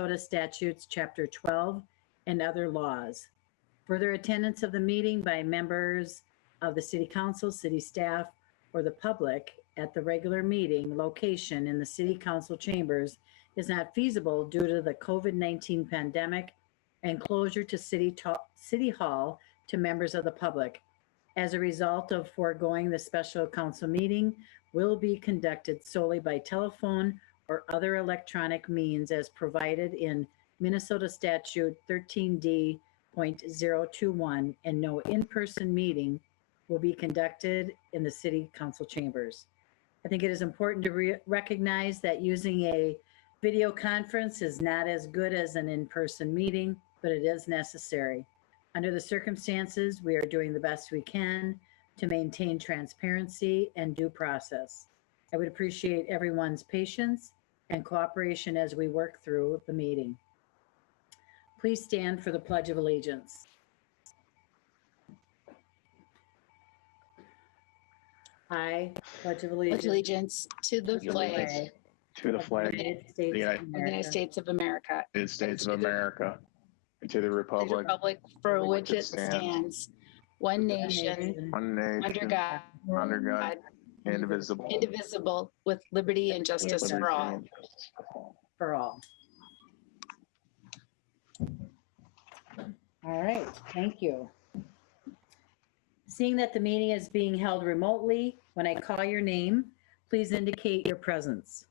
Minnesota Statutes, Chapter 12, and other laws. Further attendance of the meeting by members of the City Council, city staff, or the public at the regular meeting location in the City Council chambers is not feasible due to the COVID-19 pandemic and closure to City Hall to members of the public. As a result of foregoing, the special council meeting will be conducted solely by telephone or other electronic means as provided in Minnesota Statute 13D.021, and no in-person meeting will be conducted in the City Council chambers. I think it is important to recognize that using a video conference is not as good as an in-person meeting, but it is necessary. Under the circumstances, we are doing the best we can to maintain transparency and due process. I would appreciate everyone's patience and cooperation as we work through the meeting. Please stand for the Pledge of Allegiance. I pledge of Pledge allegiance to the flag To the of flag the United of States the of of the United States of America, United States of and to the America, and to the the republic, republic for which it stands, one nation, one under nation, God, under God, indivisible. indivisible, with liberty and justice for all. For all. All right, thank you. Seeing that the meeting is being held remotely, when I call your name, please indicate your presence.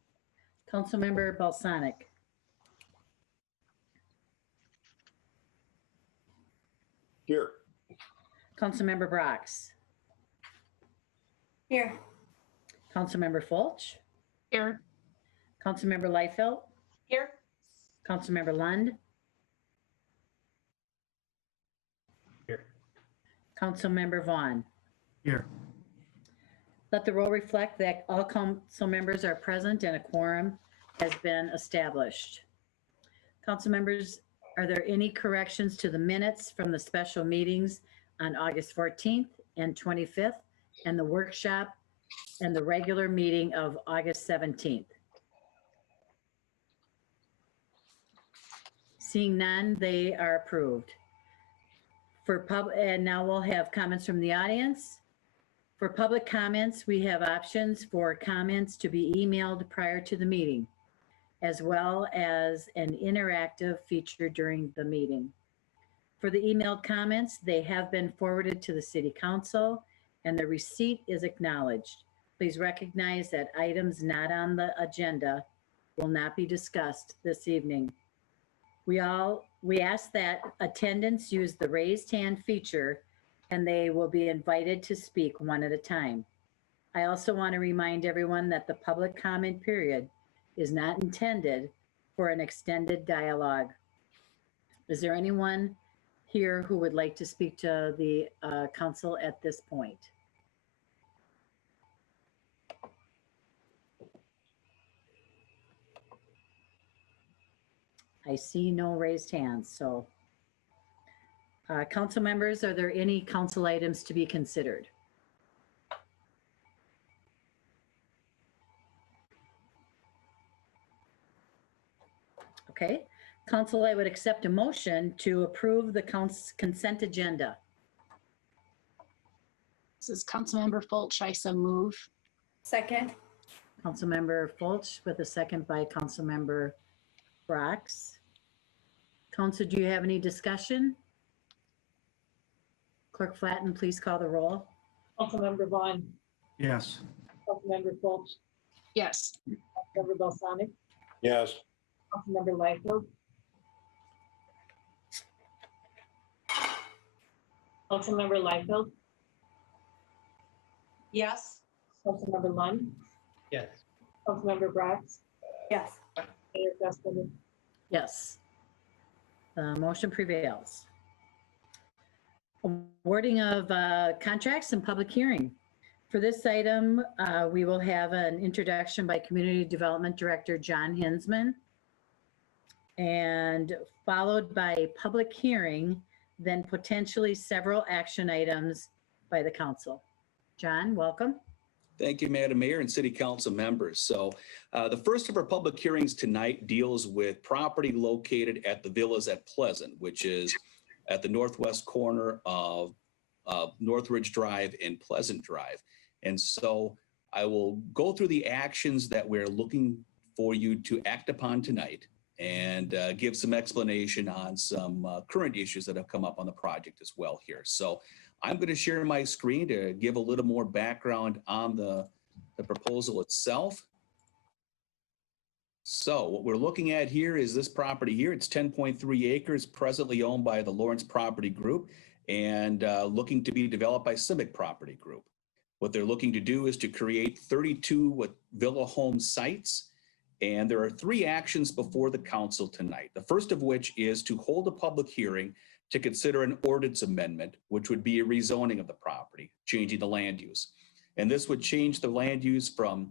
Councilmember Balsonic. Here. Councilmember Brox. Here. Councilmember Fulch. Here, Councilmember Liefeld. Here. Councilmember Lund. Here. Councilmember Vaughn. Here. Let the roll reflect that all council members are present and a quorum has been established. Council members, are there any corrections to the minutes from the special meetings on August 14th and 25th and the workshop and the regular meeting of August 17th? Seeing none, they are approved. And now we'll have comments from the audience. For public comments, we have options for comments to be emailed prior to the meeting, as well as an interactive feature during the meeting. For the emailed comments, they have been forwarded to the City Council and the receipt is acknowledged. Please recognize that items not on the agenda will not be discussed this evening. We ask that attendants use the raised hand feature and they will be invited to speak one at a time. I also want to remind everyone that the public comment period is not intended for an extended dialogue. Is there anyone here who would like to speak to the council at this point? I see no raised hands, so. Council members, are there any council items to be considered? Okay, council, I would accept a motion to approve the consent agenda. this is Councilmember Fulch, I so move. Second. Councilmember Fulch with a second by Councilmember Brox. Council, do you have any discussion? Clerk Flatten, please call the roll. Councilmember Vaughn, Yes. Councilmember Fulch, Yes, Councilmember Balsonic, Yes. Councilmember Liefeld. Councilmember Liefeld, Yes. Councilmember Lund, Yes. Councilmember Brox, Yes. Mayor Festin. Yes. The motion prevails. Awarding of contracts and public hearing. For this item, we will have an introduction by Community Development Director John Hinsman, and followed by a public hearing, then potentially several action items by the council. John, welcome. Thank you, Madam Mayor and City Council members. So the first of our public hearings tonight deals with property located at the Villas at Pleasant, which is at the northwest corner of Northridge Drive and Pleasant Drive. And so I will go through the actions that we're looking for you to act upon tonight and give some explanation on some current issues that have come up on the project as well here. So I'm going to share my screen to give a little more background on the proposal itself. So what we're looking at here is this property here. It's 10.3 acres, presently owned by the Lawrence Property Group and looking to be developed by Simek Property Group. What they're looking to do is to create 32 villa home sites. And there are 3 actions before the council tonight. The first of which is to hold a public hearing to consider an ordinance amendment, which would be a rezoning of the property, changing the land use. And this would change the land use from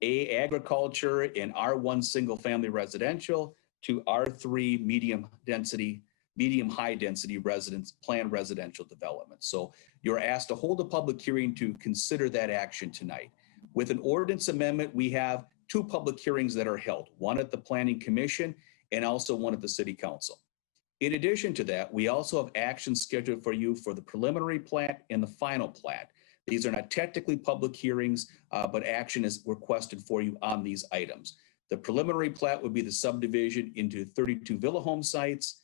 A, agriculture and R1 single family residential to R3 medium high density residence planned residential development. So you're asked to hold a public hearing to consider that action tonight. With an ordinance amendment, we have 2 public hearings that are held, one at the Planning Commission and also one at the City Council. In addition to that, we also have actions scheduled for you for the preliminary plat and the final plat. These are not technically public hearings, but action is requested for you on these items. The preliminary plat would be the subdivision into 32 villa home sites,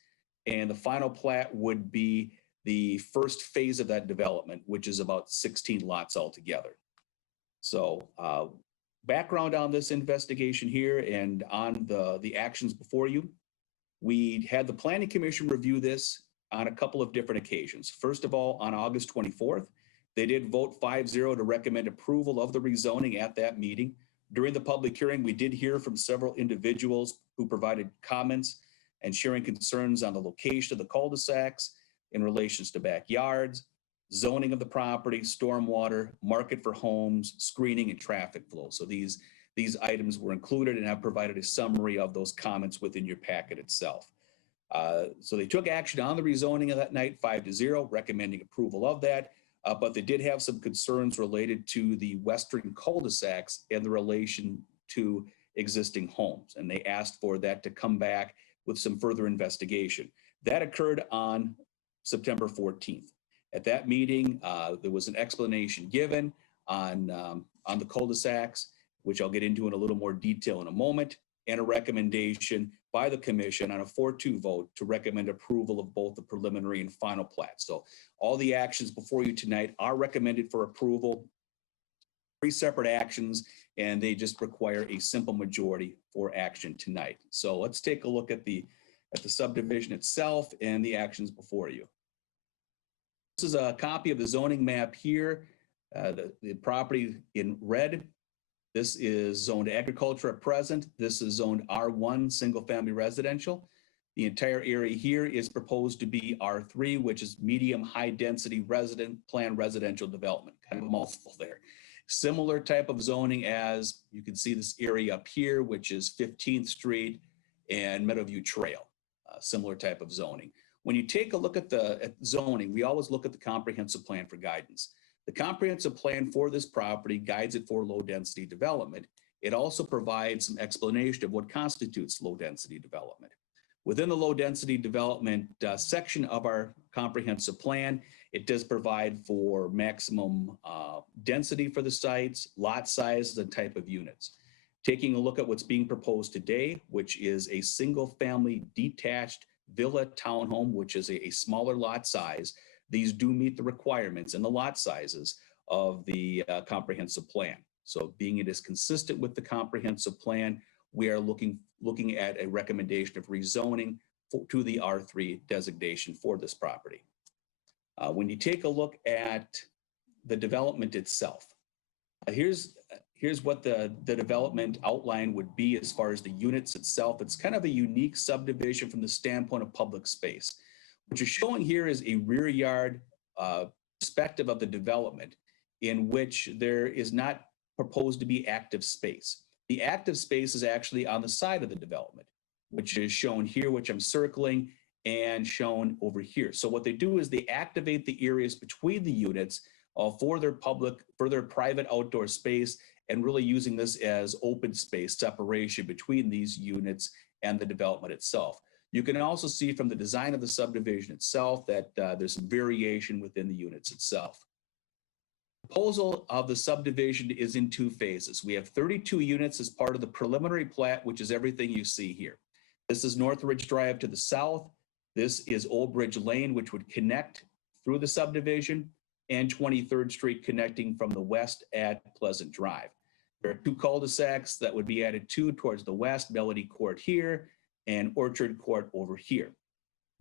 and the final plat would be the first phase of that development, which is about 16 lots altogether. So background on this investigation here and on the actions before you. We had the Planning Commission review this on a couple of different occasions. First of all, on August 24th, they did vote 5-0 to recommend approval of the rezoning at that meeting. During the public hearing, we did hear from several individuals who provided comments and sharing concerns on the location of the cul-de-sacs in relations to backyards, zoning of the property, stormwater, market for homes, screening, and traffic flow. So these items were included, and I've provided a summary of those comments within your packet itself. So they took action on the rezoning of that night, 5-0, recommending approval of that. But they did have some concerns related to the western cul-de-sacs and the relation to existing homes. And they asked for that to come back with some further investigation. That occurred on September 14th. At that meeting, there was an explanation given on the cul-de-sacs, which I'll get into in a little more detail in a moment, and a recommendation by the commission on a 4-2 vote to recommend approval of both the preliminary and final plat. So all the actions before you tonight are recommended for approval, 3 separate actions, and they just require a simple majority for action tonight. So let's take a look at the subdivision itself and the actions before you. This is a copy of the zoning map here, the property in red. This is zoned agriculture at present. This is zoned R1 single family residential. The entire area here is proposed to be R3, which is medium high density planned residential development, kind of a mouthful there. Similar type of zoning as you can see this area up here, which is 15th Street and Meadowview Trail, similar type of zoning. When you take a look at the zoning, we always look at the comprehensive plan for guidance. The comprehensive plan for this property guides it for low density development. It also provides some explanation of what constitutes low density development. Within the low density development section of our comprehensive plan, it does provide for maximum density for the sites, lot sizes, and type of units. Taking a look at what's being proposed today, which is a single family detached villa townhome, which is a smaller lot size. These do meet the requirements and the lot sizes of the comprehensive plan. So being it is consistent with the comprehensive plan, we are looking at a recommendation of rezoning to the R3 designation for this property. When you take a look at the development itself, here's what the development outline would be as far as the units itself. It's kind of a unique subdivision from the standpoint of public space. What you're showing here is a rear yard perspective of the development in which there is not proposed to be active space. The active space is actually on the side of the development, which is shown here, which I'm circling, and shown over here. So what they do is they activate the areas between the units for their private outdoor space, and really using this as open space separation between these units and the development itself. You can also see from the design of the subdivision itself that there's some variation within the units itself. Proposal of the subdivision is in two phases. We have 32 units as part of the preliminary plat, which is everything you see here. This is North Ridge Drive to the south. This is Old Bridge Lane, which would connect through the subdivision, and 23rd Street connecting from the west at Pleasant Drive. There are two cul-de-sacs that would be added to towards the west, Melody Court here and Orchard Court over here.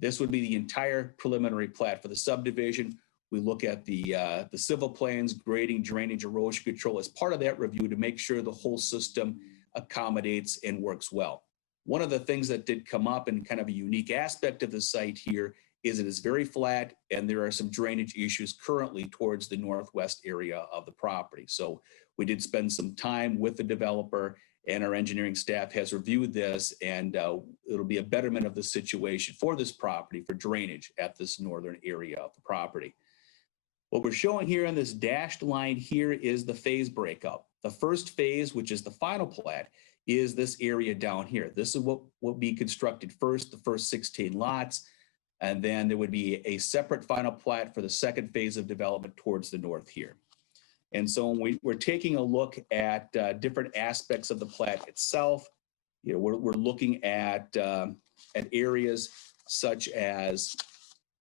This would be the entire preliminary plat for the subdivision. We look at the civil plans, grading, drainage, erosion control as part of that review to make sure the whole system accommodates and works well. One of the things that did come up and kind of a unique aspect of the site here is it is very flat and there are some drainage issues currently towards the northwest area of the property. So we did spend some time with the developer, and our engineering staff has reviewed this, and it'll be a betterment of the situation for this property for drainage at this northern area of the property. What we're showing here in this dashed line here is the phase breakup. The first phase, which is the final plat, is this area down here. This is what will be constructed first, the first 16 lots, and then there would be a separate final plat for the second phase of development towards the north here. And so when we're taking a look at different aspects of the plat itself, you know, we're looking at areas such as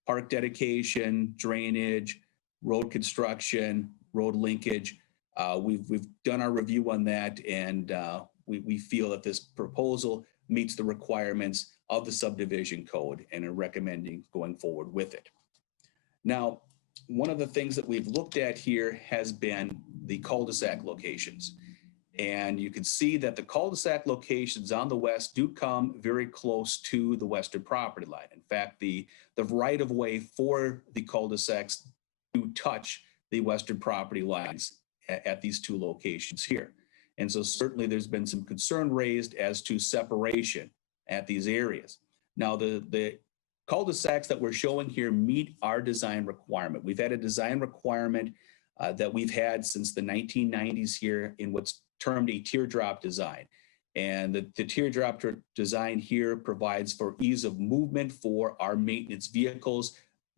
park dedication, drainage, road construction, road linkage. We've done our review on that, and we feel that this proposal meets the requirements of the subdivision code and are recommending going forward with it. Now, one of the things that we've looked at here has been the cul-de-sac locations. And you can see that the cul-de-sac locations on the west do come very close to the western property line. In fact, the right-of-way for the cul-de-sacs do touch the western property lines at these two locations here. And so certainly there's been some concern raised as to separation at these areas. Now, the cul-de-sacs that we're showing here meet our design requirement. We've had a design requirement that we've had since the 1990s here in what's termed a teardrop design. And the teardrop design here provides for ease of movement for our maintenance vehicles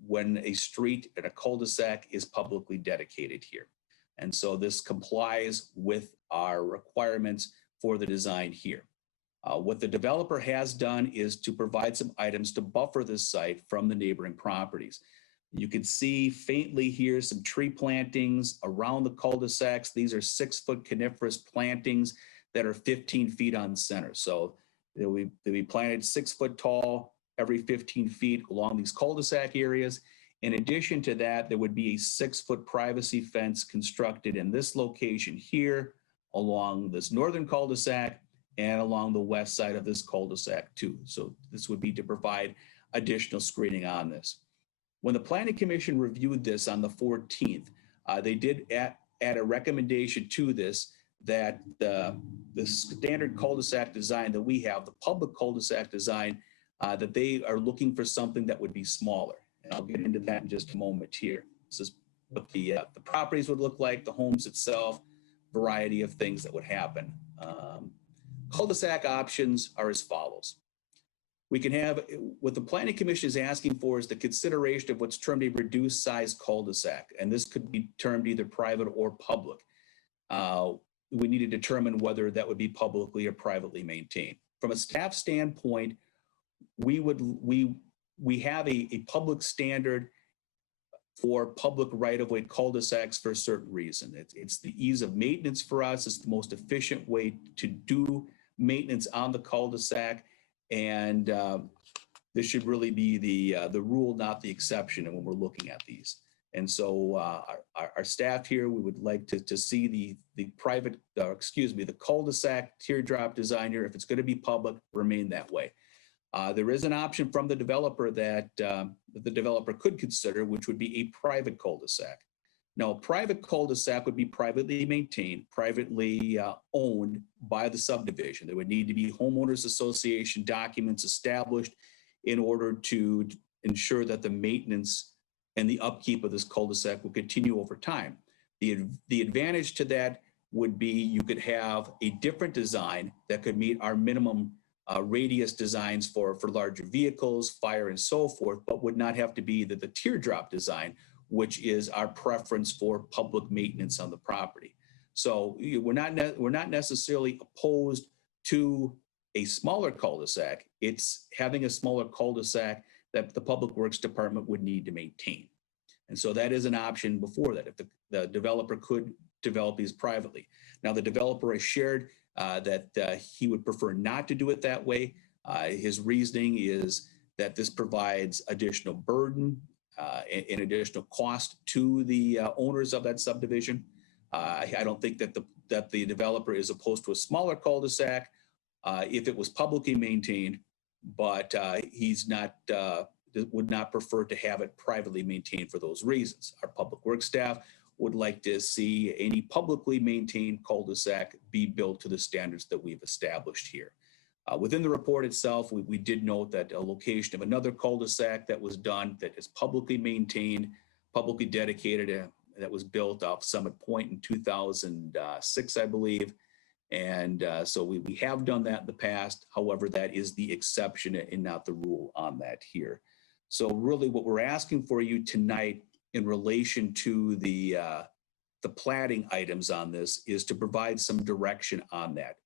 when a street and a cul-de-sac is publicly dedicated here. And so this complies with our requirements for the design here. What the developer has done is to provide some items to buffer this site from the neighboring properties. You can see faintly here some tree plantings around the cul-de-sacs. These are 6-foot coniferous plantings that are 15 feet on center. So they'll be planted 6 foot tall every 15 feet along these cul-de-sac areas. In addition to that, there would be a 6-foot privacy fence constructed in this location here along this northern cul-de-sac and along the west side of this cul-de-sac too. So this would be to provide additional screening on this. When the Planning Commission reviewed this on the 14th, they did add a recommendation to this that the standard cul-de-sac design that we have, the public cul-de-sac design, that they are looking for something that would be smaller. And I'll get into that in just a moment here. This is what the properties would look like, the homes itself, variety of things that would happen. Cul-de-sac options are as follows. We can have, what the Planning Commission is asking for is the consideration of what's termed a reduced size cul-de-sac. And this could be termed either private or public. We need to determine whether that would be publicly or privately maintained. From a staff standpoint, we have a public standard for public right-of-way cul-de-sacs for a certain reason. It's the ease of maintenance for us. It's the most efficient way to do maintenance on the cul-de-sac. And this should really be the rule, not the exception when we're looking at these. And so our staff here, we would like to see the cul-de-sac teardrop design here, if it's going to be public, remain that way. There is an option from the developer that the developer could consider, which would be a private cul-de-sac. Now, a private cul-de-sac would be privately maintained, privately owned by the subdivision. There would need to be homeowners association documents established in order to ensure that the maintenance and the upkeep of this cul-de-sac will continue over time. The advantage to that would be you could have a different design that could meet our minimum radius designs for larger vehicles, fire, and so forth, but would not have to be the teardrop design, which is our preference for public maintenance on the property. So we're not necessarily opposed to a smaller cul-de-sac. It's having a smaller cul-de-sac that the Public Works Department would need to maintain. And so that is an option before that, if the developer could develop these privately. Now, the developer has shared that he would prefer not to do it that way. His reasoning is that this provides additional burden and additional cost to the owners of that subdivision. I don't think that the developer is opposed to a smaller cul-de-sac if it was publicly maintained, but he's not would not prefer to have it privately maintained for those reasons. Our public works staff would like to see any publicly maintained cul-de-sac be built to the standards that we've established here. Within the report itself, we did note that a location of another cul-de-sac that was done that is publicly maintained, publicly dedicated, that was built off Summit Point in 2006, I believe. And so we have done that in the past. However, that is the exception and not the rule on that here. So really what we're asking for you tonight in relation to the platting items on this is to provide some direction on that.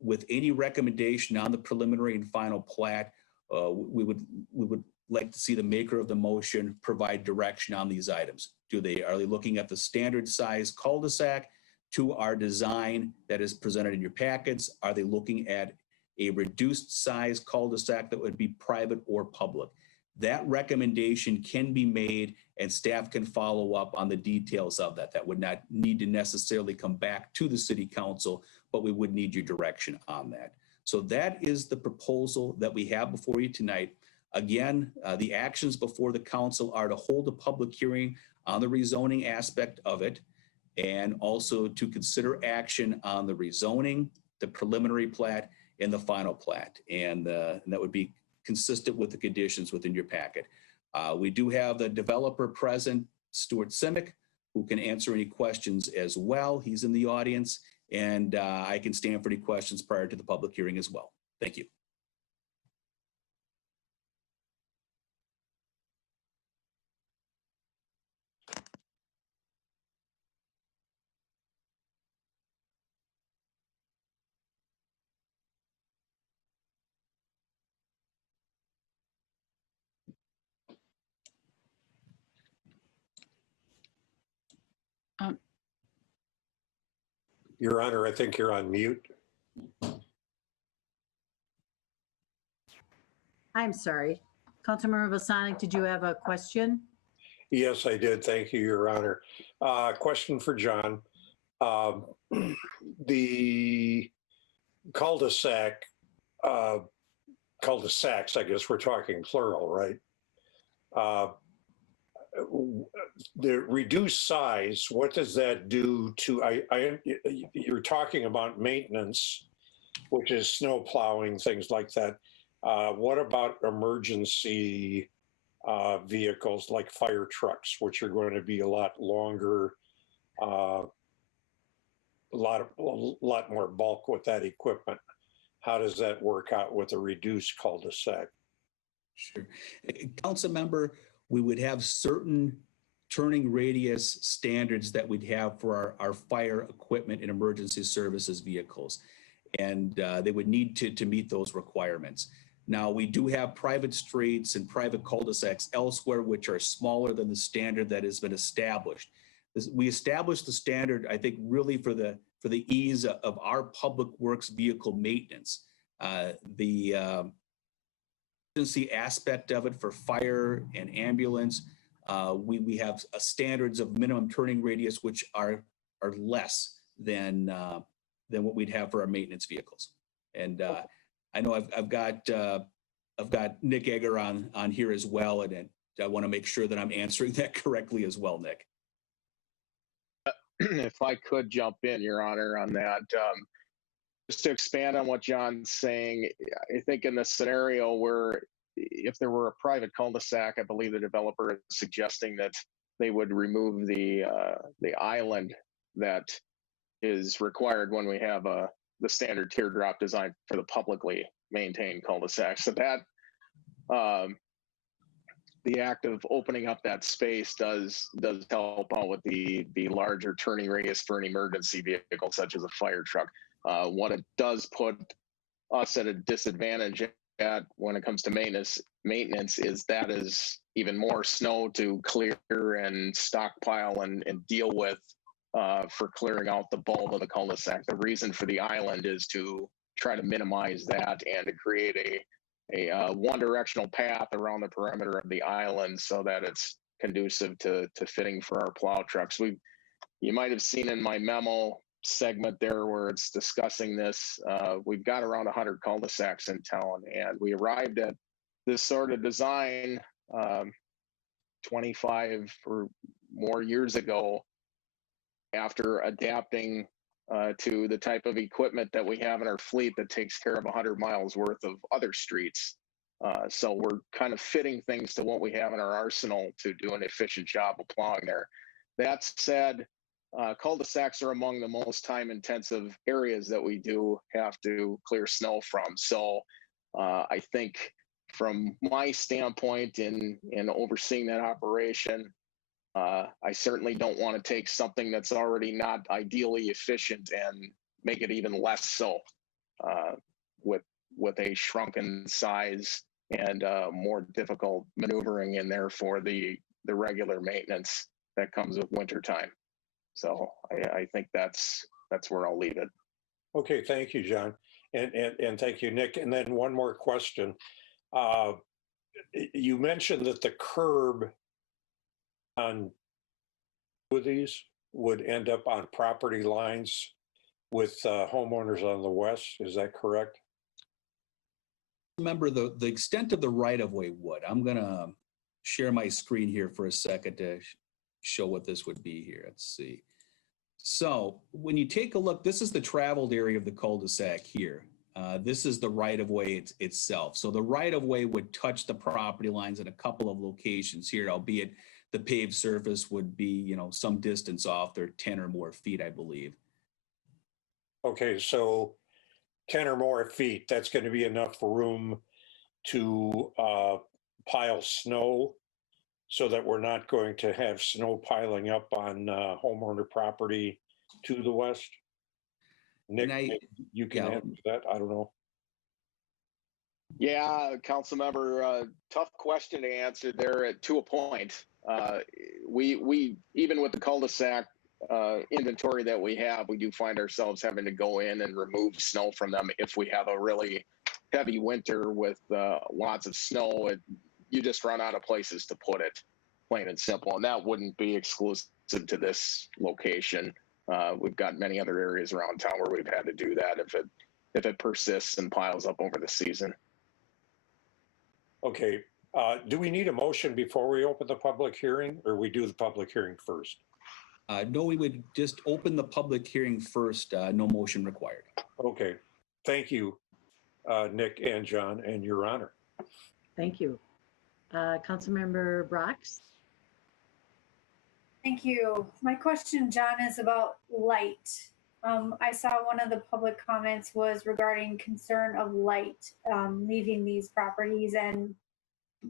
With any recommendation on the preliminary and final plat, we would like to see the maker of the motion provide direction on these items. Are they looking at the standard size cul-de-sac to our design that is presented in your packets? Are they looking at a reduced size cul-de-sac that would be private or public? That recommendation can be made and staff can follow up on the details of that. That would not need to necessarily come back to the city council, but we would need your direction on that. So that is the proposal that we have before you tonight. Again, the actions before the council are to hold a public hearing on the rezoning aspect of it, and also to consider action on the rezoning, the preliminary plat, and the final plat. And that would be consistent with the conditions within your packet. We do have the developer present, Stuart Simek, who can answer any questions as well. He's in the audience, and I can stand for any questions prior to the public hearing as well. Thank you. Your Honor, I think you're on mute. I'm sorry. Councilmember Bosanic, did you have a question? Yes, I did. Thank you, Your Honor. Question for John. The cul-de-sac, cul-de-sacs, I guess we're talking plural, right? The reduced size, what does that do to, you're talking about maintenance, which is snow plowing, things like that. What about emergency vehicles like fire trucks, which are going to be a lot longer, a lot more bulk with that equipment? How does that work out with a reduced cul-de-sac? Sure. Council member, we would have certain turning radius standards that we'd have for our fire equipment and emergency services vehicles. And they would need to meet those requirements. Now, we do have private streets and private cul-de-sacs elsewhere, which are smaller than the standard that has been established. We established the standard, I think, really for the ease of our public works vehicle maintenance. The emergency aspect of it for fire and ambulance, we have standards of minimum turning radius, which are less than what we'd have for our maintenance vehicles. And I know I've got Nick Egger on here as well, and I want to make sure that I'm answering that correctly as well, Nick. If I could jump in, Your Honor, on that, just to expand on what John's saying, I think in the scenario where if there were a private cul-de-sac, I believe the developer is suggesting that they would remove the island that is required when we have the standard teardrop design for the publicly maintained cul-de-sac. So that the act of opening up that space does help out with the larger turning radius for an emergency vehicle such as a fire truck. What it does put us at a disadvantage at when it comes to maintenance is that is even more snow to clear and stockpile and deal with for clearing out the bulb of the cul-de-sac. The reason for the island is to try to minimize that and to create a one-directional path around the perimeter of the island so that it's conducive to fitting for our plow trucks. You might have seen in my memo segment there where it's discussing this. We've got around 100 cul-de-sacs in town, and we arrived at this sort of design 25 or more years ago after adapting to the type of equipment that we have in our fleet that takes care of 100 miles worth of other streets. So we're kind of fitting things to what we have in our arsenal to do an efficient job of plowing there. That said, cul-de-sacs are among the most time-intensive areas that we do have to clear snow from. So I think from my standpoint in overseeing that operation, I certainly don't want to take something that's already not ideally efficient and make it even less so with a shrunken size and more difficult maneuvering in there for the regular maintenance that comes with wintertime. So I think that's where I'll leave it. Okay, thank you, John. And thank you, Nick. And then one more question. You mentioned that the curb on two of these would end up on property lines with homeowners on the west. Is that correct? Remember the extent of the right-of-way would. I'm gonna share my screen here for a second to show what this would be here. Let's see. So when you take a look, this is the traveled area of the cul-de-sac here. This is the right-of-way itself. So the right-of-way would touch the property lines in a couple of locations here, albeit the paved surface would be, some distance off. They're 10 or more feet, I believe. Okay, so 10 or more feet, that's going to be enough room to pile snow so that we're not going to have snow piling up on homeowner property to the west? Nick, you can answer that. I don't know. Yeah, council member, tough question to answer there to a point. We even with the cul-de-sac inventory that we have, we do find ourselves having to go in and remove snow from them if we have a really heavy winter with lots of snow. You just run out of places to put it, plain and simple. And that wouldn't be exclusive to this location. We've got many other areas around town where we've had to do that if it persists and piles up over the season. Okay. Do we need a motion before we open the public hearing, or we do the public hearing first? No, we would just open the public hearing first. No motion required. Okay. Thank you, Nick and John, and Your Honor. Thank you. Councilmember Brox? Thank you. My question, John, is about light. I saw one of the public comments was regarding concern of light leaving these properties and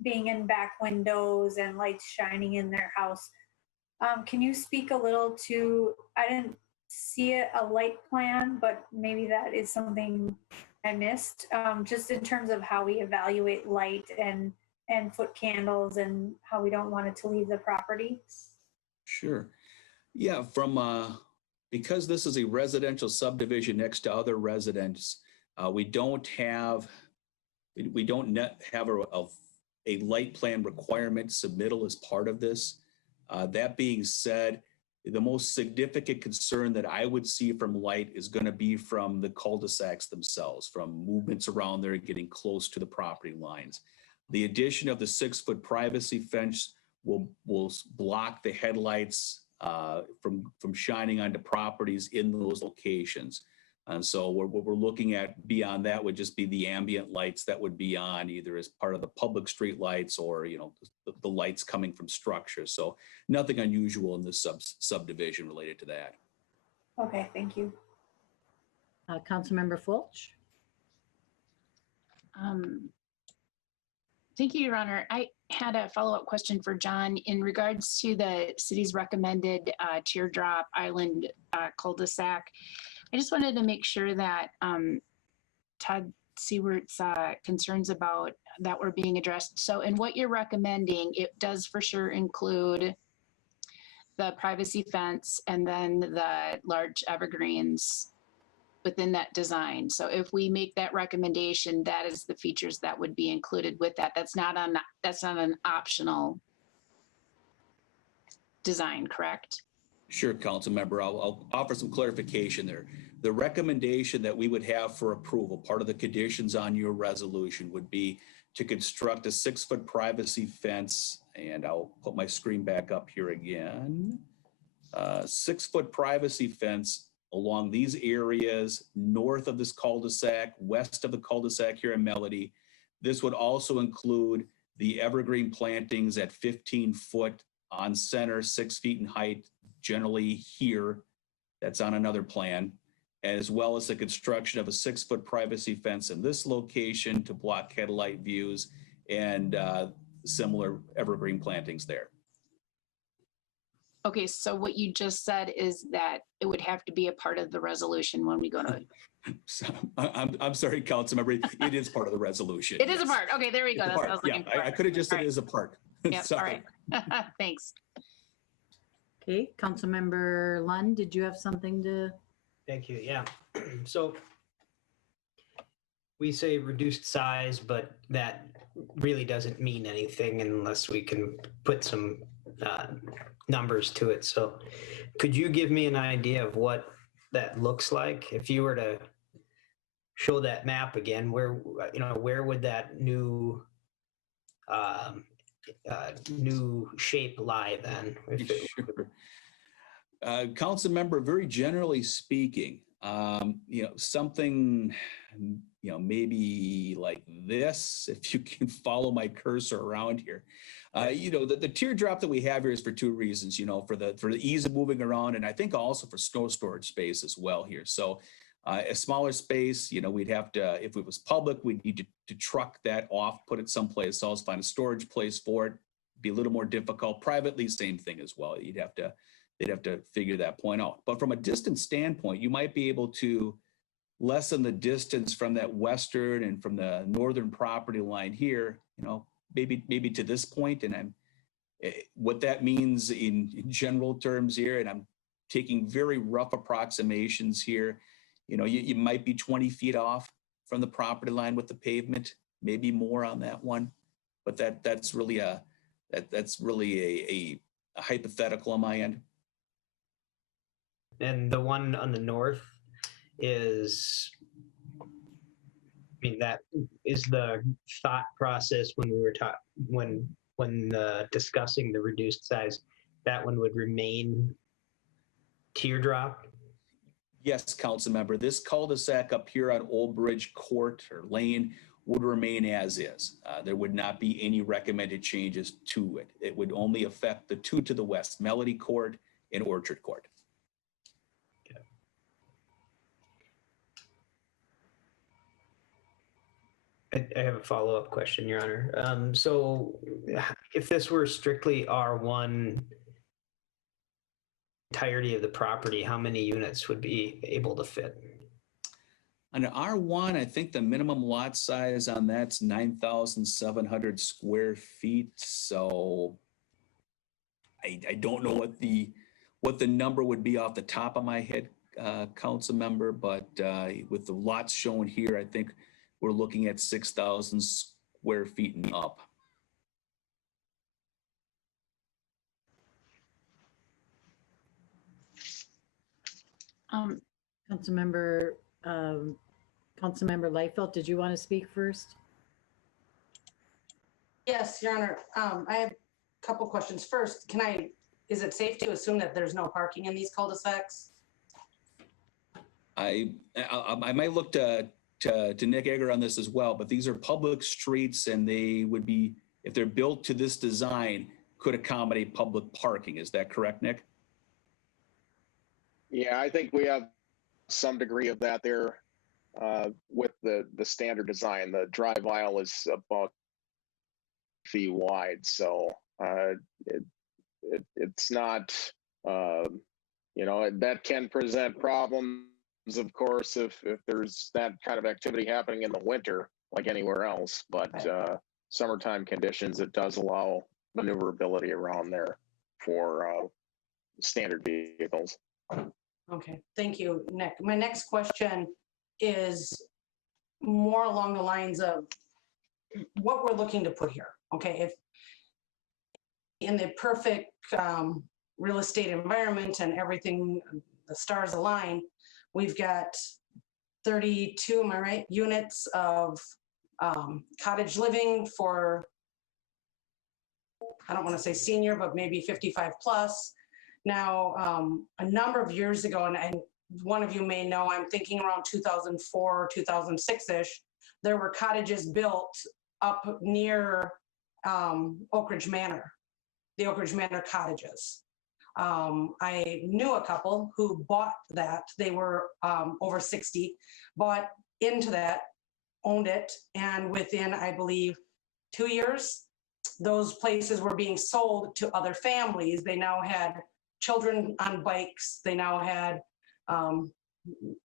being in back windows and lights shining in their house. Can you speak a little to, I didn't see a light plan, but maybe that is something I missed, just in terms of how we evaluate light and foot candles and how we don't want it to leave the property. Sure. Yeah, because this is a residential subdivision next to other residents, we don't have a light plan requirement submittal as part of this. That being said, the most significant concern that I would see from light is going to be from the cul-de-sacs themselves, from movements around there getting close to the property lines. The addition of the 6-foot privacy fence will block the headlights from shining onto properties in those locations. And so what we're looking at beyond that would just be the ambient lights that would be on either as part of the public street lights or, the lights coming from structures. So nothing unusual in this subdivision related to that. Okay, thank you. Councilmember Fulch? Thank you, Your Honor. I had a follow-up question for John in regards to the city's recommended teardrop island cul-de-sac. I just wanted to make sure that Todd Seawert's concerns about that were being addressed. So in what you're recommending, it does for sure include the privacy fence and then the large evergreens within that design. So if we make that recommendation, that is the features that would be included with that. That's not an optional design, correct? Sure, council member. I'll offer some clarification there. The recommendation that we would have for approval, part of the conditions on your resolution would be to construct a 6-foot privacy fence, and I'll put my screen back up here again. 6-foot privacy fence along these areas north of this cul-de-sac, west of the cul-de-sac here in Melody. This would also include the evergreen plantings at 15 foot on center, 6 feet in height, generally here. That's on another plan, as well as the construction of a 6-foot privacy fence in this location to block headlight views and similar evergreen plantings there. Okay, so what you just said is that it would have to be a part of the resolution when we go to. So, I'm sorry, Councilmember, it is part of the resolution. It is a part. Okay, there we go. It's a That's what I part. was looking for. I could have just said it is a part. Yep, all right. Thanks. Okay, Councilmember Lund, did you have something to? Thank you. Yeah. So we say reduced size, but that really doesn't mean anything unless we can put some numbers to it. So could you give me an idea of what that looks like? If you were to show that map again, where would that new shape lie then? Sure. Council member, very generally speaking, something, maybe like this, if you can follow my cursor around here. The teardrop that we have here is for 2 reasons, for the ease of moving around, and I think also for snow storage space as well here. So a smaller space, we'd have to, if it was public, we'd need to truck that off, put it someplace else, find a storage place for it. Be a little more difficult. Privately, same thing as well. They'd have to figure that point out. But from a distance standpoint, you might be able to lessen the distance from that western and from the northern property line here, maybe to this point. And what that means in general terms here, and I'm taking very rough approximations here, you might be 20 feet off from the property line with the pavement, maybe more on that one. But that's really a hypothetical on my end. And the one on the north is, that is the thought process when we were discussing the reduced size, that one would remain teardrop? Yes, council member, this cul-de-sac up here on Old Bridge Court or Lane would remain as is. There would not be any recommended changes to it. It would only affect the 2 to the west, Melody Court and Orchard Court. I have a follow-up question, Your Honor. So if this were strictly R1, entirety of the property, how many units would be able to fit? On R1, I think the minimum lot size on that's 9,700 square feet. So I don't know what the number would be off the top of my head, council member, but with the lots shown here, I think we're looking at 6,000 square feet and up. Councilmember Lightfoot, did you want to speak first? Yes, Your Honor. I have a couple questions. First, is it safe to assume that there's no parking in these cul-de-sacs? I might look to Nick Egger on this as well, but these are public streets and they would be, if they're built to this design, could accommodate public parking. Is that correct, Nick? Yeah, I think we have some degree of that there with the standard design. The drive aisle is about feet wide, so it's not that can present problems, of course, if there's that kind of activity happening in the winter, like anywhere else. But summertime conditions, it does allow maneuverability around there for standard vehicles. Okay, thank you, Nick. My next question is more along the lines of what we're looking to put here. Okay, if in the perfect real estate environment and everything, the stars align, we've got 32, am I right, units of cottage living for, I don't want to say senior, but maybe 55 plus. Now, a number of years ago, and one of you may know, I'm thinking around 2004, 2006-ish, there were cottages built up near Oak Ridge Manor, the Oak Ridge Manor cottages. I knew a couple who bought that. They were over 60, bought into that, owned it, and within, I believe, 2 years, those places were being sold to other families. They now had children on bikes. They now had,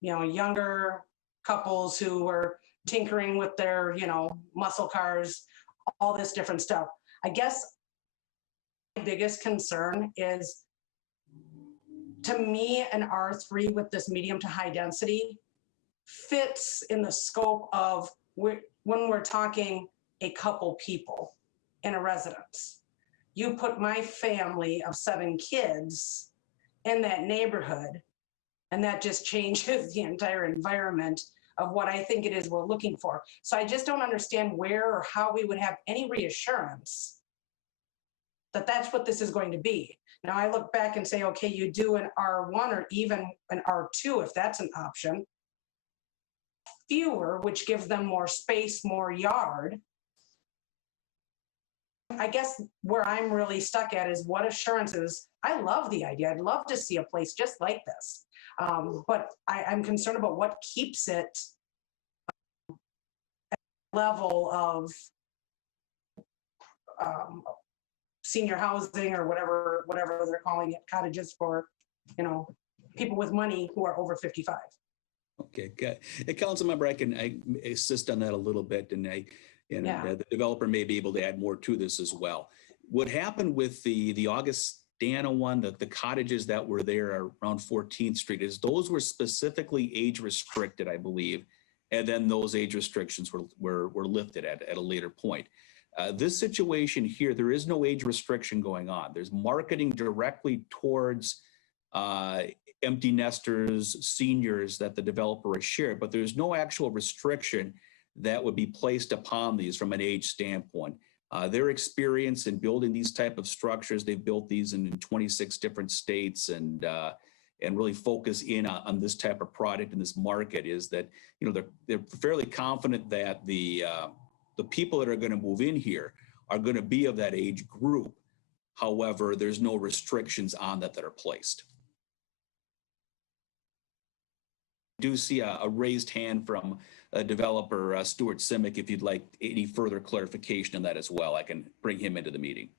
younger couples who were tinkering with their, muscle cars, all this different stuff. I guess my biggest concern is, to me, an R3 with this medium to high density fits in the scope of when we're talking a couple people in a residence. You put my family of 7 kids in that neighborhood, and that just changes the entire environment of what I think it is we're looking for. So I just don't understand where or how we would have any reassurance that that's what this is going to be. Now I look back and say, okay, you do an R1 or even an R2 if that's an option. Fewer, which gives them more space, more yard. I guess where I'm really stuck at is what assurances. I love the idea. I'd love to see a place just like this. But I'm concerned about what keeps it at the level of senior housing or whatever they're calling it, cottages for, people with money who are over 55. Okay, good. Hey, council member, I assist on that a little bit, and the developer may be able to add more to this as well. What happened with the Augustana one, the cottages that were there around 14th Street, is those were specifically age restricted, I believe, and then those age restrictions were lifted at a later point. This situation here, there is no age restriction going on. There's marketing directly towards empty nesters, seniors that the developer has shared, but there's no actual restriction that would be placed upon these from an age standpoint. Their experience in building these type of structures, they've built these in 26 different states and really focus in on this type of product in this market, is that, they're fairly confident that the people that are going to move in here are going to be of that age group. However, there's no restrictions on that are placed. Do see a raised hand from a developer, Stuart Simek. If you'd like any further clarification on that as well, I can bring him into the meeting.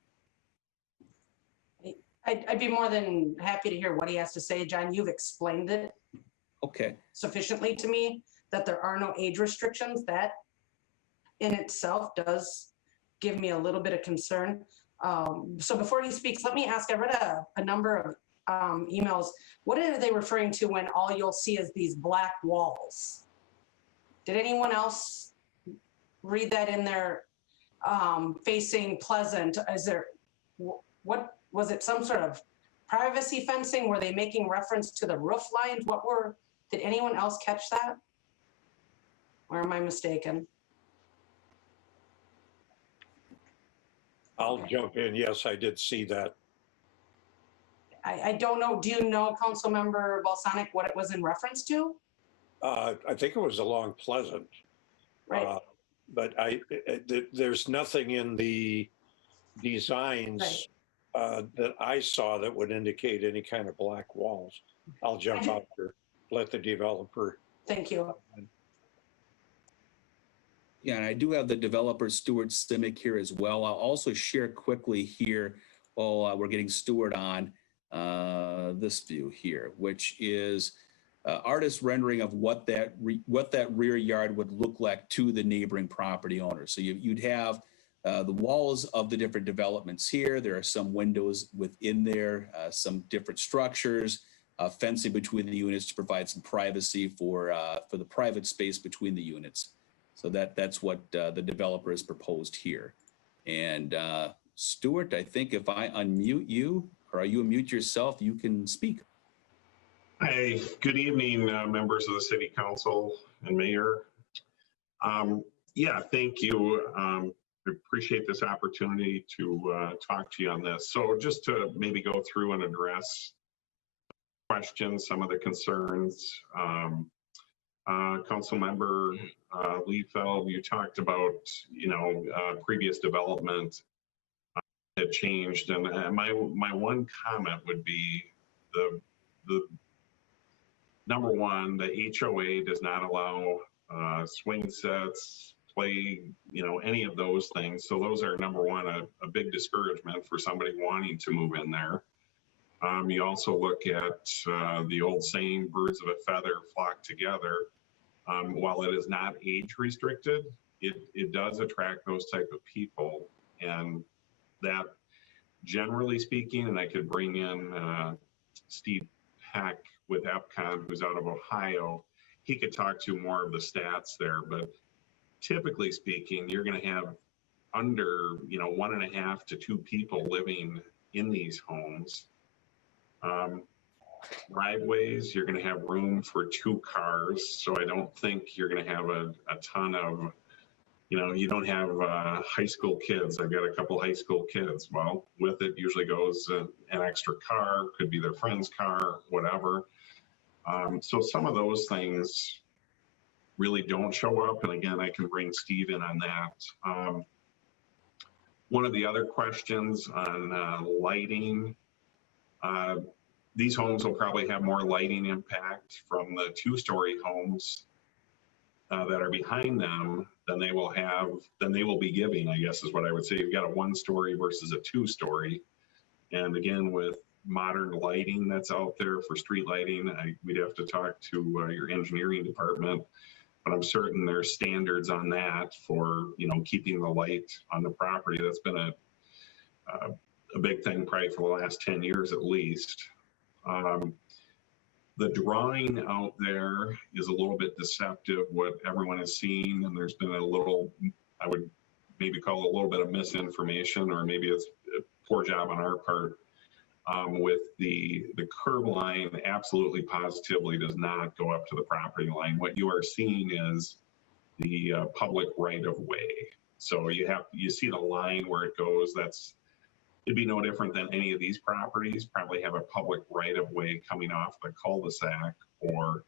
I'd be more than happy to hear what he has to say, John. You've explained it sufficiently to me that there are no age restrictions. That in itself does give me a little bit of concern. So before he speaks, let me ask, I read a number of emails. What are they referring to when all you'll see is these black walls? Did anyone else read that in there? Facing Pleasant, what was it, some sort of privacy fencing? Were they making reference to the roof lines? Did anyone else catch that? Or am I mistaken? I'll jump in. Yes, I did see that. I don't know. Do you know, Councilmember Balsonic, what it was in reference to? I think it was along Pleasant. Right. But there's nothing in the designs that I saw that would indicate any kind of black walls. I'll jump out here, let the developer. Thank you. Yeah, and I do have the developer Stuart Simek here as well. I'll also share quickly here while we're getting Stuart on this view here, which is artist rendering of what that rear yard would look like to the neighboring property owner. So you'd have the walls of the different developments here. There are some windows within there, some different structures, fencing between the units to provide some privacy for the private space between the units. So that's what the developer has proposed here. And Stuart, I think if I unmute you or you unmute yourself, you can speak. Hi, good evening, members of the City Council and Mayor. Yeah, thank you. I appreciate this opportunity to talk to you on this. So just to maybe go through and address questions, some of the concerns. Council member Liefeld, you talked about, previous development had changed, and my one comment would be the number one, the HOA does not allow swing sets, play, any of those things. So those are number one, a big discouragement for somebody wanting to move in there. You also look at the old saying, birds of a feather flock together. While it is not age restricted, it does attract those type of people. And that, generally speaking, and I could bring in Steve Peck with EPCON, who's out of Ohio, he could talk to more of the stats there. But typically speaking, you're going to have under 1.5 to 2 people living in these homes. Driveways, you're going to have room for 2 cars. So I don't think you're going to have a ton of, you don't have high school kids. I've got a couple high school kids. Well, with it usually goes an extra car, could be their friend's car, whatever. So some of those things really don't show up. And again, I can bring Steve in on that. One of the other questions on lighting, these homes will probably have more lighting impact from the 2-story homes that are behind them than they will be giving, I guess is what I would say. You've got a 1-story versus a 2-story. And again, with modern lighting that's out there for street lighting, we'd have to talk to your engineering department, but I'm certain there's standards on that for, keeping the light on the property. That's been a big thing probably for the last 10 years at least. The drawing out there is a little bit deceptive, what everyone is seeing, and there's been a little, I would maybe call it a little bit of misinformation, or maybe it's a poor job on our part. With the curb line absolutely positively does not go up to the property line. What you are seeing is the public right of way. So you see the line where it goes. It'd be no different than any of these properties probably have a public right of way coming off the cul-de-sac, or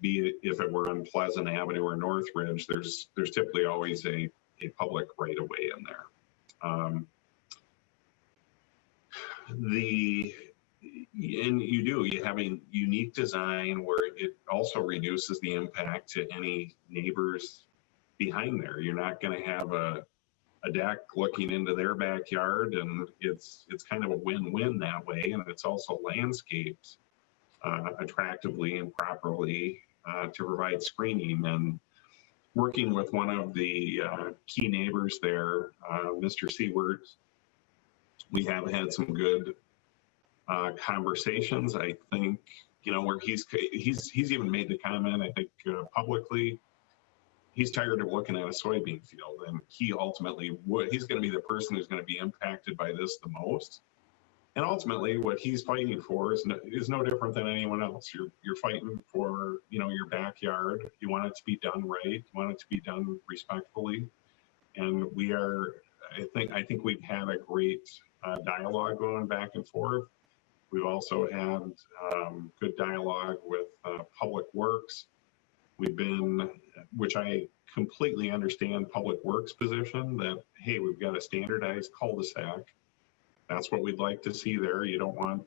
be it if it were on Pleasant Avenue or Northridge, there's typically always a public right of way in there. You have a unique design where it also reduces the impact to any neighbors behind there. You're not going to have a deck looking into their backyard, and it's kind of a win-win that way. And it's also landscaped attractively and properly to provide screening. And working with one of the key neighbors there, Mr. Seward, we have had some good conversations. I think, where he's even made the comment, I think publicly, he's tired of looking at a soybean field, and he ultimately he's going to be the person who's going to be impacted by this the most. And ultimately what he's fighting for is no different than anyone else. You're fighting for, your backyard. You want it to be done right. You want it to be done respectfully. And I think we've had a great dialogue going back and forth. We've also had good dialogue with Public Works. We've been, which I completely understand Public Works position that, hey, we've got a standardized cul-de-sac. That's what we'd like to see there. You don't want,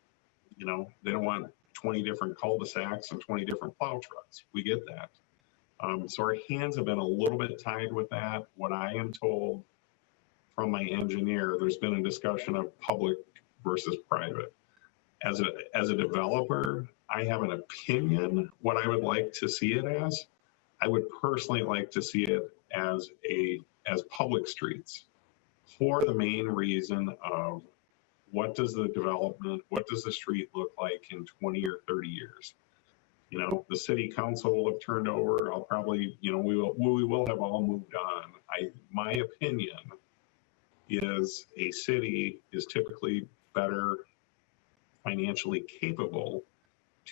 they don't want 20 different cul-de-sacs and 20 different plow trucks. We get that. So our hands have been a little bit tied with that. What I am told from my engineer, there's been a discussion of public versus private. As a developer, I have an opinion what I would like to see it as. I would personally like to see it as public streets, for the main reason of what does the development, what does the street look like in 20 or 30 years? The city council will have turned over. I'll probably, we will have all moved on. My opinion is a city is typically better financially capable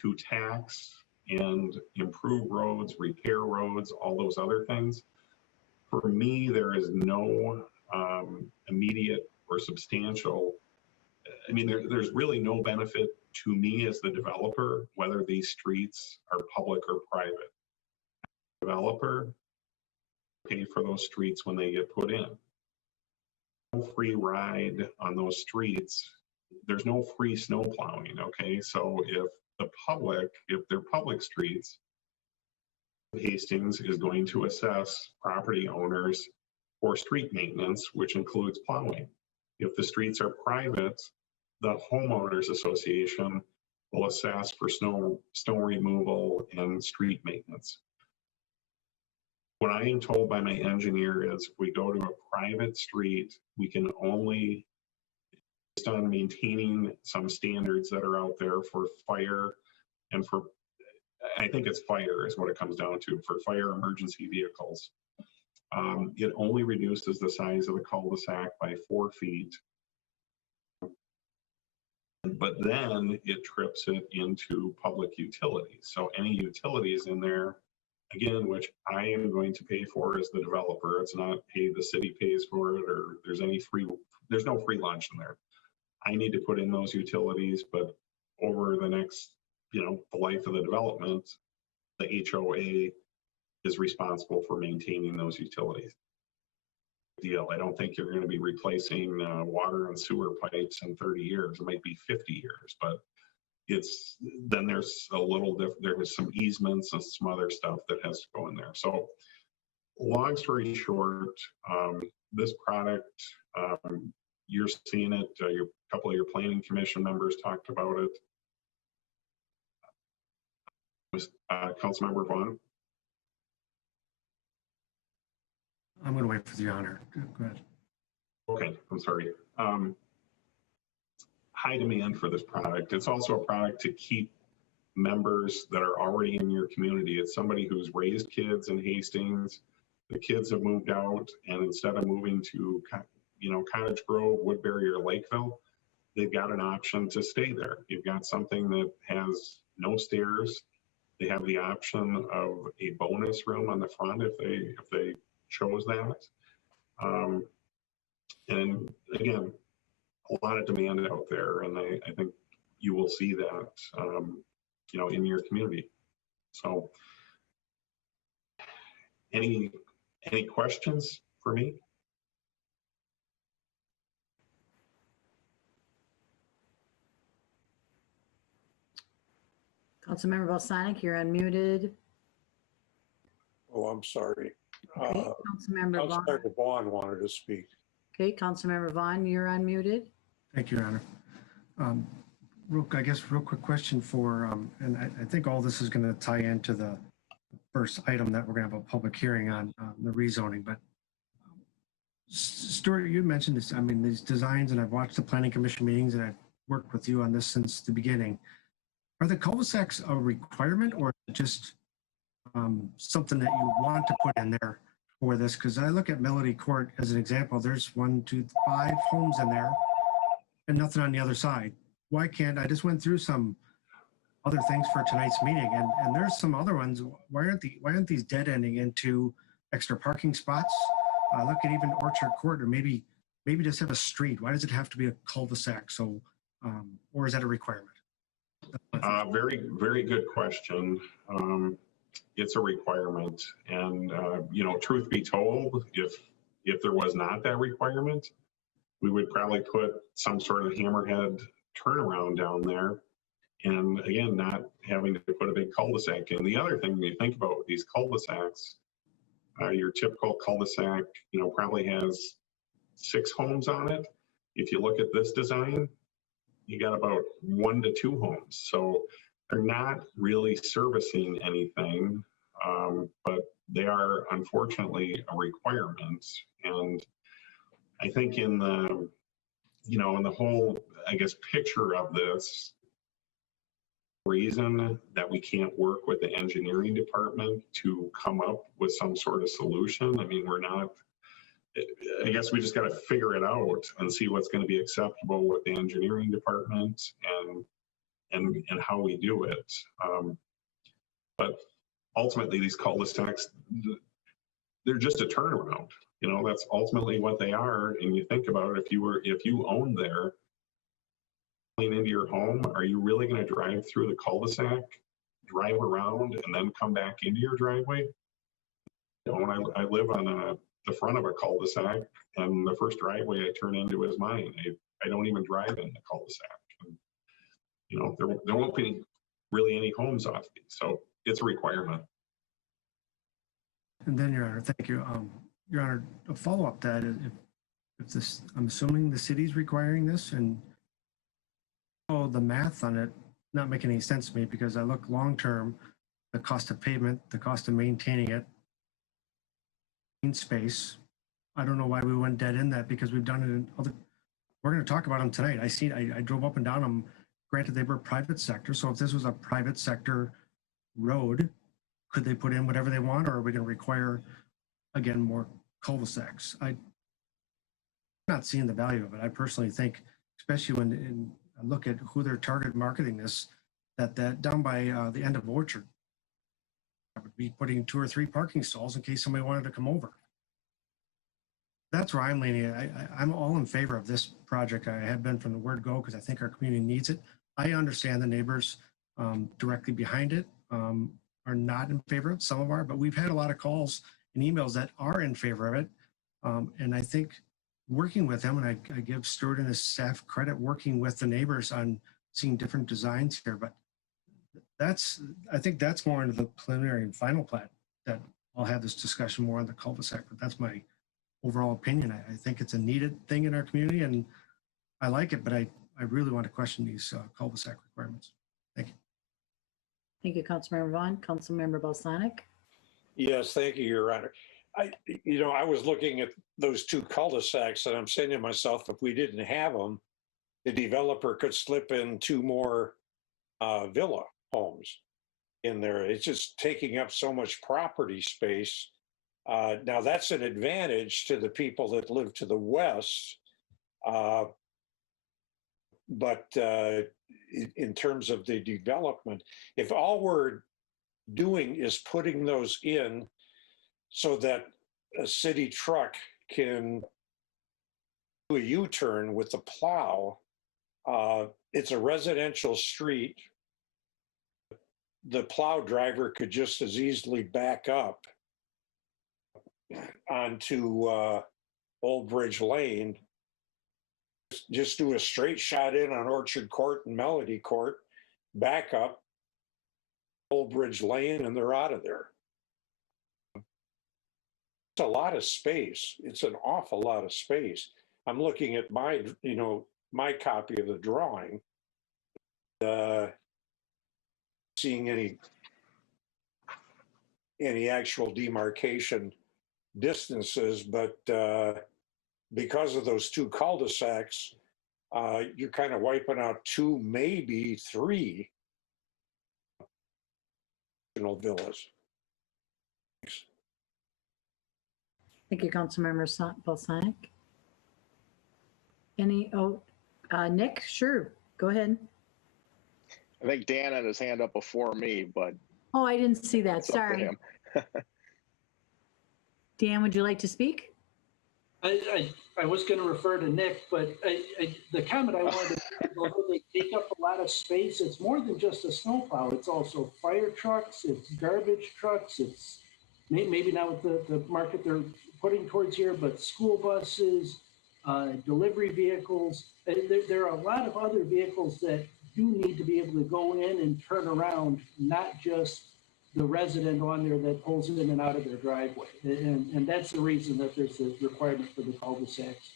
to tax and improve roads, repair roads, all those other things. For me, there is no immediate or substantial, there's really no benefit to me as the developer, whether these streets are public or private. Developer pay for those streets when they get put in. No free ride on those streets. There's no free snow plowing, okay? So if they're public streets, Hastings is going to assess property owners for street maintenance, which includes plowing. If the streets are private, the homeowners association will assess for snow removal and street maintenance. What I am told by my engineer is if we go to a private street, we can only, based on maintaining some standards that are out there for fire and for, I think it's fire is what it comes down to, for fire emergency vehicles. It only reduces the size of the cul-de-sac by 4 feet. But then it trips it into public utilities. So any utilities in there, again, which I am going to pay for as the developer, it's not, hey, the city pays for it or there's no free lunch in there. I need to put in those utilities, but over the next, the life of the development, the HOA is responsible for maintaining those utilities. Deal. I don't think you're going to be replacing water and sewer pipes in 30 years. It might be 50 years, but then there's a little different. There's some easements and some other stuff that has to go in there. So long story short, this product, you're seeing it, a couple of your planning commission members talked about it. Councilmember Vaughn. I'm going to wait for the honor. Go ahead. Okay, I'm sorry. High demand for this product. It's also a product to keep members that are already in your community. It's somebody who's raised kids in Hastings. The kids have moved out, and instead of moving to, Cottage Grove, Woodbury, or Lakeville, they've got an option to stay there. You've got something that has no stairs. They have the option of a bonus room on the front if they chose that. And again, a lot of demand out there, and I think you will see that, in your community. So, any questions for me? Councilmember Balsonic, you're unmuted. Oh, I'm sorry. Okay, Councilmember Vaughn. Councilmember Vaughn wanted to speak. Okay, Councilmember Vaughn, you're unmuted. Thank you, Your Honor. Real quick question for, and I think all this is going to tie into the first item that we're going to have a public hearing on, the rezoning. But Stuart, you mentioned this. These designs, and I've watched the planning commission meetings, and I've worked with you on this since the beginning. Are the cul-de-sacs a requirement, or just something that you want to put in there for this? Because I look at Melody Court as an example. There's 1, 2, 5 homes in there and nothing on the other side. Why can't, I just went through some other things for tonight's meeting, and there's some other ones. Why aren't these dead ending into extra parking spots? Look at even Orchard Court, or maybe just have a street. Why does it have to be a cul-de-sac? So, or is that a requirement? Very, very good question. it's a requirement. And, you know, truth be told, if there was not that requirement, we would probably put some sort of hammerhead turnaround down there. And again, not having to put a big cul-de-sac in. The other thing when you think about these cul-de-sacs, your typical cul-de-sac, you know, probably has 6 homes on it. If you look at this design, you got about 1 to 2 homes. So they're not really servicing anything, but they are unfortunately a requirement. And I think in the, you know, in the whole, I guess, picture of this, reason that we can't work with the engineering department to come up with some sort of solution. I mean, we're not, I guess we just got to figure it out and see what's going to be acceptable with the engineering department and how we do it. But ultimately, these cul-de-sacs, they're just a turnaround. You know, that's ultimately what they are. And you think about it, if you owned there, into your home, are you really going to drive through the cul-de-sac, drive around, and then come back into your driveway? You know, when I live on the front of a cul-de-sac, and the first driveway I turn into is mine. I don't even drive in the cul-de-sac. And, you know, there won't be really any homes off these, so it's a requirement. And then, Your Honor, thank you. Your Honor, a follow-up that is, if this, I'm assuming the city's requiring this, and oh, the math on it not making any sense to me, because I look long-term, the cost of pavement, the cost of maintaining it, in space. I don't know why we went dead in that, because we've done it in other, we're going to talk about them tonight. I drove up and down them. Granted, they were private sector. So if this was a private sector road, could they put in whatever they want, or are we going to require, again, more cul-de-sacs? I'm not seeing the value of it. I personally think, especially when I look at who they're target marketing this, that down by the end of Orchard, I would be putting 2 or 3 parking stalls in case somebody wanted to come over. That's where I'm leaning. I'm all in favor of this project. I have been from the word go, because I think our community needs it. I understand the neighbors directly behind it are not in favor of it. Some of are, but we've had a lot of calls and emails that are in favor of it. And I think working with them, and I give Stuart and his staff credit, working with the neighbors on seeing different designs here, but I think that's more into the preliminary and final plat that I'll have this discussion more on the cul-de-sac, but that's my overall opinion. I think it's a needed thing in our community, and I like it, but I really want to question these cul-de-sac requirements. Thank you. Thank you, Councilmember Vaughn. Councilmember Balsanic. Yes, thank you, Your Honor. I was looking at those 2 cul-de-sacs, and I'm saying to myself, if we didn't have them, the developer could slip in 2 more villa homes in there. It's just taking up so much property space. Now, that's an advantage to the people that live to the west. But in terms of the development, if all we're doing is putting those in so that a city truck can do a U-turn with the plow, it's a residential street. The plow driver could just as easily back up onto Old Bridge Lane, just do a straight shot in on Orchard Court and Melody Court, back up Old Bridge Lane, and they're out of there. It's a lot of space. It's an awful lot of space. I'm looking at my copy of the drawing, seeing any actual demarcation distances, but because of those 2 cul-de-sacs, you're kind of wiping out 2, maybe 3 villas. Thanks. Thank you, Councilmember Balsanic. Nick, sure, go ahead. I think Dan had his hand up before me, but. Oh, I didn't see that, it's up to sorry. him. Dan, would you like to speak? I was going to refer to Nick, but the comment I wanted to make, although they take up a lot of space, it's more than just a snowplow. It's also fire trucks, it's garbage trucks, it's maybe not with the market they're putting towards here, but school buses, delivery vehicles. There are a lot of other vehicles that do need to be able to go in and turn around, not just the resident on there that pulls in and out of their driveway. And that's the reason that there's a requirement for the cul-de-sacs.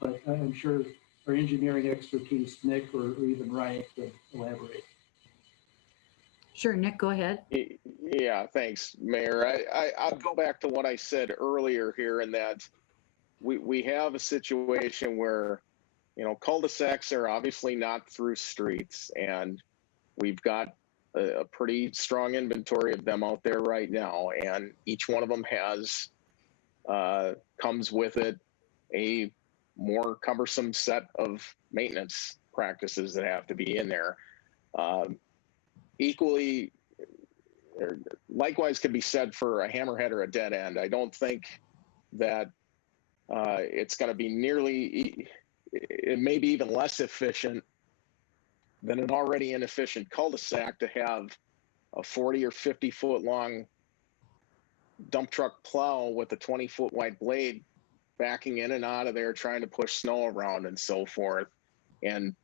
But I'm sure our engineering expertise, Nick or even Ryan, could elaborate. Sure, Nick, go ahead. Yeah, thanks, Mayor. I'll go back to what I said earlier here in that we have a situation where, you know, cul-de-sacs are obviously not through streets, and we've got a pretty strong inventory of them out there right now, and each one of them has comes with it a more cumbersome set of maintenance practices that have to be in there. Equally, or likewise could be said for a hammerhead or a dead end. I don't think that it's going to be nearly, it may be even less efficient than an already inefficient cul-de-sac to have a 40 or 50 foot long dump truck plow with a 20-foot wide blade backing in and out of there, trying to push snow around and so forth, and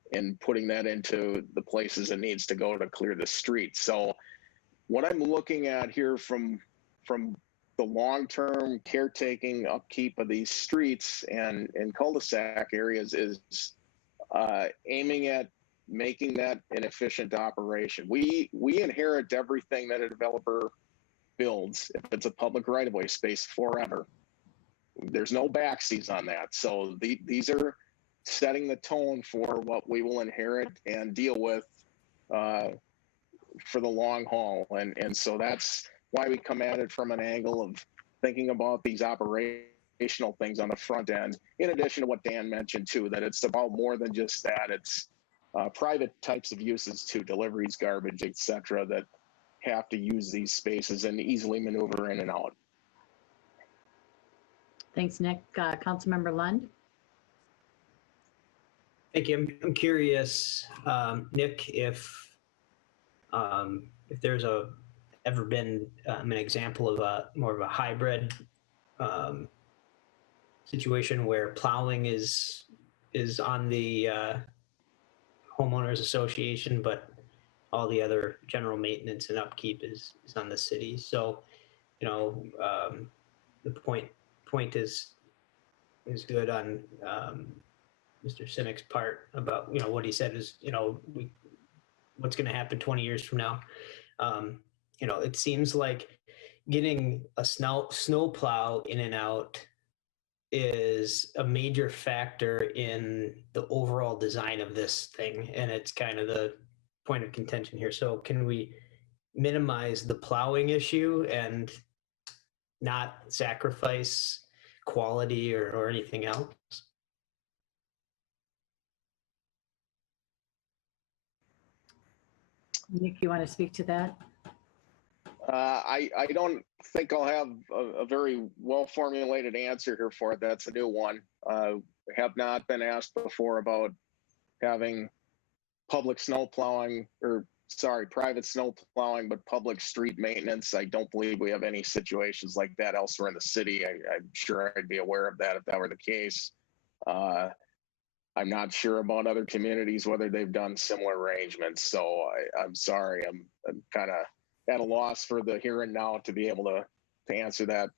putting that into the places it needs to go to clear the street. So what I'm looking at here from the long-term caretaking upkeep of these streets and cul-de-sac areas is aiming at making that an efficient operation. We inherit everything that a developer builds if it's a public right-of-way space forever. There's no backseas on that. So these are setting the tone for what we will inherit and deal with for the long haul. And so that's why we come at it from an angle of thinking about these operational things on the front end, in addition to what Dan mentioned too, that it's about more than just that. It's private types of uses too, deliveries, garbage, et cetera, that have to use these spaces and easily maneuver in and out. Thanks, Nick. Councilmember Lund? Thank you. I'm curious, Nick, if there's ever been an example of more of a hybrid situation where plowing is on the homeowners association, but all the other general maintenance and upkeep is on the city. So, you know, the point is good on Mr. Simek's part about, you know, what he said is, you know, what's going to happen 20 years from now. You know, it seems like getting a snow plow in and out is a major factor in the overall design of this thing. And it's kind of the point of contention here. So can we minimize the plowing issue and not sacrifice quality or anything else? Nick, you want to speak to that? I don't think I'll have a very well formulated answer here for it. That's a new one. Have not been asked before about having public snow plowing, or sorry, private snow plowing, but public street maintenance. I don't believe we have any situations like that elsewhere in the city. I'm sure I'd be aware of that if that were the case. I'm not sure about other communities, whether they've done similar arrangements. So I'm sorry, I'm kind of at a loss for the here and now to be able to answer that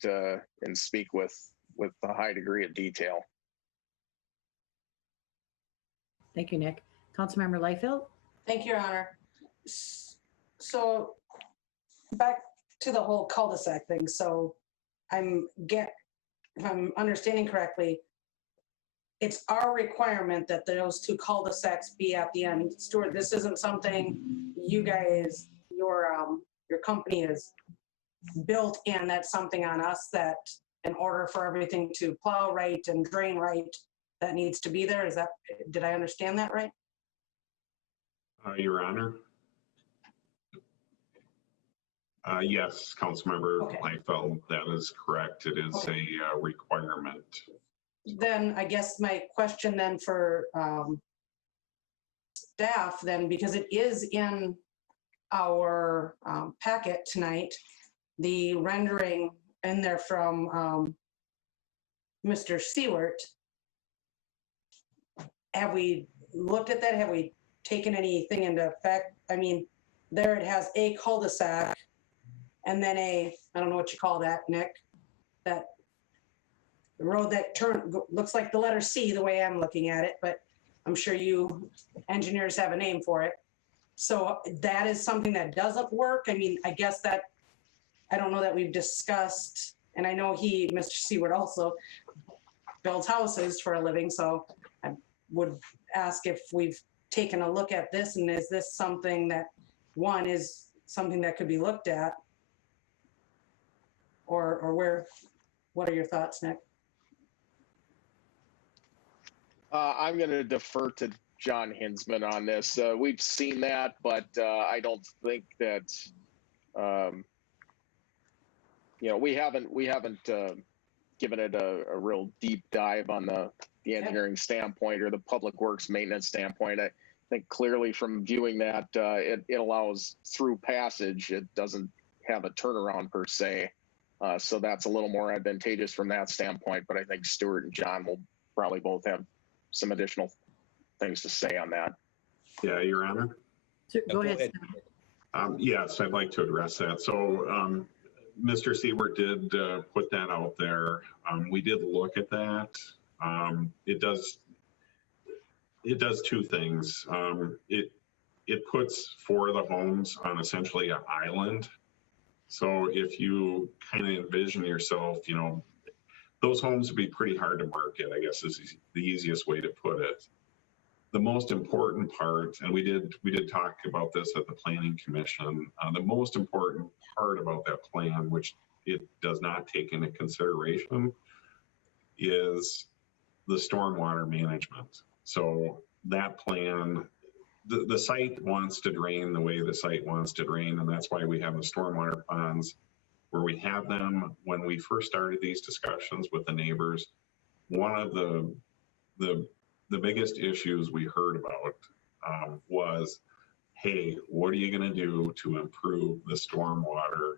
and speak with a high degree of detail. Thank you, Nick. Councilmember Liefeld? Thank you, Your Honor. So back to the whole cul-de-sac thing. So if I'm understanding correctly, it's our requirement that those two cul-de-sacs be at the end. Stuart, this isn't something you guys, your company is built in. That's something on us that in order for everything to plow right and drain right, that needs to be there. Did I understand that right? Your Honor. Yes, Councilmember Okay. Liefeld, that is correct. It is Okay. a requirement. Then I guess my question then for staff then, because it is in our packet tonight, the rendering in there from Mr. Seward. Have we looked at that? Have we taken anything into effect? I mean, there it has a cul-de-sac and then I don't know what you call that, Nick, that road that looks like the letter C the way I'm looking at it, but I'm sure you engineers have a name for it. So that is something that doesn't work. I mean, I guess that, I don't know that we've discussed, and I know Mr. Seward also builds houses for a living, so I would ask if we've taken a look at this, and is this something that, one, is something that could be looked at? Or what are your thoughts, Nick? I'm going to defer to John Hinsman on this. We've seen that, but I don't think that, we haven't given it a real deep dive on the engineering standpoint or the public works maintenance standpoint. I think clearly from viewing that, it allows through passage. It doesn't have a turnaround per se. So that's a little more advantageous from that standpoint. But I think Stuart and John will probably both have some additional things to say on that. Yeah, Your Honor. Go ahead. Yes, I'd like to address that. So Mr. Seward did put that out there. We did look at that. It does two things. It puts 4 of the homes on essentially an island. So if you kind of envision yourself, those homes would be pretty hard to market, I guess is the easiest way to put it. The most important part, and we did talk about this at the Planning Commission, the most important part about that plan, which it does not take into consideration, is the stormwater management. So that plan, the site wants to drain the way the site wants to drain, and that's why we have the stormwater ponds where we have them. When we first started these discussions with the neighbors, one of the biggest issues we heard about was, hey, what are you going to do to improve the stormwater?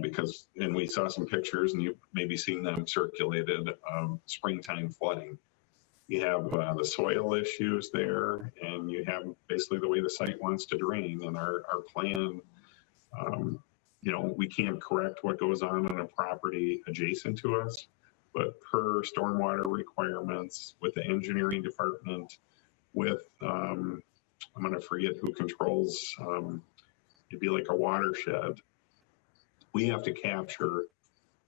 Because, and we saw some pictures and you've maybe seen them circulated of springtime flooding. You have the soil issues there, and you have basically the way the site wants to drain. And our plan, we can't correct what goes on a property adjacent to us, but per stormwater requirements with the engineering department, with, I'm going to forget who controls, it'd be like a watershed. We have to capture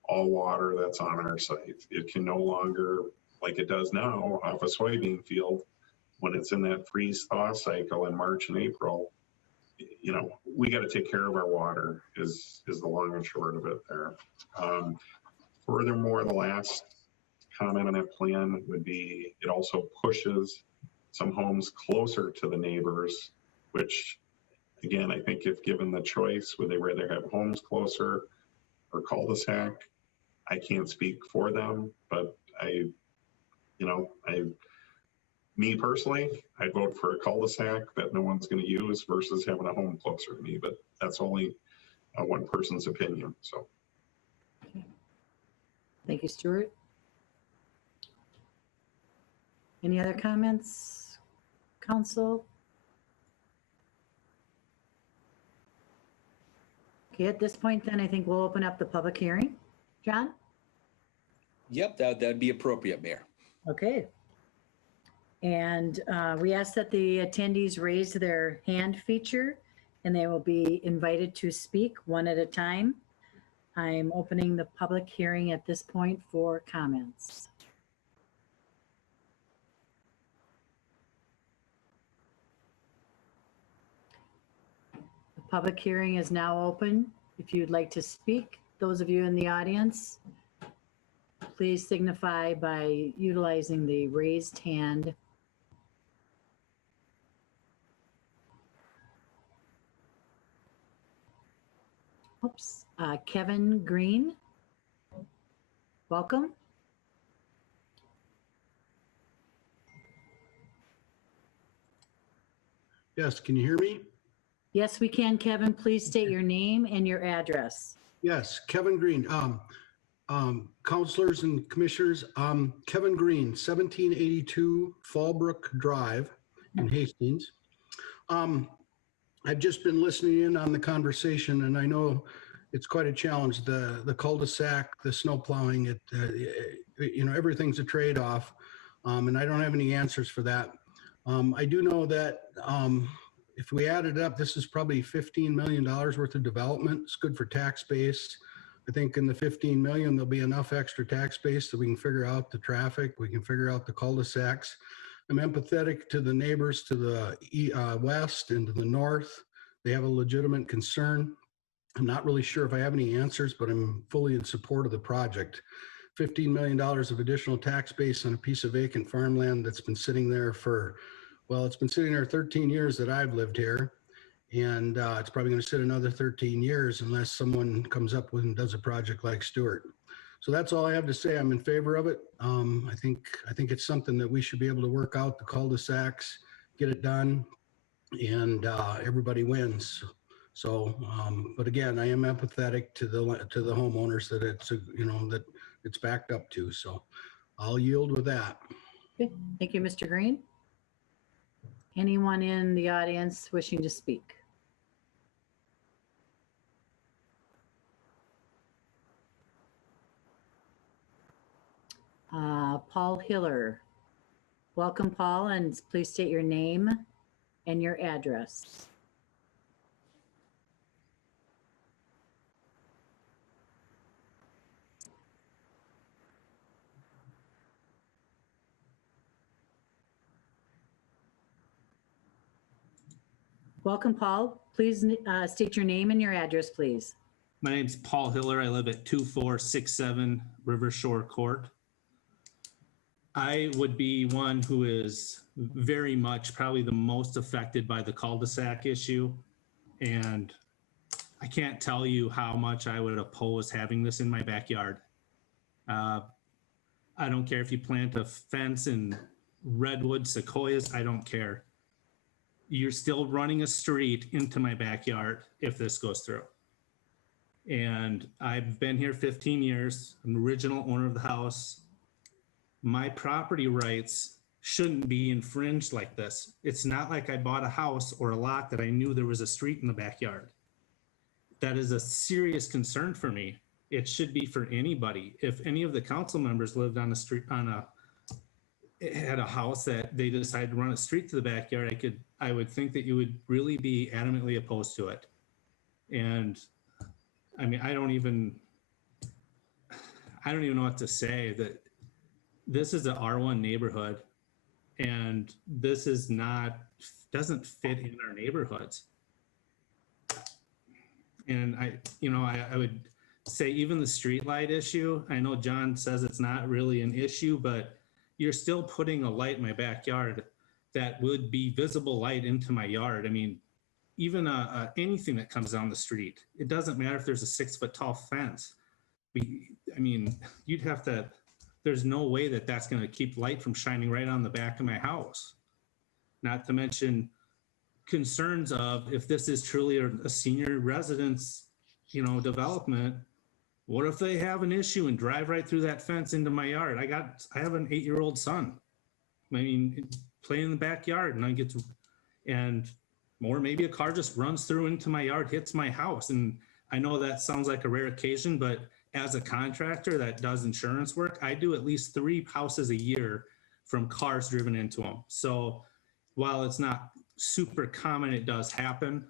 all water that's on our site. It can no longer, like it does now off a soybean field, when it's in that freeze thaw cycle in March and April, we got to take care of our water is the long and short of it there. Furthermore, the last comment on that plan would be, it also pushes some homes closer to the neighbors, which again, I think if given the choice, would they rather have homes closer or cul-de-sac? I can't speak for them, but me personally, I'd vote for a cul-de-sac that no one's going to use versus having a home closer to me, but that's only one person's opinion, so. Thank you, Stuart. Any other comments, council? Okay, at this point then, I think we'll open up the public hearing. John? Yep, that'd be appropriate, Mayor. Okay. And we ask that the attendees raise their hand feature and they will be invited to speak one at a time. I'm opening the public hearing at this point for comments. The public hearing is now open. If you'd like to speak, those of you in the audience, please signify by utilizing the raised hand. Oops, Kevin Green. Welcome. Yes, can you hear me? Yes, we can, Kevin. Please state your name and your address. Yes, Kevin Green. Counselors and commissioners, Kevin Green, 1782 Fallbrook Drive in Hastings. I've just been listening in on the conversation, and I know it's quite a challenge. The cul-de-sac, the snow plowing, everything's a trade-off, and I don't have any answers for that. I do know that if we add it up, this is probably $15 million worth of development. It's good for tax base. I think in the 15 million, there'll be enough extra tax base that we can figure out the traffic. We can figure out the cul-de-sacs. I'm empathetic to the neighbors to the west and to the north. They have a legitimate concern. I'm not really sure if I have any answers, but I'm fully in support of the project. $15 million of additional tax base on a piece of vacant farmland that's been sitting there for, well, it's been sitting there 13 years that I've lived here. And it's probably going to sit another 13 years unless someone comes up with and does a project like Stewart. So that's all I have to say. I'm in favor of it. I think it's something that we should be able to work out, the cul-de-sacs, get it done, and everybody wins. So, but again, I am empathetic to the homeowners that that it's backed up to. So I'll yield with that. Okay. Thank you, Mr. Green. Anyone in the audience wishing to speak? Paul Hiller. Welcome, Paul, and please state your name and your address. Welcome, Paul. Please state your name and your address, please. My name's Paul Hiller. I live at 2467 River Shore Court. I would be one who is very much probably the most affected by the cul-de-sac issue. And I can't tell you how much I would oppose having this in my backyard. I don't care if you plant a fence in redwood, sequoias, I don't care. You're still running a street into my backyard if this goes through. And I've been here 15 years. I'm the original owner of the house. My property rights shouldn't be infringed like this. It's not like I bought a house or a lot that I knew there was a street in the backyard. That is a serious concern for me. It should be for anybody. If any of the council members lived on a street, had a house that they decided to run a street to the backyard, I would think that you would really be adamantly opposed to it. And I mean, I don't even know what to say. That this is an R1 neighborhood, and this doesn't fit in our neighborhoods. And I would say even the streetlight issue, I know John says it's not really an issue, but you're still putting a light in my backyard that would be visible light into my yard. I mean, even anything that comes down the street, it doesn't matter if there's a 6-foot tall fence. There's no way that that's going to keep light from shining right on the back of my house. Not to mention concerns of if this is truly a senior residence, development, what if they have an issue and drive right through that fence into my yard? I have an 8-year-old son. Playing in the backyard, and or maybe a car just runs through into my yard, hits my house. And I know that sounds like a rare occasion, but as a contractor that does insurance work, I do at least 3 houses a year from cars driven into them. So while it's not super common, it does happen.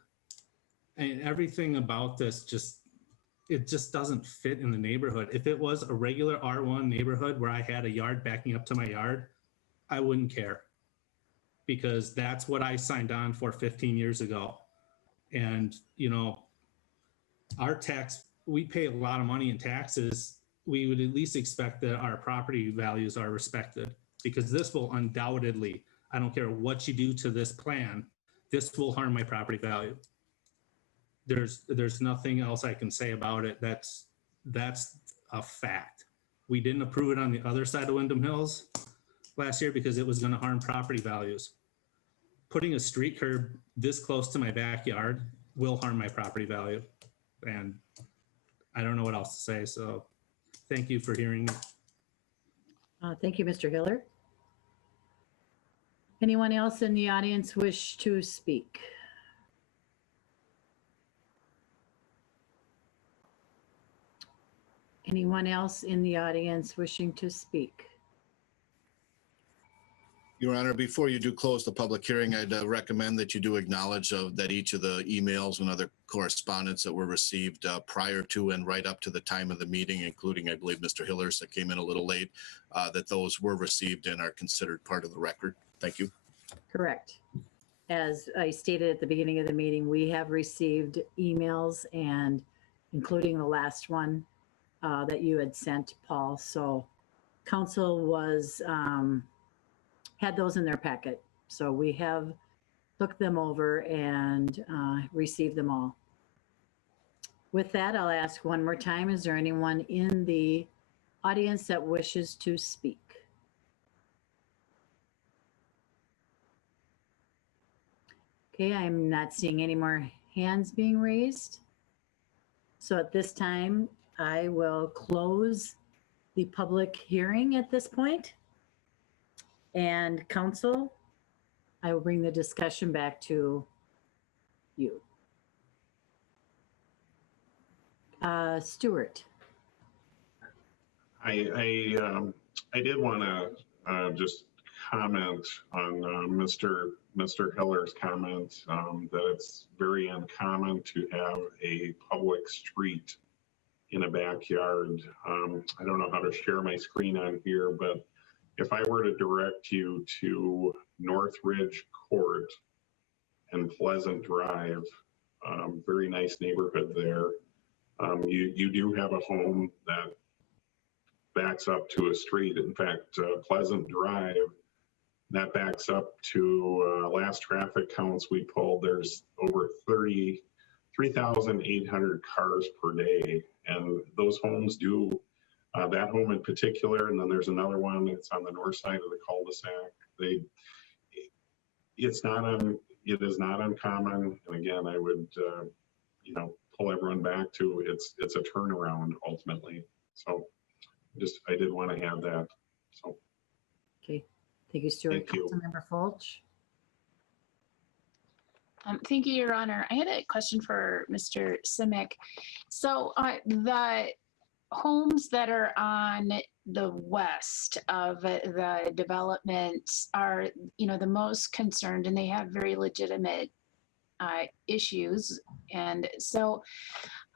And everything about this it just doesn't fit in the neighborhood. If it was a regular R1 neighborhood where I had a yard backing up to my yard, I wouldn't care, because that's what I signed on for 15 years ago. And, we pay a lot of money in taxes. We would at least expect that our property values are respected, because this will undoubtedly, I don't care what you do to this plan, this will harm my property value. there's nothing else I can say about it. That's a fact. We didn't approve it on the other side of Wyndham Hills last year because it was going to harm property values. Putting a street curb this close to my backyard will harm my property value. And I don't know what else to say. So thank you for hearing me. Thank you, Mr. Hiller. Anyone else in the audience wish to speak? Anyone else in the audience wishing to speak? Your Honor, before you do close the public hearing, I'd recommend that you do acknowledge that each of the emails and other correspondence that were received prior to and right up to the time of the meeting, including, I believe, Mr. Hiller's that came in a little late, that those were received and are considered part of the record. Thank you. Correct. As I stated at the beginning of the meeting, we have received emails and including the last one that you had sent, Paul. So council was had those in their packet. So we have looked them over and received them all. With that, I'll ask one more time, is there anyone in the audience that wishes to speak? Okay, I'm not seeing any more hands being raised. So at this time, I will close the public hearing at this point. And council, I will bring the discussion back to you. Stuart. I did want to just comment on Mr. Hiller's comment that it's very uncommon to have a public street in a backyard. I don't know how to share my screen on here, but if I were to direct you to Northridge Court and Pleasant Drive, very nice neighborhood there. You do have a home that backs up to a street. In fact, Pleasant Drive, that backs up to last traffic counts we pulled. There's over 3,800 cars per day. And those homes do, that home in particular, and then there's another one that's on the north side of the cul-de-sac. It is not uncommon. And again, I would, pull everyone back to it's a turnaround ultimately. So I did want to add that. So. Okay, thank you, Stuart. Thank you. Councilmember Fulch. Thank you, Your Honor. I had a question for Mr. Simek. So the homes that are on the west of the development are, the most concerned, and they have very legitimate issues. And so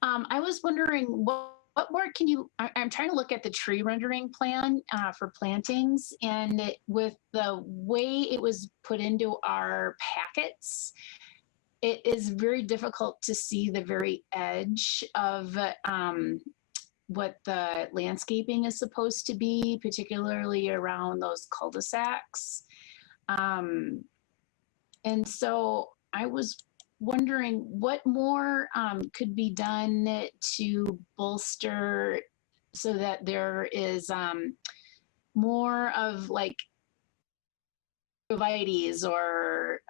I was wondering what more can you, I'm trying to look at the tree rendering plan for plantings, and with the way it was put into our packets, it is very difficult to see the very edge of what the landscaping is supposed to be, particularly around those cul-de-sacs. And so I was wondering what more could be done to bolster so that there is more of like arborvitaes or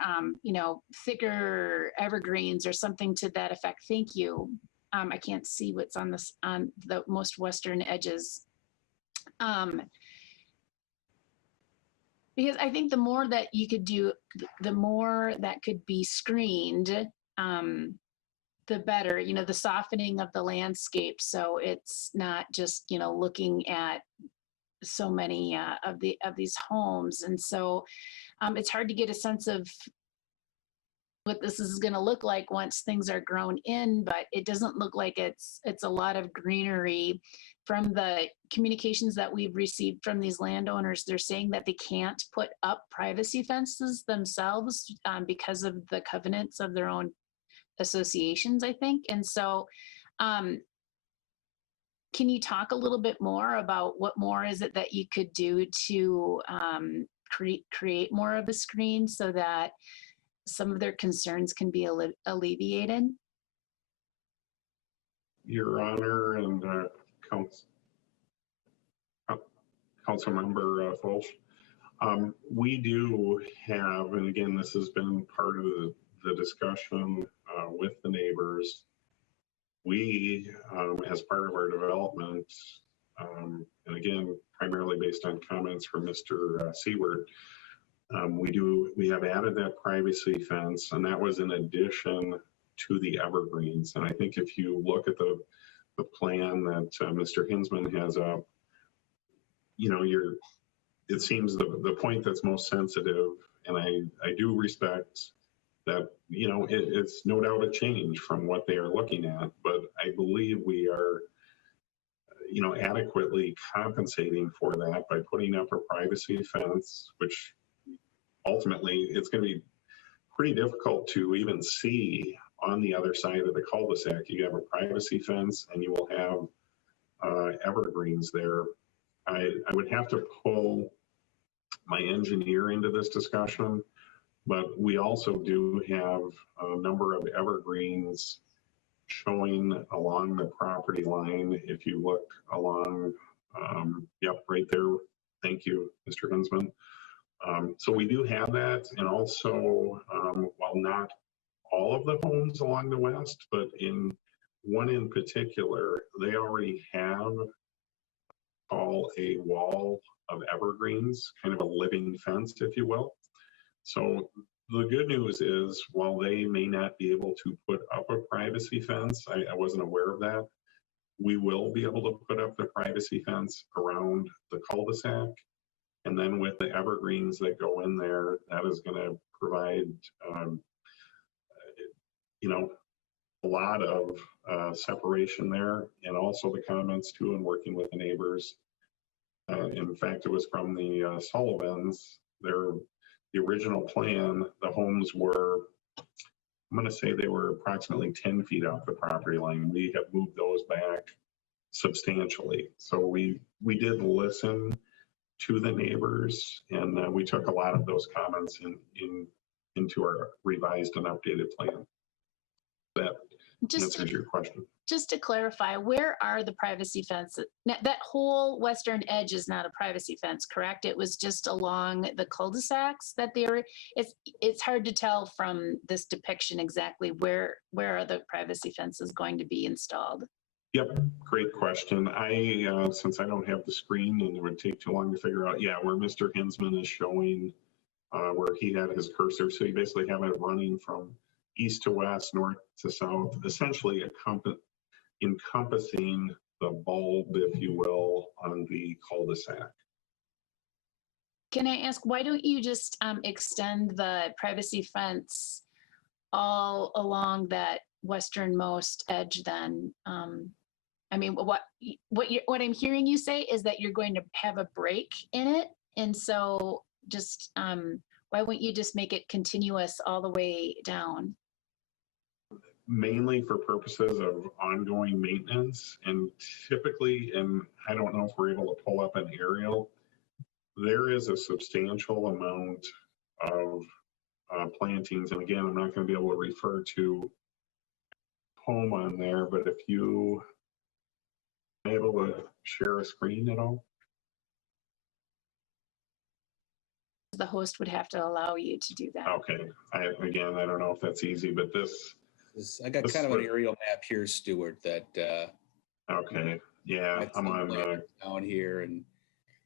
thicker evergreens or something to that effect. Thank you. I can't see what's on this on the most western edges. Because I think the more that you could do, the more that could be screened, the better, the softening of the landscape. So it's not just, looking at so many of these homes. And so it's hard to get a sense of what this is going to look like once things are grown in, but it doesn't look like it's a lot of greenery. From the communications that we've received from these landowners, they're saying that they can't put up privacy fences themselves because of the covenants of their own associations, I think. And so can you talk a little bit more about what more is it that you could do to create more of a screen so that some of their concerns can be alleviated? Your Honor, and Councilmember Fulch. We do have, and again, this has been part of the discussion with the neighbors. We, as part of our development, and again, primarily based on comments from Mr. Seward, we have added that privacy fence, and that was in addition to the evergreens. And I think if you look at the plan that Mr. Hinsman has up, you know, it seems the point that's most sensitive, and I do respect that, you know, it's no doubt a change from what they are looking at, but I believe we are, you know, adequately compensating for that by putting up a privacy fence, which ultimately it's going to be pretty difficult to even see on the other side of the cul-de-sac. You have a privacy fence and you will have evergreens there. I would have to pull my engineer into this discussion, but we also do have a number of evergreens showing along the property line. If you look along, yep, right there. Thank you, Mr. Hinsman. So we do have that, and also, while not all of the homes along the west, but in one in particular, they already have all a wall of evergreens, kind of a living fence, if you will. So the good news is, while they may not be able to put up a privacy fence, I wasn't aware of that, we will be able to put up the privacy fence around the cul-de-sac. And then with the evergreens that go in there, that is going to provide, you know, a lot of separation there, and also the comments too, and working with the neighbors. In fact, it was from the Sullivans. The original plan, the homes were, I'm going to say they were approximately 10 feet off the property line. We have moved those back substantially. So we did listen to the neighbors, and we took a lot of those comments into our revised and updated plan. That answers your question. Just to clarify, where are the privacy fences? That whole western edge is not a privacy fence, correct? It was just along the cul-de-sacs that they were. It's hard to tell from this depiction exactly where are the privacy fences going to be installed. Yep, great question. Since I don't have the screen and it would take too long to figure out, yeah, where Mr. Hinsman is showing where he had his cursor. So you basically have it running from east to west, north to south, essentially encompassing the bulb, if you will, on the cul-de-sac. Can I ask, why don't you just extend the privacy fence all along that westernmost edge then? I mean, what I'm hearing you say is that you're going to have a break in it. And so just, why wouldn't you just make it continuous all the way down? Mainly for purposes of ongoing maintenance, and typically, and I don't know if we're able to pull up an aerial, there is a substantial amount of plantings. And again, I'm not going to be able to refer to home on there, but if you are able to share a screen at all? The host would have to allow you to do that. Okay. I don't know if that's easy, but I got kind of an aerial map here, Stuart, that okay. Yeah, I'm on down here, and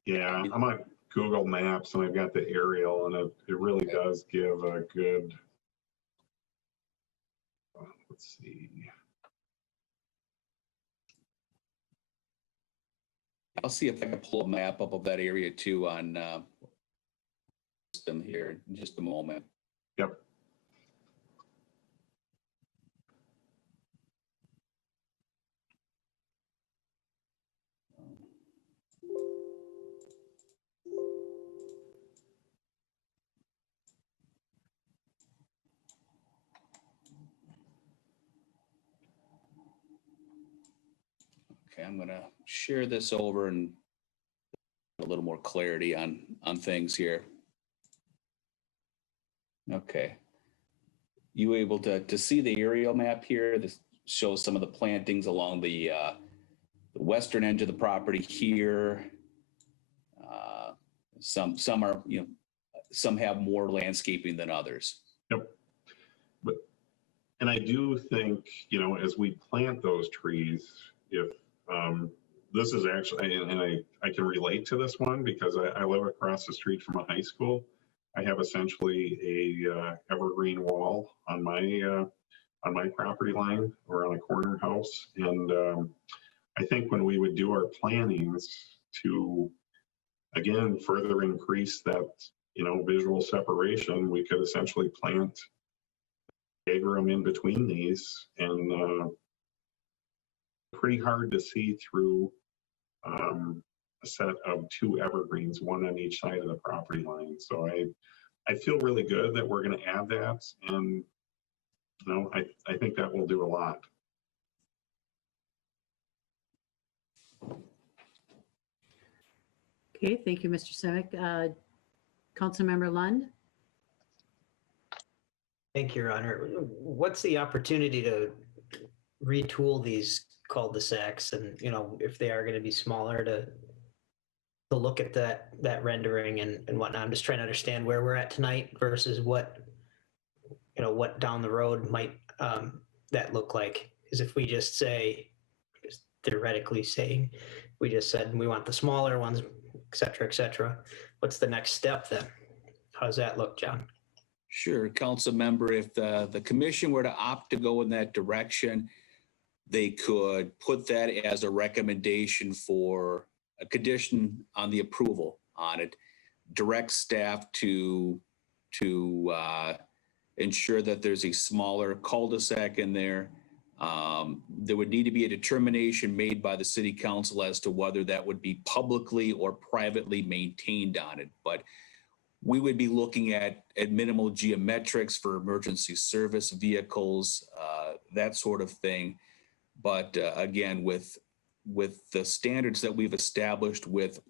yeah, I'm on Google Maps, and I've got the aerial, and it really does give a good, let's see. I'll see if I can pull a map up of that area too on system here in just a moment. Yep. Okay, I'm going to share this over and a little more clarity on things here. Okay. You able to see the aerial map here? This shows some of the plantings along the western end of the property here. Some are, some have more landscaping than others. Yep. And I do think, as we plant those trees, if this is actually, and I can relate to this one because I live across the street from a high school. I have essentially a evergreen wall on my property line or on a corner house. And I think when we would do our plannings to, again, further increase that, visual separation, we could essentially plant agrum in between these, and pretty hard to see through a set of two evergreens, one on each side of the property line. So I feel really good that we're going to add that, and I think that will do a lot. Okay, thank you, Mr. Simek. Councilmember Lund? Thank you, Your Honor. What's the opportunity to retool these cul-de-sacs, and if they are going to be smaller, to look at that rendering and whatnot? I'm just trying to understand where we're at tonight versus what down the road might that look like. Because if we just say, just theoretically saying, we just said we want the smaller ones, et cetera, what's the next step then? How does that look, John? Sure, council member, if the commission were to opt to go in that direction, they could put that as a recommendation for a condition on the approval on it, direct staff to ensure that there's a smaller cul-de-sac in there. There would need to be a determination made by the city council as to whether that would be publicly or privately maintained on it. But we would be looking at minimal geometrics for emergency service vehicles, that sort of thing. But again, with the standards that we've established, with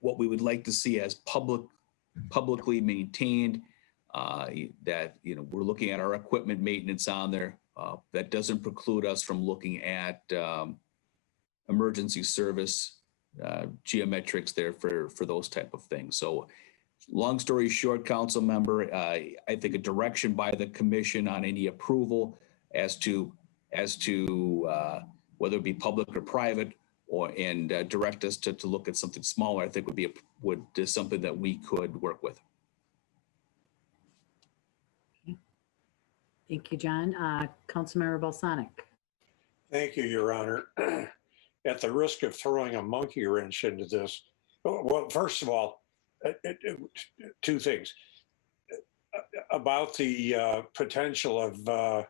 what we would like to see as publicly maintained, that we're looking at our equipment maintenance on there. That doesn't preclude us from looking at emergency service geometrics there for those type of things. So long story short, council member, I think a direction by the commission on any approval as to whether it be public or private, and direct us to look at something smaller, I think would be something that we could work with. Thank you, John. Councilmember Balsanic. Thank you, Your Honor. At the risk of throwing a monkey wrench into this, well, first of all, two things about the potential of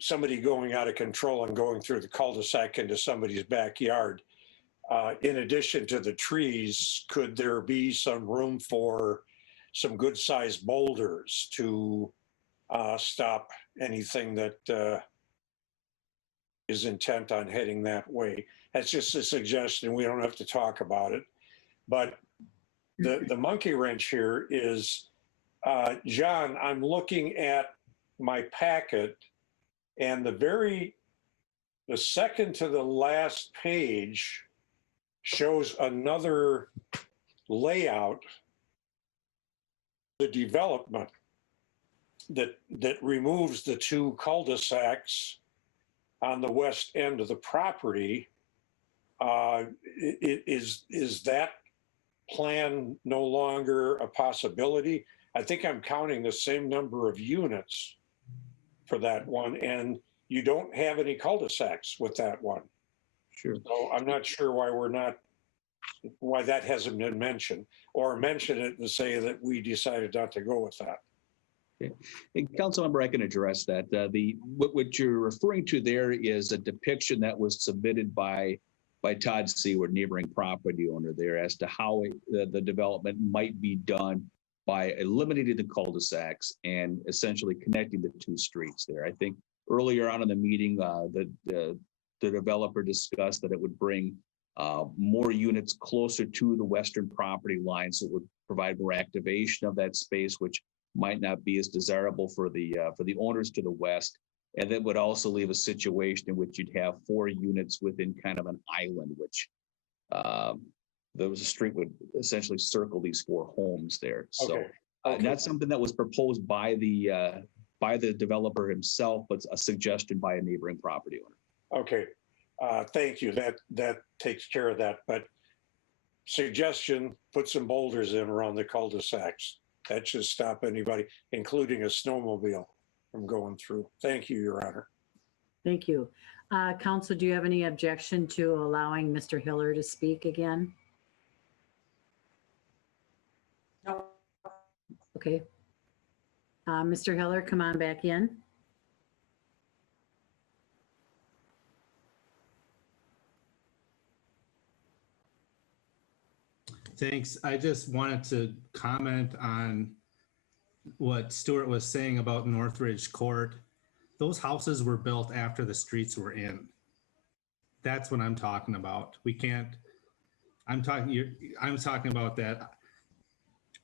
somebody going out of control and going through the cul-de-sac into somebody's backyard. In addition to the trees, could there be some room for some good-sized boulders to stop anything that is intent on heading that way? That's just a suggestion. We don't have to talk about it. But the monkey wrench here is, John, I'm looking at my packet, and the second to the last page shows another layout, the development that removes the two cul-de-sacs on the west end of the property. Is that plan no longer a possibility? I think I'm counting the same number of units for that one, and you don't have any cul-de-sacs with that one. Sure. So I'm not sure why that hasn't been mentioned, or mention it and say that we decided not to go with that. Okay. And Councilmember, I can address that. What you're referring to there is a depiction that was submitted by Todd Seward, neighboring property owner there, as to how the development might be done by eliminating the cul-de-sacs and essentially connecting the two streets there. I think earlier on in the meeting, the developer discussed that it would bring more units closer to the western property line, so it would provide more activation of that space, which might not be as desirable for the owners to the west. And that would also leave a situation in which you'd have 4 units within kind of an island, which the street would essentially circle these 4 homes there. So Okay. not something that was proposed by the developer himself, but a suggestion by a neighboring property owner. Okay, thank you. That takes care of that. But suggestion, put some boulders in around the cul-de-sacs. That should stop anybody, including a snowmobile, from going through. Thank you, Your Honor. Thank you. Council, do you have any objection to allowing Mr. Hiller to speak again? No. Okay. Mr. Hiller, come on back in. Thanks. I just wanted to comment on what Stuart was saying about Northridge Court. Those houses were built after the streets were in. That's what I'm talking about. We can't, I'm talking about that.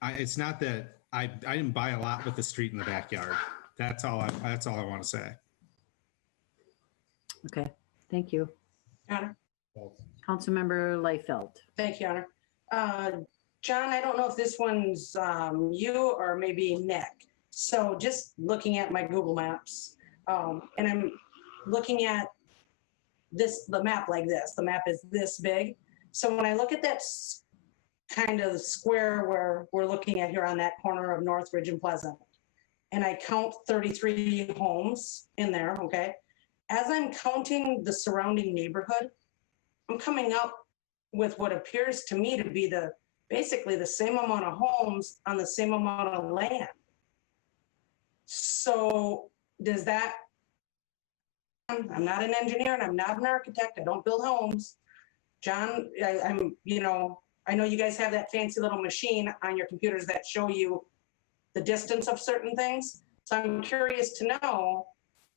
It's not that I didn't buy a lot with the street in the backyard. That's all I want to say. Okay, thank you. Honor. Councilmember Liefeld. Thank you, Honor. John, I don't know if this one's you or maybe Nick. So just looking at my Google Maps, and I'm looking at the map like this. The map is this big. So when I look at that kind of square where we're looking at here on that corner of Northridge and Pleasant, and I count 33 homes in there, okay? As I'm counting the surrounding neighborhood, I'm coming up with what appears to me to be basically the same amount of homes on the same amount of land. So does that, I'm not an engineer and I'm not an architect. I don't build homes. John, I know you guys have that fancy little machine on your computers that show you the distance of certain things. So I'm curious to know,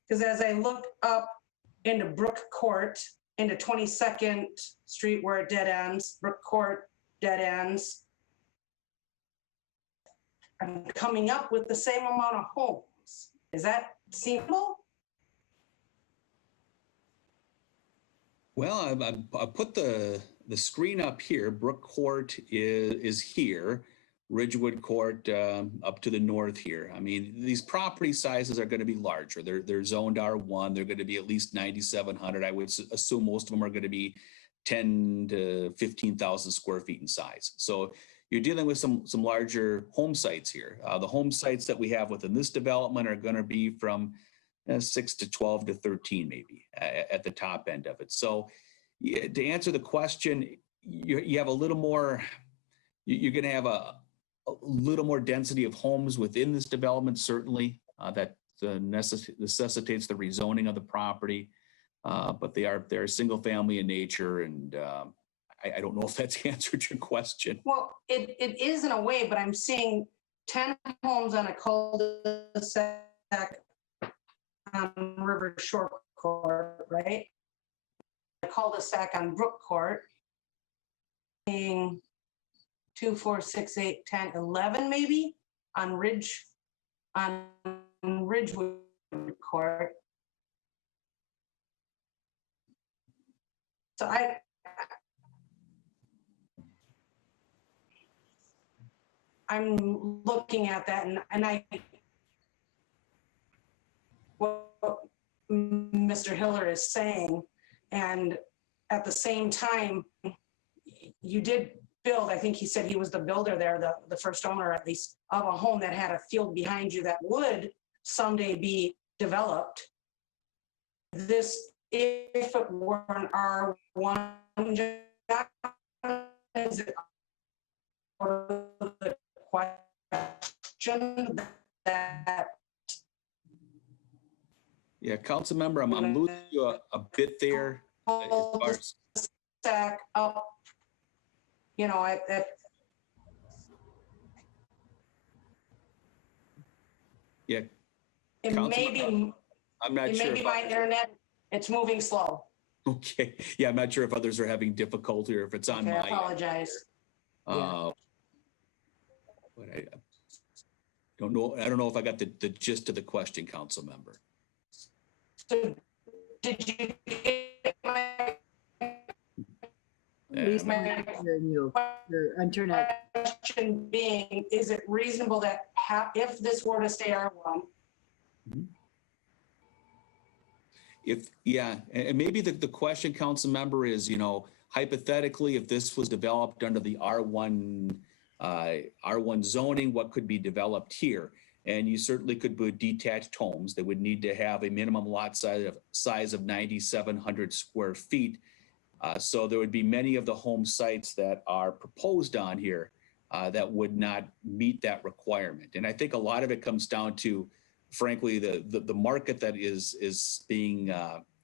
because as I look up into Brook Court, into 22nd Street where it dead ends, Brook Court dead ends, I'm coming up with the same amount of homes. Is that simple? Well, I put the screen up here. Brook Court is here. Ridgewood Court up to the north here. I mean, these property sizes are going to be larger. They're zoned R1. They're going to be at least 9,700. I would assume most of them are going to be 10 to 15,000 square feet in size. So you're dealing with some larger home sites here. The home sites that we have within this development are going to be from 6 to 12 to 13 maybe at the top end of it. So to answer the question, you have a little more, you're going to have a little more density of homes within this development, certainly that necessitates the rezoning of the property, but they're single family in nature, and I don't know if that's answered your question. Well, it is in a way, but I'm seeing 10 homes on a cul-de-sac on River Shore Court, right? A cul-de-sac on Brook Court, being 2, 4, 6, 8, 10, 11 maybe on Ridgewood Court. So I'm looking at that and what Mr. Hiller is saying, and at the same time, you did build, I think he said he was the builder there, the first owner at least, of a home that had a field behind you that would someday be developed. This, if it were an R1, is it the question that? Yeah, council member, I'm losing you a bit there. As far as stack up, you know, yeah, it may be, I'm not it sure. may be my internet, it's moving slow. Okay, yeah, I'm not sure if others are having difficulty or if it's on Okay, my I end. apologize. But Don't know. I don't know if I got the gist of the question, council member. So did you get my Lisa, we're not hearing you. Your internet. question being, is it reasonable that if this were to stay R1, And maybe the question, council member, is, hypothetically, if this was developed under the R1 zoning, what could be developed here? And you certainly could put detached homes that would need to have a minimum lot size of 9,700 square feet. So there would be many of the home sites that are proposed on here that would not meet that requirement. And I think a lot of it comes down to, frankly, the market that is being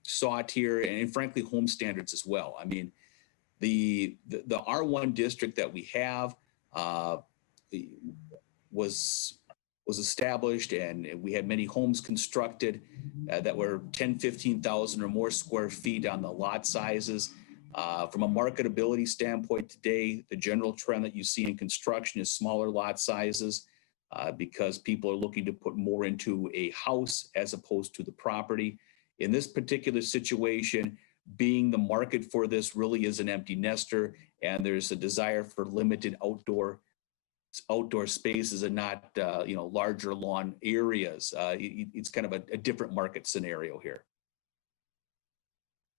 sought here, and frankly, home standards as well. I mean, the R1 district that we have was established, and we had many homes constructed that were 10, 15,000 or more square feet on the lot sizes. From a marketability standpoint today, the general trend that you see in construction is smaller lot sizes because people are looking to put more into a house as opposed to the property. In this particular situation, being the market for this really is an empty nester, and there's a desire for limited outdoor spaces and not larger lawn areas. It's kind of a different market scenario here.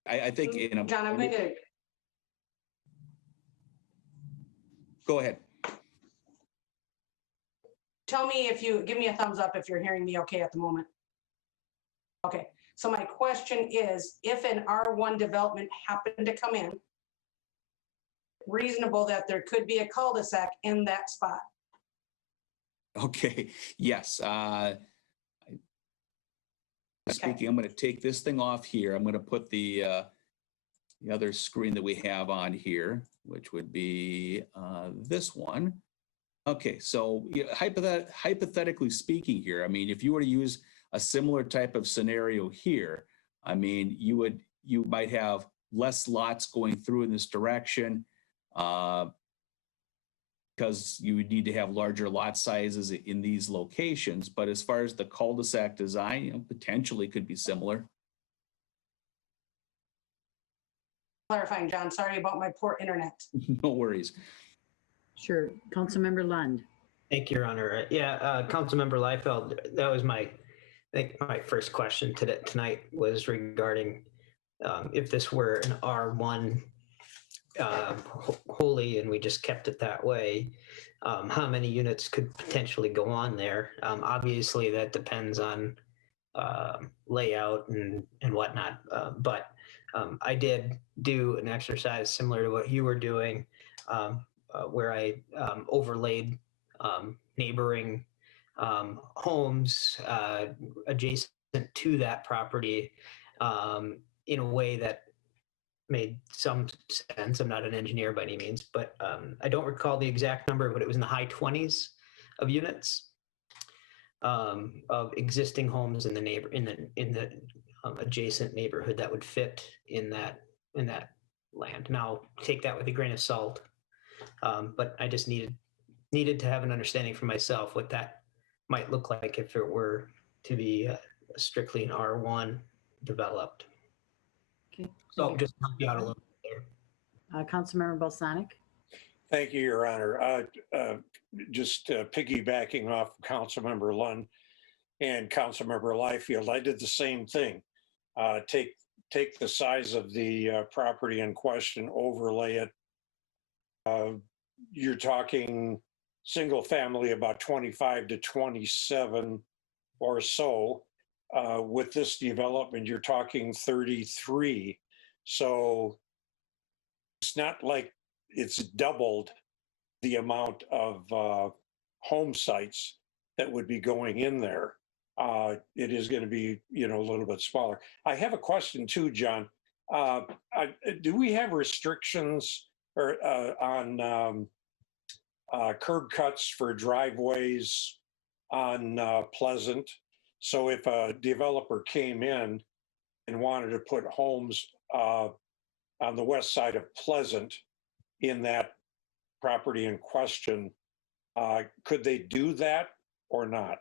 I think, John, I'm going to go ahead. tell me if you give me a thumbs up if you're hearing me okay at the moment. Okay, so my question is, if an R1 development happened to come in, reasonable that there could be a cul-de-sac in that spot? Okay, yes. Speaking, I'm going to take this thing off here. I'm going to put the other screen that we have on here, which would be this one. Okay, so hypothetically speaking here, I mean, if you were to use a similar type of scenario here, I mean, you might have less lots going through in this direction because you would need to have larger lot sizes in these locations. But as far as the cul-de-sac design, potentially could be similar. Clarifying, John, sorry about my poor internet. No worries. Sure. Councilmember Lund. Thank you, Your Honor. Yeah, Councilmember Liefeld, that was my first question tonight was regarding if this were an R1 wholly and we just kept it that way, how many units could potentially go on there? Obviously, that depends on layout and whatnot, but I did do an exercise similar to what you were doing, where I overlaid neighboring homes adjacent to that property in a way that made some sense. I'm not an engineer by any means, but I don't recall the exact number, but it was in the high 20s of units of existing homes in the adjacent neighborhood that would fit in that land. Now, take that with a grain of salt, but I just needed to have an understanding for myself what that might look like if it were to be strictly an R1 developed. Okay. So just help you out a little bit there. Councilmember Balsanic. Thank you, Your Honor. Just piggybacking off Councilmember Lund and Councilmember Liefeld, I did the same thing. Take the size of the property in question, overlay it. You're talking single family about 25 to 27 or so. With this development, you're talking 33. So it's not like it's doubled the amount of home sites that would be going in there. It is going to be, a little bit smaller. I have a question too, John. Do we have restrictions on curb cuts for driveways on Pleasant? So if a developer came in and wanted to put homes on the west side of Pleasant in that property in question, could they do that? or not?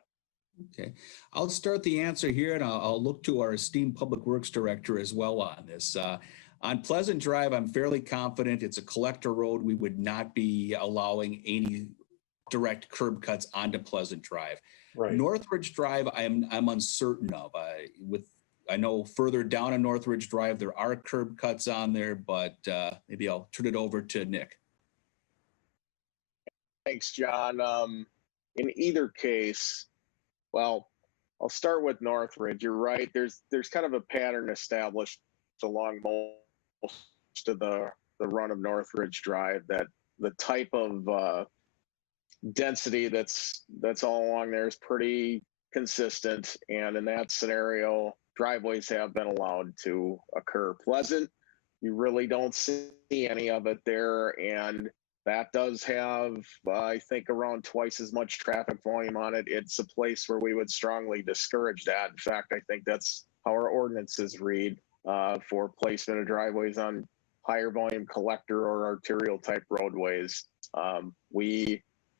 Okay, I'll start the answer here and I'll look to our esteemed Public Works Director as well on this. On Pleasant Drive, I'm fairly confident it's a collector road. We would not be allowing any direct curb cuts onto Pleasant Drive. Right. Northridge Drive, I'm uncertain of. I know further down on Northridge Drive, there are curb cuts on there, but maybe I'll turn it over to Nick. Thanks, John. In either case, well, I'll start with Northridge. You're right. There's kind of a pattern established along most of the run of Northridge Drive that the type of density that's all along there is pretty consistent. And in that scenario, driveways have been allowed to occur. Pleasant, you really don't see any of it there. And that does have, I think, around twice as much traffic volume on it. It's a place where we would strongly discourage that. In fact, I think that's how our ordinances read for placement of driveways on higher volume collector or arterial type roadways.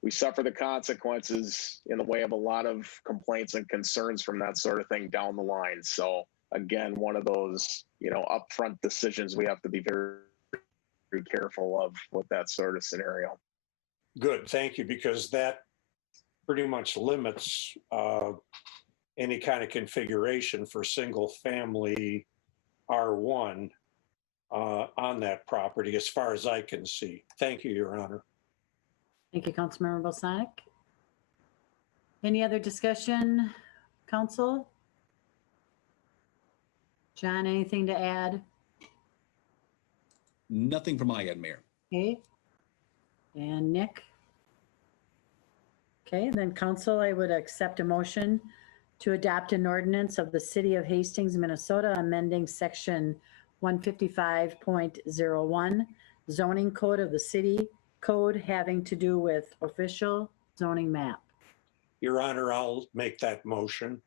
We suffer the consequences in the way of a lot of complaints and concerns from that sort of thing down the line. So again, one of those, upfront decisions we have to be very careful of with that sort of scenario. Good, thank you, because that pretty much limits any kind of configuration for single family R1 on that property, as far as I can see. Thank you, Your Honor. Thank you, Councilmember Balsonic. Any other discussion, council? John, anything to add? Nothing from my end, Mayor. Okay. And Nick? Okay, then council, I would accept a motion to adopt an ordinance of the City of Hastings, Minnesota, amending section 155.01 zoning code of the city code having to do with official zoning map. Your Honor, I'll make that motion.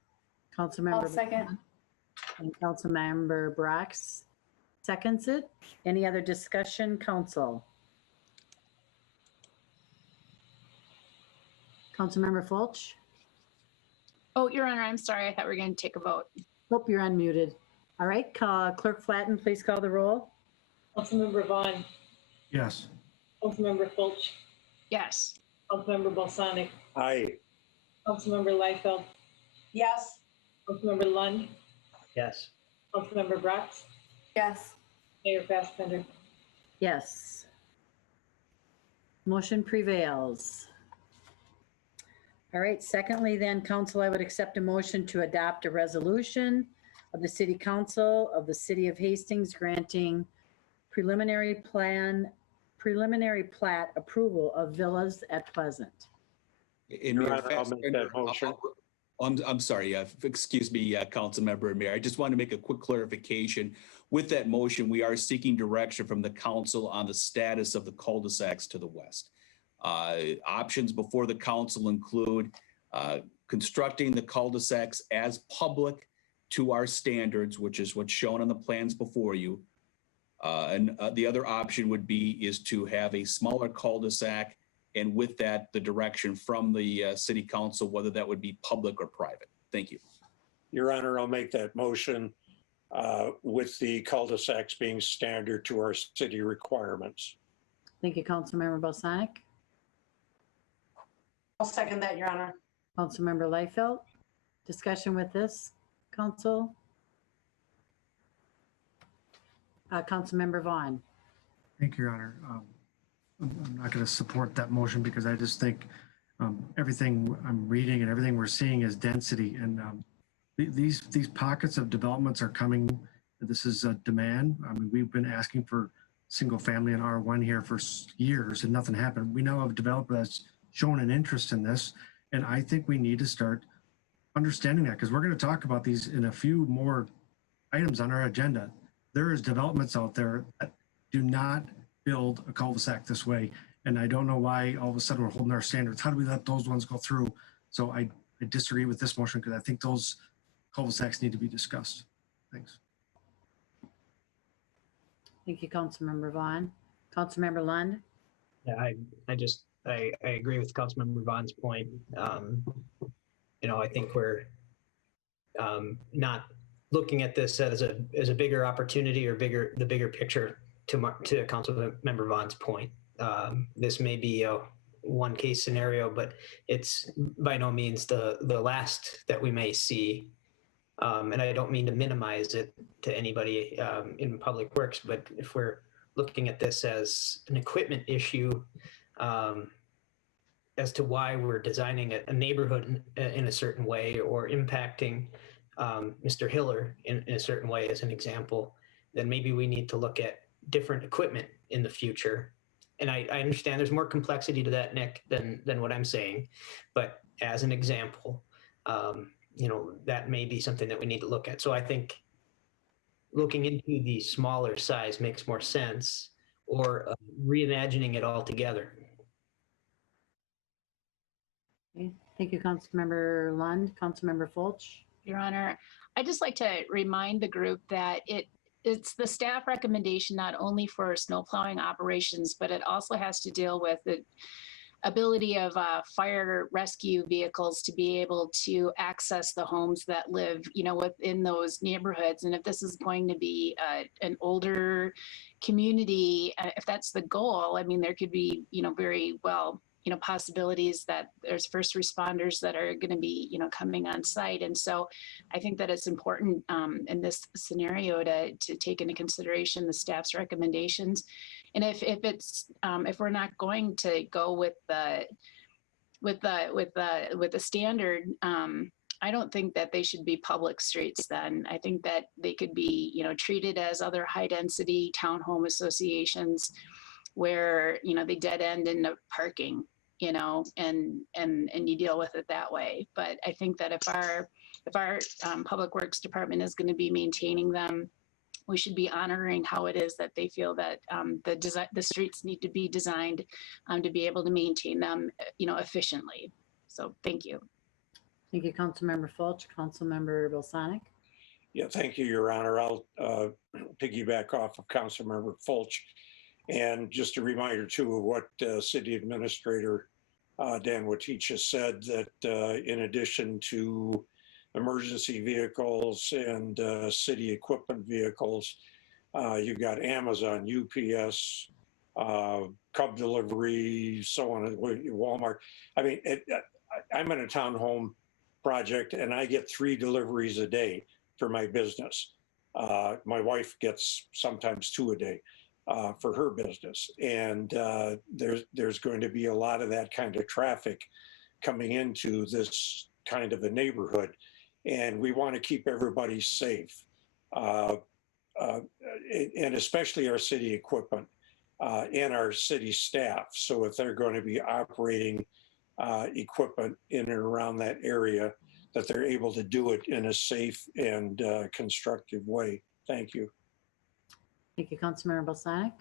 Councilmember. I'll second. And Councilmember Brox seconds it. Any other discussion, council? Councilmember Fulch? Oh, Your Honor, I'm sorry. I thought we were going to take a vote. Hope you're unmuted. All right, Clerk Flatten, please call the roll. Councilmember Vaughn, Yes. Councilmember Fulch, Yes. Councilmember Balsonic, Aye. Councilmember Liefeld, Yes. Councilmember Lund, Yes. Councilmember Brox, Yes. Mayor Fassbender. Yes. Motion prevails. All right, secondly then, council, I would accept a motion to adopt a resolution of the City Council of the City of Hastings granting preliminary plat approval of villas at Pleasant. And Your Mayor Honor, I'll make that motion. I'm sorry, excuse me, Councilmember and Mayor. I just want to make a quick clarification. With that motion, we are seeking direction from the council on the status of the cul-de-sacs to the west. Options before the council include constructing the cul-de-sacs as public to our standards, which is what's shown on the plans before you. And the other option is to have a smaller cul-de-sac, and with that, the direction from the city council, whether that would be public or private. Thank you. Your Honor, I'll make that motion with the cul-de-sacs being standard to our city requirements. Thank you, Councilmember Balsonic. I'll second that, Your Honor. Councilmember Liefeld, discussion with this, council? Councilmember Vaughn. Thank you, Your Honor. I'm not going to support that motion because I just think everything I'm reading and everything we're seeing is density. And these pockets of developments are coming. This is a demand. I mean, we've been asking for single family and R1 here for years and nothing happened. We now have a developer that's shown an interest in this. And I think we need to start understanding that, because we're going to talk about these in a few more items on our agenda. There is developments out there that do not build a cul-de-sac this way. And I don't know why all of a sudden we're holding our standards. How do we let those ones go through? So I disagree with this motion because I think those cul-de-sacs need to be discussed. Thanks. Thank you, Councilmember Vaughn. Councilmember Lund? Yeah, I agree with Councilmember Vaughn's point. I think we're not looking at this as a bigger opportunity or the bigger picture. To Council Member Vaughn's point, this may be a one case scenario, but it's by no means the last that we may see. And I don't mean to minimize it to anybody in Public Works, but if we're looking at this as an equipment issue, as to why we're designing a neighborhood in a certain way or impacting Mr. Hiller in a certain way, as an example, then maybe we need to look at different equipment in the future. And I understand there's more complexity to that, Nick, than what I'm saying. But as an example, that may be something that we need to look at. So I think looking into the smaller size makes more sense, or reimagining it all together. Okay. Thank you, Councilmember Lund. Councilmember Fulch. Your Honor, I'd just like to remind the group that it's the staff recommendation not only for snow plowing operations, but it also has to deal with the ability of fire rescue vehicles to be able to access the homes that live, within those neighborhoods. And if this is going to be an older community, if that's the goal, I mean, there could be, very well, possibilities that there's first responders that are going to be, coming on site. And so I think that it's important in this scenario to take into consideration the staff's recommendations. And if we're not going to go with the standard, I don't think that they should be public streets then. I think that they could be, treated as other high density townhome associations where, they dead end in the parking, and you deal with it that way. But I think that if our Public Works Department is going to be maintaining them, we should be honoring how it is that they feel that the streets need to be designed to be able to maintain them, efficiently. So thank you. Thank you, Councilmember Fulch. Councilmember Balsonic. Yeah, thank you, Your Honor. I'll piggyback off of Councilmember Fulch. And just a reminder too of what City Administrator Dan Waticha said, that in addition to emergency vehicles and city equipment vehicles, you've got Amazon, UPS, Cub Delivery, so on, Walmart. I mean, I'm in a townhome project and I get 3 deliveries a day for my business. My wife gets sometimes 2 a day for her business. And there's going to be a lot of that kind of traffic coming into this kind of a neighborhood. And we want to keep everybody safe, and especially our city equipment and our city staff. So if they're going to be operating equipment in and around that area, that they're able to do it in a safe and constructive way. Thank you. Thank you, Councilmember Balsonic.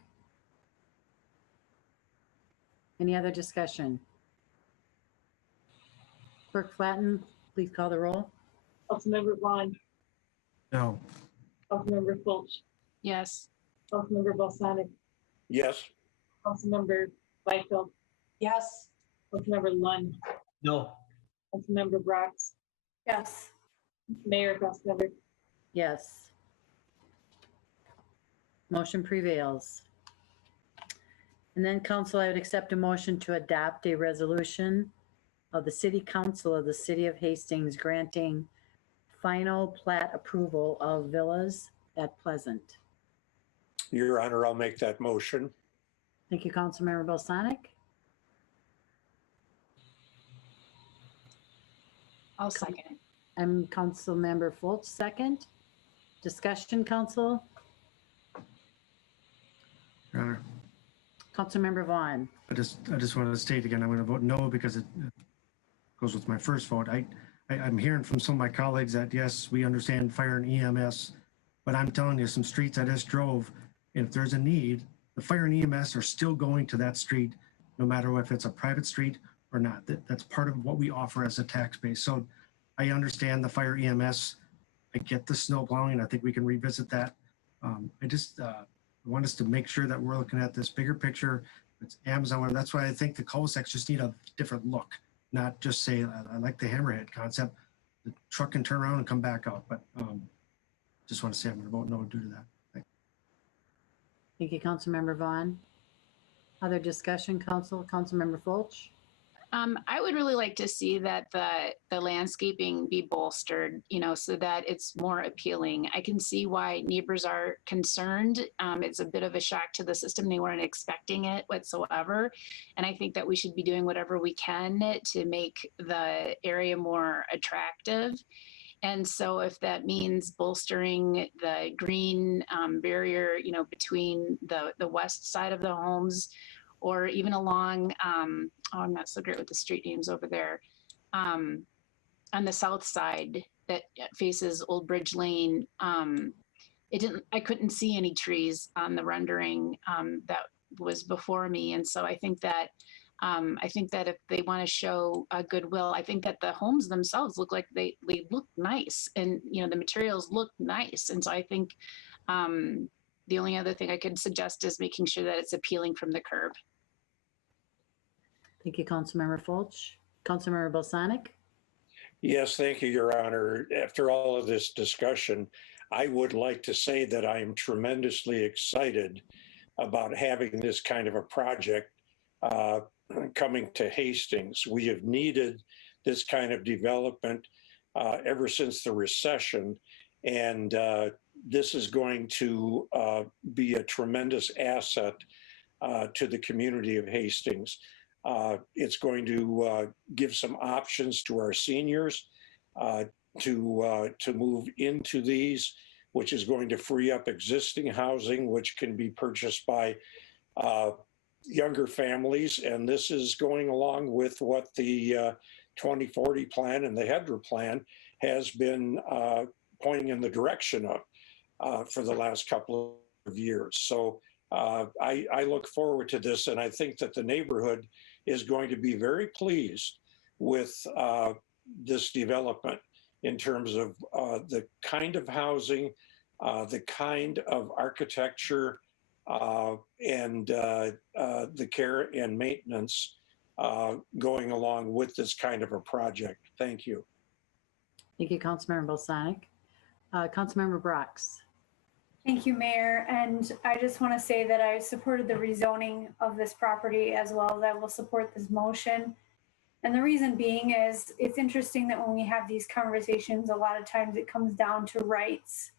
Any other discussion? Clerk Flatten, please call the roll. Councilmember Vaughn, No. Councilmember Fulch, Yes. Councilmember Balsonic, Yes. Councilmember Liefeld, Yes. Councilmember Lund, No. Councilmember Bratz, Yes. Mayor Councilmember. Yes. Motion prevails. And then, council, I would accept a motion to adopt a resolution of the City Council of the City of Hastings granting final plat approval of villas at Pleasant. Your Honor, I'll make that motion. Thank you, Councilmember Balsonic. I'll second. I'm Councilmember Fulch, second. Discussion, council. Your Honor, Councilmember Vaughn. I just want to state again, I'm going to vote no because it goes with my first vote. I'm hearing from some of my colleagues that, yes, we understand fire and EMS, but I'm telling you, some streets I just drove, if there's a need, the fire and EMS are still going to that street, no matter if it's a private street or not. That's part of what we offer as a tax base. So I understand the fire EMS. I get the snow plowing. I think we can revisit that. I just want us to make sure that we're looking at this bigger picture. It's Amazon. That's why I think the cul-de-sacs just need a different look. not just say, I like the hammerhead concept. The truck can turn around and come back out, but just want to say I'm going to vote no due to that. Thank you, Councilmember Vaughn. Other discussion, Councilmember Fulch? I would really like to see that the landscaping be bolstered, so that it's more appealing. I can see why neighbors are concerned. It's a bit of a shock to the system. They weren't expecting it whatsoever. And I think that we should be doing whatever we can to make the area more attractive. And so if that means bolstering the green barrier, between the west side of the homes, or even along, I'm not so great with the street names over there, on the south side that faces Old Bridge Lane. I couldn't see any trees on the rendering that was before me. And so I think that if they want to show goodwill, I think that the homes themselves look like they look nice, and the materials look nice. And so I think the only other thing I could suggest is making sure that it's appealing from the curb. Thank you, Councilmember Fulch. Councilmember Balsanic? Yes, thank you, Your Honor. After all of this discussion, I would like to say that I am tremendously excited about having this kind of a project coming to Hastings. We have needed this kind of development ever since the recession, and this is going to be a tremendous asset to the community of Hastings. It's going to give some options to our seniors to move into these, which is going to free up existing housing, which can be purchased by younger families. And this is going along with what the 2040 plan and the HEDRA plan has been pointing in the direction of for the last couple of years. So I look forward to this, and I think that the neighborhood is going to be very pleased with this development in terms of the kind of housing, the kind of architecture, and the care and maintenance going along with this kind of a project. Thank you. Thank you, Councilmember Balsanic. Councilmember Brox? Thank you, Mayor. And I just want to say that I supported the rezoning of this property as well as I will support this motion. And the reason being is it's interesting that when we have these conversations, a lot of times it comes down to rights,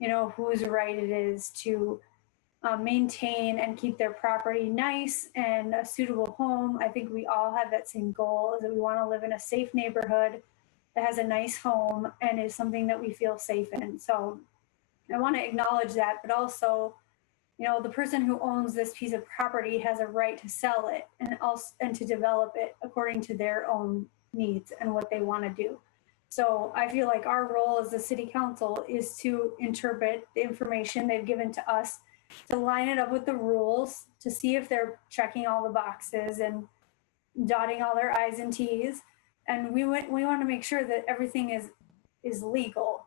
whose right it is to maintain and keep their property nice and a suitable home. I think we all have that same goal, is that we want to live in a safe neighborhood that has a nice home and is something that we feel safe in. So I want to acknowledge that, but also, the person who owns this piece of property has a right to sell it and to develop it according to their own needs and what they want to do. So I feel like our role as the city council is to interpret the information they've given to us, to line it up with the rules, to see if they're checking all the boxes and dotting all their I's and T's. And we want to make sure that everything is legal.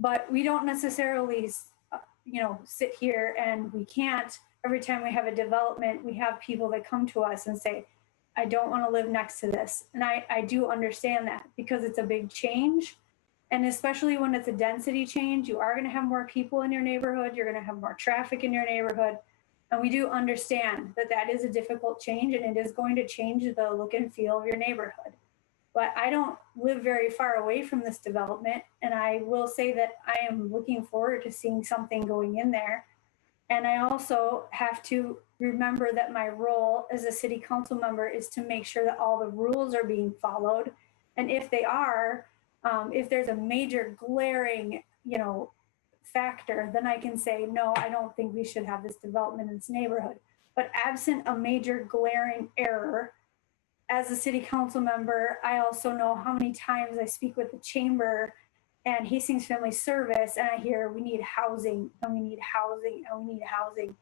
But we don't necessarily, sit here, and we can't, every time we have a development, we have people that come to us and say, I don't want to live next to this. And I do understand that, because it's a big change. And especially when it's a density change, you are going to have more people in your neighborhood. You're going to have more traffic in your neighborhood. And we do understand that that is a difficult change, and it is going to change the look and feel of your neighborhood. But I don't live very far away from this development, and I will say that I am looking forward to seeing something going in there. And I also have to remember that my role as a city council member is to make sure that all the rules are being followed. And if they are, if there's a major glaring, factor, then I can say, no, I don't think we should have this development in this neighborhood. But absent a major glaring error, as a city council member, I also know how many times I speak with the chamber and Hastings Family Service, and I hear we need housing, and we need housing, and we need housing.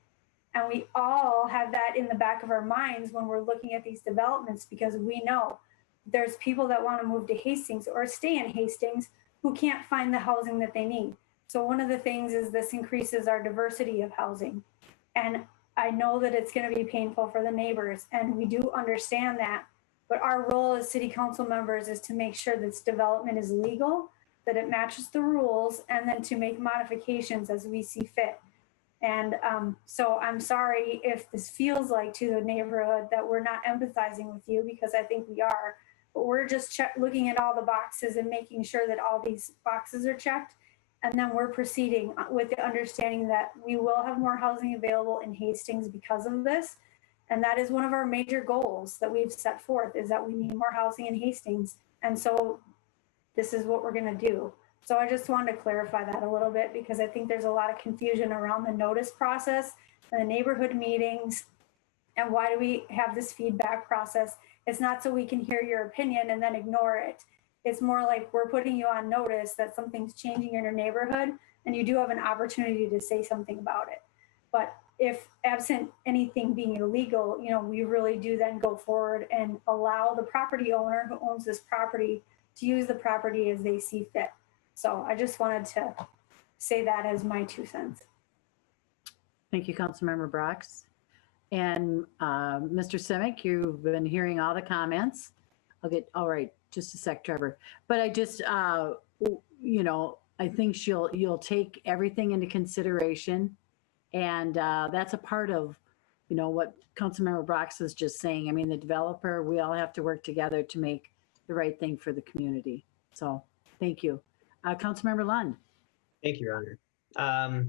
And we all have that in the back of our minds when we're looking at these developments, because we know there's people that want to move to Hastings or stay in Hastings who can't find the housing that they need. So one of the things is this increases our diversity of housing. And I know that it's going to be painful for the neighbors, and we do understand that. But our role as city council members is to make sure this development is legal, that it matches the rules, and then to make modifications as we see fit. And so I'm sorry if this feels like to the neighborhood that we're not empathizing with you, because I think we are. But we're just looking at all the boxes and making sure that all these boxes are checked. And then we're proceeding with the understanding that we will have more housing available in Hastings because of this. And that is one of our major goals that we've set forth, is that we need more housing in Hastings. And so this is what we're going to do. So I just wanted to clarify that a little bit, because I think there's a lot of confusion around the notice process and the neighborhood meetings. And why do we have this feedback process? It's not so we can hear your opinion and then ignore it. It's more like we're putting you on notice that something's changing in your neighborhood, and you do have an opportunity to say something about it. But if absent anything being illegal, we really do then go forward and allow the property owner who owns this property to use the property as they see fit. So I just wanted to say that as my 2 cents. Thank you, Councilmember Brox. And Mr. Simek, you've been hearing all the comments. All right, just a sec, Trevor. But I just, I think you'll take everything into consideration. And that's a part of, what Councilmember Brox is just saying. I mean, the developer, we all have to work together to make the right thing for the community. So thank you. Councilmember Lund. Thank you, Your Honor.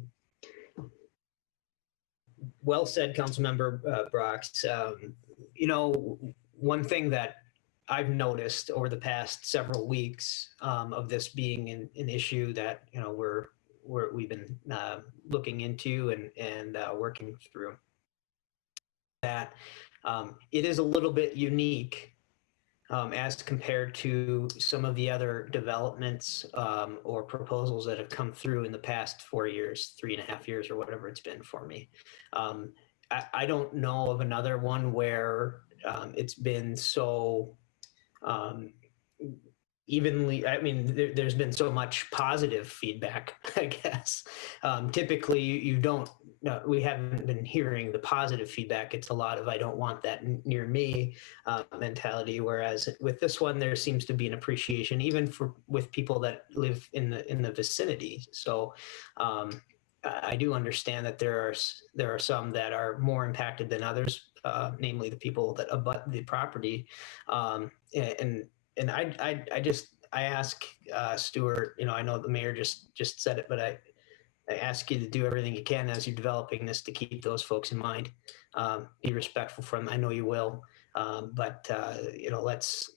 Well said, Councilmember Brox. One thing that I've noticed over the past several weeks of this being an issue that we've been looking into and working through, that it is a little bit unique as compared to some of the other developments or proposals that have come through in the past 4 years, 3.5 years, or whatever it's been for me. I don't know of another one where it's been so evenly. I mean, there's been so much positive feedback, I guess. Typically, you don't. We haven't been hearing the positive feedback. It's a lot of "I don't want that near me" mentality. Whereas with this one, there seems to be an appreciation, even with people that live in the vicinity. So I do understand that there are some that are more impacted than others, namely the people that abut the property. And I ask Stuart, I know the mayor just said it, but I ask you to do everything you can as you're developing this to keep those folks in mind. Be respectful from them. I know you will, but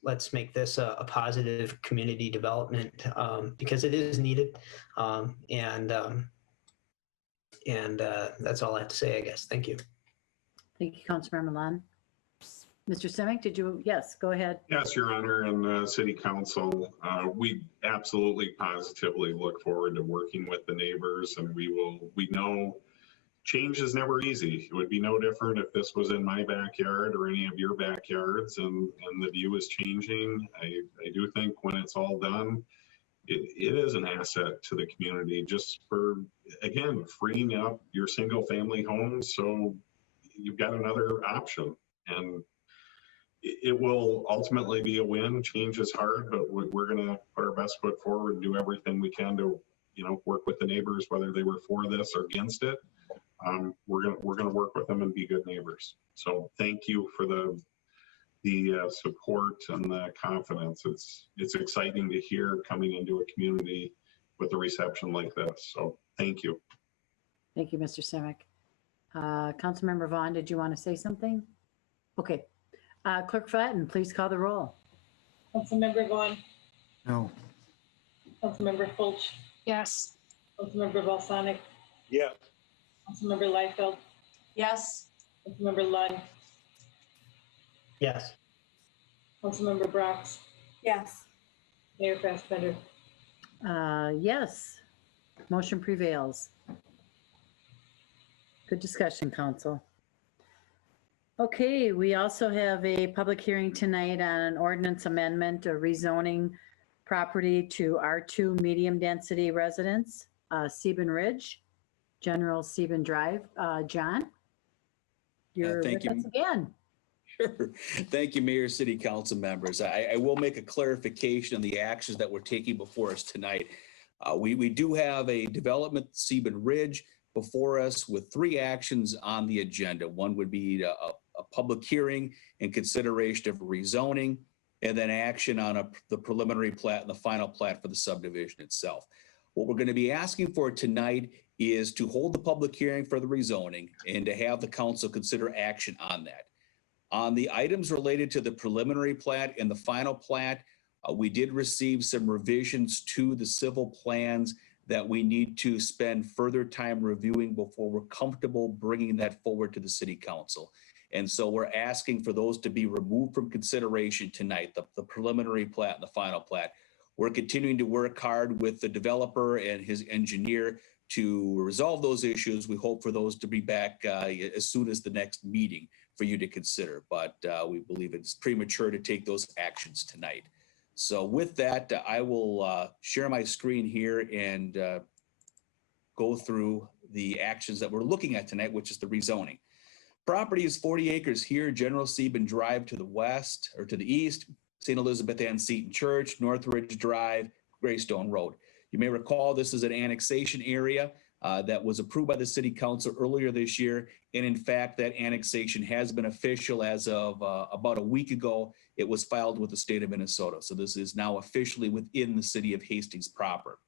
let's make this a positive community development because it is needed. And that's all I have to say, I guess. Thank you. Thank you, Councilmember Lund. Mr. Simek, did you? Yes, go ahead. Yes, Your Honor, and City Council, we absolutely positively look forward to working with the neighbors, and we know change is never easy. It would be no different if this was in my backyard or any of your backyards and the view is changing. I do think when it's all done, it is an asset to the community just for, again, freeing up your single family homes. So you've got another option, and it will ultimately be a win. Change is hard, but we're going to put our best foot forward and do everything we can to, work with the neighbors, whether they were for this or against it. We're going to work with them and be good neighbors. So thank you for the support and the confidence. It's exciting to hear coming into a community with a reception like this. So thank you. Thank you, Mr. Simek. Councilmember Vaughn, did you want to say something? Okay. Clerk Flatten, please call the roll. Councilmember Vaughn, No. Councilmember Fulch, Yes. Councilmember Balsanic, Yes. Councilmember Liefeld, Yes. Councilmember Lund, Yes. Councilmember Brox, Yes. Mayor Fassbender. Yes. Motion prevails. Good discussion, Council. Okay, we also have a public hearing tonight on an ordinance amendment, a rezoning property to R2 medium density residence, Sieben Ridge, General Sieben Drive. John, you're thank with us you. again. Sure. Thank you, Mayor, City Council members. I will make a clarification on the actions that we're taking before us tonight. We do have a development, Sieben Ridge, before us with 3 actions on the agenda. One would be a public hearing and consideration of rezoning, and then action on the preliminary plat and the final plat for the subdivision itself. What we're going to be asking for tonight is to hold the public hearing for the rezoning and to have the council consider action on that. On the items related to the preliminary plat and the final plat, we did receive some revisions to the civil plans that we need to spend further time reviewing before we're comfortable bringing that forward to the city council. And so we're asking for those to be removed from consideration tonight, the preliminary plat and the final plat. We're continuing to work hard with the developer and his engineer to resolve those issues. We hope for those to be back as soon as the next meeting for you to consider, but we believe it's premature to take those actions tonight. So with that, I will share my screen here and go through the actions that we're looking at tonight, which is the rezoning. Property is 40 acres here, General Sieben Drive to the west or to the east, St. Elizabeth Ann Seton Church, Northridge Drive, Greystone Road. You may recall this is an annexation area that was approved by the city council earlier this year. And in fact, that annexation has been official as of about a week ago. It was filed with the state of Minnesota. So this is now officially within the city of Hastings proper.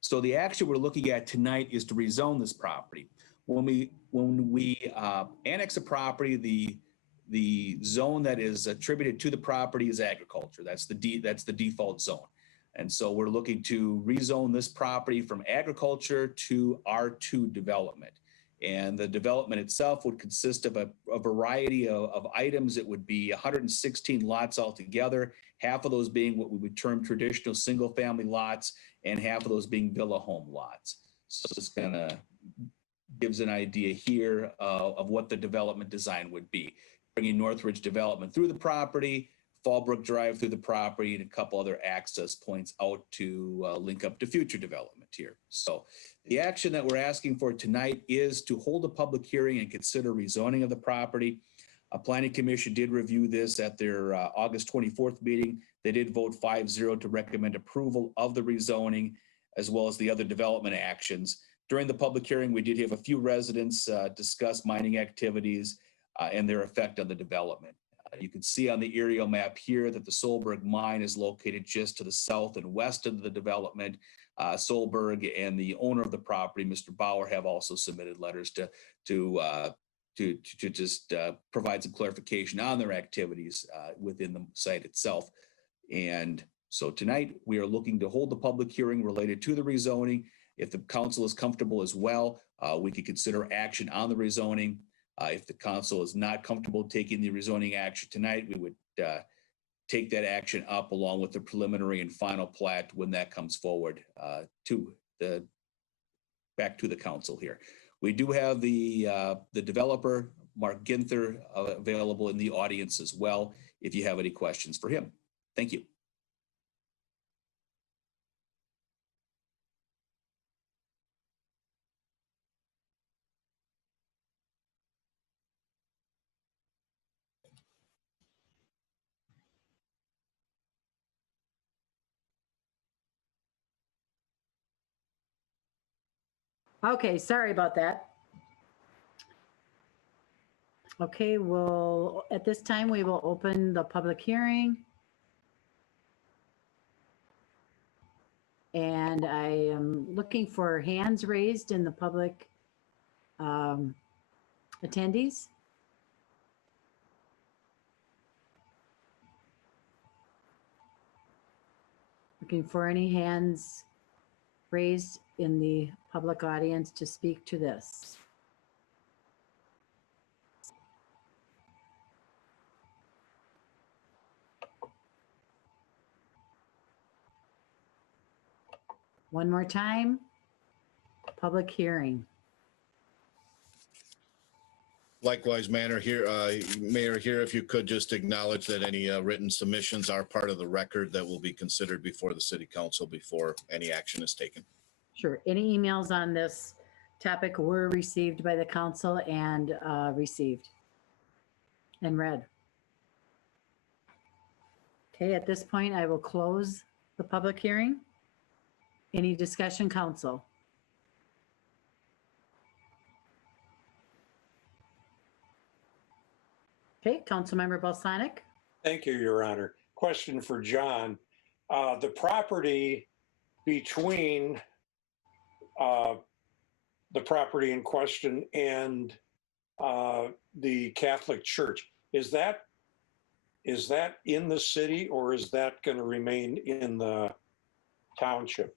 So the action we're looking at tonight is to rezone this property. When we annex a property, the zone that is attributed to the property is agriculture. That's the default zone. And so we're looking to rezone this property from agriculture to R2 development. And the development itself would consist of a variety of items. It would be 116 lots altogether, half of those being what we would term traditional single family lots and half of those being villa home lots. So this kind of gives an idea here of what the development design would be. Bringing Northridge development through the property, Fallbrook Drive through the property, and a couple other access points out to link up to future development here. So the action that we're asking for tonight is to hold a public hearing and consider rezoning of the property. A planning commission did review this at their August 24th meeting. They did vote 5-0 to recommend approval of the rezoning as well as the other development actions. During the public hearing, we did have a few residents discuss mining activities and their effect on the development. You can see on the aerial map here that the Solberg mine is located just to the south and west of the development. Solberg and the owner of the property, Mr. Bauer, have also submitted letters to just provide some clarification on their activities within the site itself. And so tonight we are looking to hold the public hearing related to the rezoning. If the council is comfortable as well, we could consider action on the rezoning. If the council is not comfortable taking the rezoning action tonight, we would take that action up along with the preliminary and final plat when that comes forward back to the council here. We do have the developer, Mark Ginther, available in the audience as well, if you have any questions for him. Thank you. Okay, sorry about that. Okay, well, at this time, we will open the public hearing. And I am looking for hands raised in the public attendees. Looking for any hands raised in the public audience to speak to this. One more time, public hearing. Likewise, Mayor here, if you could just acknowledge that any written submissions are part of the record that will be considered before the city council before any action is taken. Sure. Any emails on this topic were received by the council and received and read. Okay, at this point, I will close the public hearing. Any discussion, council? Okay, Councilmember Balsonic? Thank you, Your Honor. Question for John. The property between the property in question and the Catholic Church, is that in the city or is that going to remain in the township?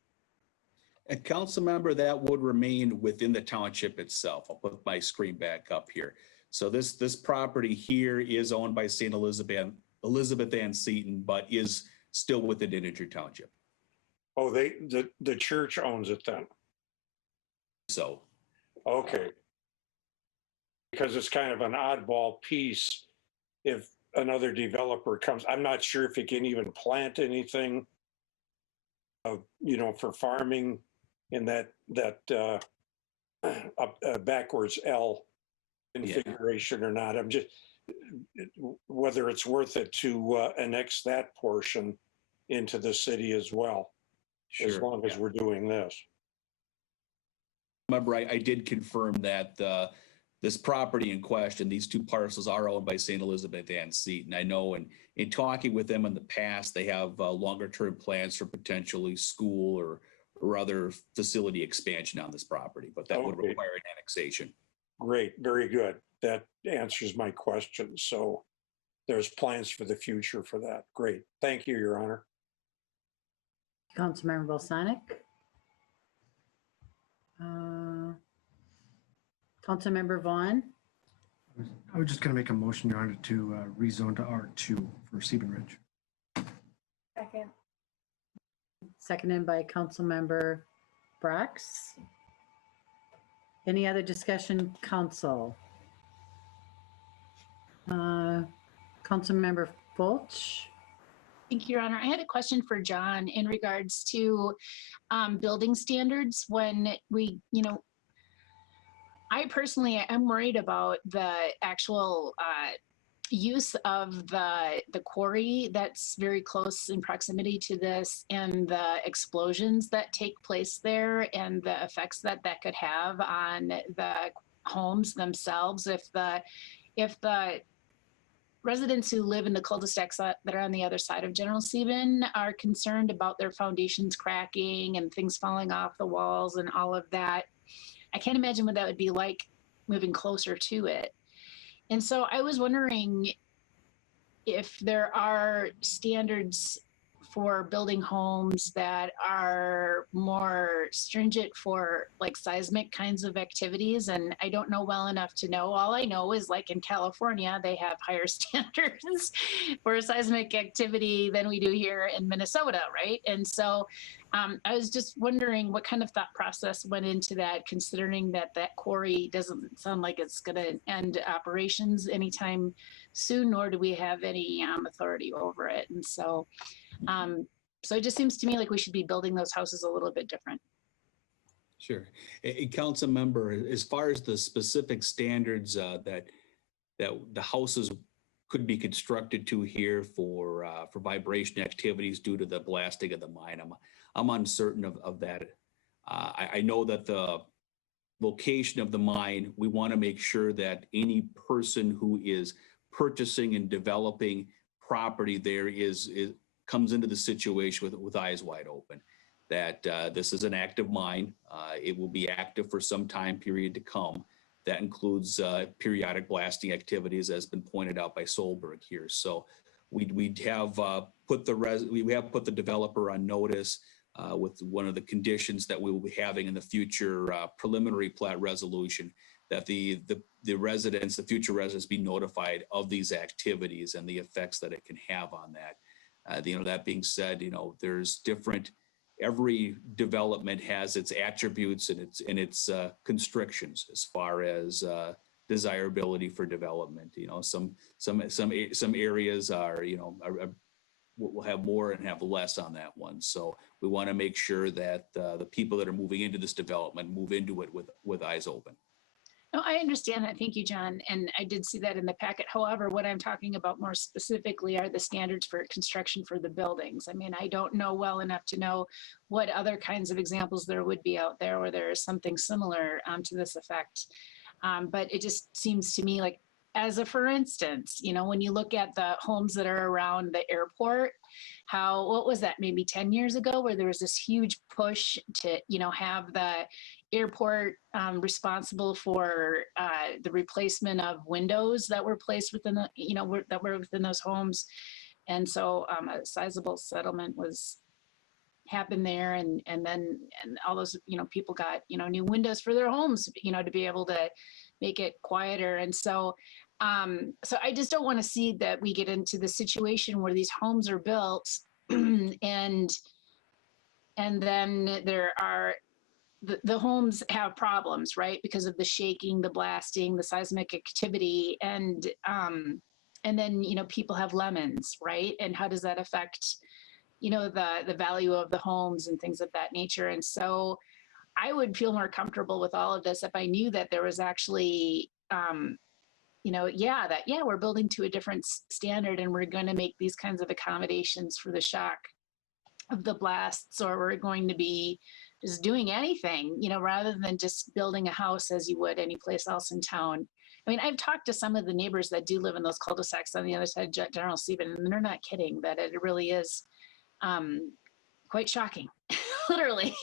A council member, that would remain within the township itself. I'll put my screen back up here. So this property here is owned by St. Elizabeth Ann Seton, but is still within Integer Township. Oh, the church owns it then? So. Okay. Because it's kind of an oddball piece if another developer comes. I'm not sure if he can even plant anything, for farming in that backwards L configuration or not. I'm just, whether it's worth it to annex that portion into the city as well, as long as we're doing this. Remember, I did confirm that this property in question, these two parcels are owned by St. Elizabeth Ann Seton. I know in talking with them in the past, they have longer term plans for potentially school or other facility expansion on this property, but that would require an annexation. Great, very good. That answers my question. So there's plans for the future for that. Great. Thank you, Your Honor. Councilmember Balsonic? Councilmember Vaughn? I was just going to make a motion, Your Honor, to rezone to R2 for Sieben Ridge. Second. Seconded by Councilmember Brox. Any other discussion, council? Councilmember Fulch? Thank you, Your Honor. I had a question for John in regards to building standards. When we, I personally am worried about the actual use of the quarry that's very close in proximity to this, and the explosions that take place there, and the effects that could have on the homes themselves. If the residents who live in the cul-de-sacs that are on the other side of General Sieben are concerned about their foundations cracking and things falling off the walls and all of that, I can't imagine what that would be like moving closer to it. And so I was wondering if there are standards for building homes that are more stringent for like seismic kinds of activities. And I don't know well enough to know. All I know is like in California, they have higher standards for seismic activity than we do here in Minnesota, right? And so I was just wondering what kind of thought process went into that, considering that quarry doesn't sound like it's going to end operations anytime soon, nor do we have any authority over it. And so, so it just seems to me like we should be building those houses a little bit different. Sure. A council member, as far as the specific standards that the houses could be constructed to here for vibration activities due to the blasting of the mine, I'm uncertain of that. I know that the location of the mine, we want to make sure that any person who is purchasing and developing property there comes into the situation with eyes wide open, that this is an active mine. It will be active for some time period to come. That includes periodic blasting activities, as has been pointed out by Solberg here. So we have put the developer on notice with one of the conditions that we will be having in the future preliminary plat resolution, that the future residents be notified of these activities and the effects that it can have on that. That being said, there's every development has its attributes and its constrictions as far as desirability for development. Some areas will have more and have less on that one. So we want to make sure that the people that are moving into this development move into it with eyes open. No, I understand that. Thank you, John. And I did see that in the packet. However, what I'm talking about more specifically are the standards for construction for the buildings. I mean, I don't know well enough to know what other kinds of examples there would be out there where there is something similar to this effect. But it just seems to me like, as a for instance, you know, when you look at the homes that are around the airport, how, what was that, maybe 10 years ago, where there was this huge push to, you know, have the airport responsible for the replacement of windows that were placed within the, you know, that were within those homes. And so a sizable settlement was happened there, and then all those, you know, people got, you know, new windows for their homes, you know, to be able to make it quieter. And so so I just don't want to see that we get into the situation where these homes are built and then there are the homes have problems, right? Because of the shaking, the blasting, the seismic activity, and then, you know, people have lemons, right? And how does that affect, you know, the value of the homes and things of that nature? And so I would feel more comfortable with all of this if I knew that there was actually, you know, we're building to a different standard and we're going to make these kinds of accommodations for the shock of the blasts, or we're going to be just doing anything, you know, rather than just building a house as you would any place else in town. I mean, I've talked to some of the neighbors that do live in those cul-de-sacs on the other side of General Sieben, and they're not kidding that it really is quite shocking, literally,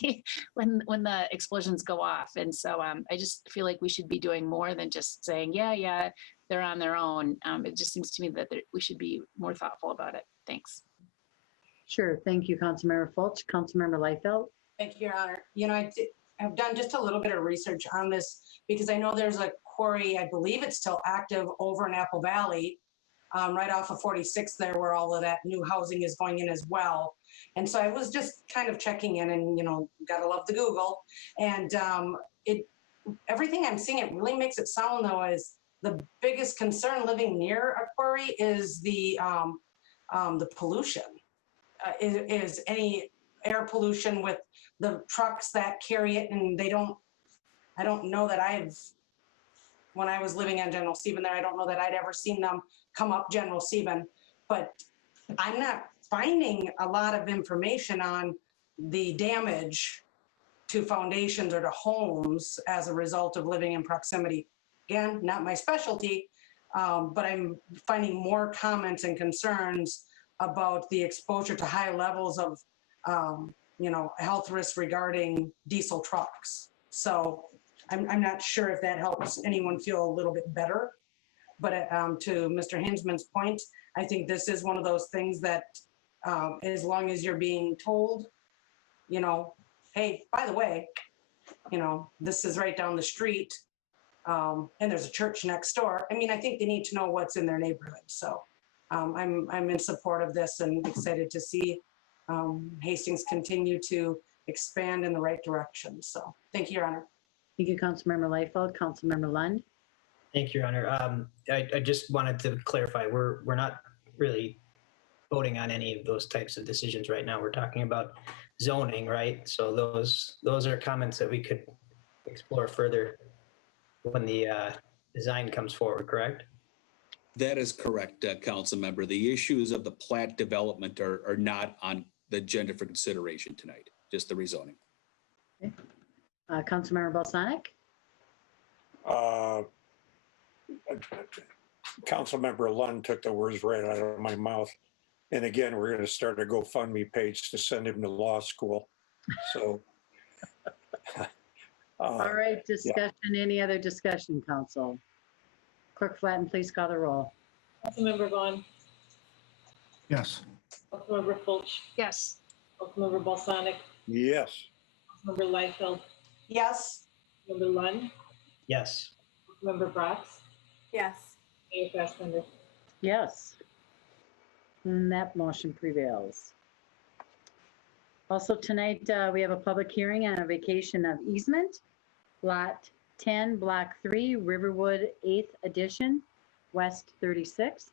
when the explosions go off. And so I just feel like we should be doing more than just saying, yeah, they're on their own. It just seems to me that we should be more thoughtful about it. Thanks. Sure. Thank you, Councilmember Fulch. Councilmember Liefeld. Thank you, Your Honor. You know, I've done just a little bit of research on this because I know there's a quarry, I believe it's still active over in Apple Valley, right off of 46 there, where all of that new housing is going in as well. And so I was just kind of checking in, and, you know, gotta love the Google. And everything I'm seeing, it really makes it sound though as the biggest concern living near a quarry is the pollution. Is any air pollution with the trucks that carry it, and I don't know that when I was living on General Sieben there, I don't know that I'd ever seen them come up General Sieben, but I'm not finding a lot of information on the damage to foundations or to homes as a result of living in proximity. Again, not my specialty, but I'm finding more comments and concerns about the exposure to high levels of, you know, health risks regarding diesel trucks. So I'm not sure if that helps anyone feel a little bit better. But to Mr. Hinsman's point, I think this is one of those things that as long as you're being told, you know, hey, by the way, you know, this is right down the street and there's a church next door. I mean, I think they need to know what's in their neighborhood. So I'm in support of this and excited to see Hastings continue to expand in the right direction. So thank you, Your Honor. Thank you, Councilmember Liefeld. Councilmember Lund. Thank you, Your Honor. I just wanted to clarify, we're not really voting on any of those types of decisions right now. We're talking about zoning, right? So those are comments that we could explore further when the design comes forward, correct? That is correct, Council Member. The issues of the Plat development are not on the agenda for consideration tonight, just the rezoning. Okay. Councilmember Balsonic. Councilmember Lund took the words right out of my mouth. And again, we're going to start a GoFundMe page to send him to law school. So. All right, discussion. Yeah. Any other discussion, Council? Clerk Flatten, please call the roll. Councilmember Vaughn. Yes. Councilmember Fulch. Yes. Councilmember Balsonic. Yes. Councilmember Liefeld. Yes. Councilmember Lund. Yes. Councilmember Brox. Yes. Mayor Fassbender. Yes. And that motion prevails. Also tonight, we have a public hearing on a vacation of easement, Lot 10, Block 3, Riverwood 8th Edition, West 36th.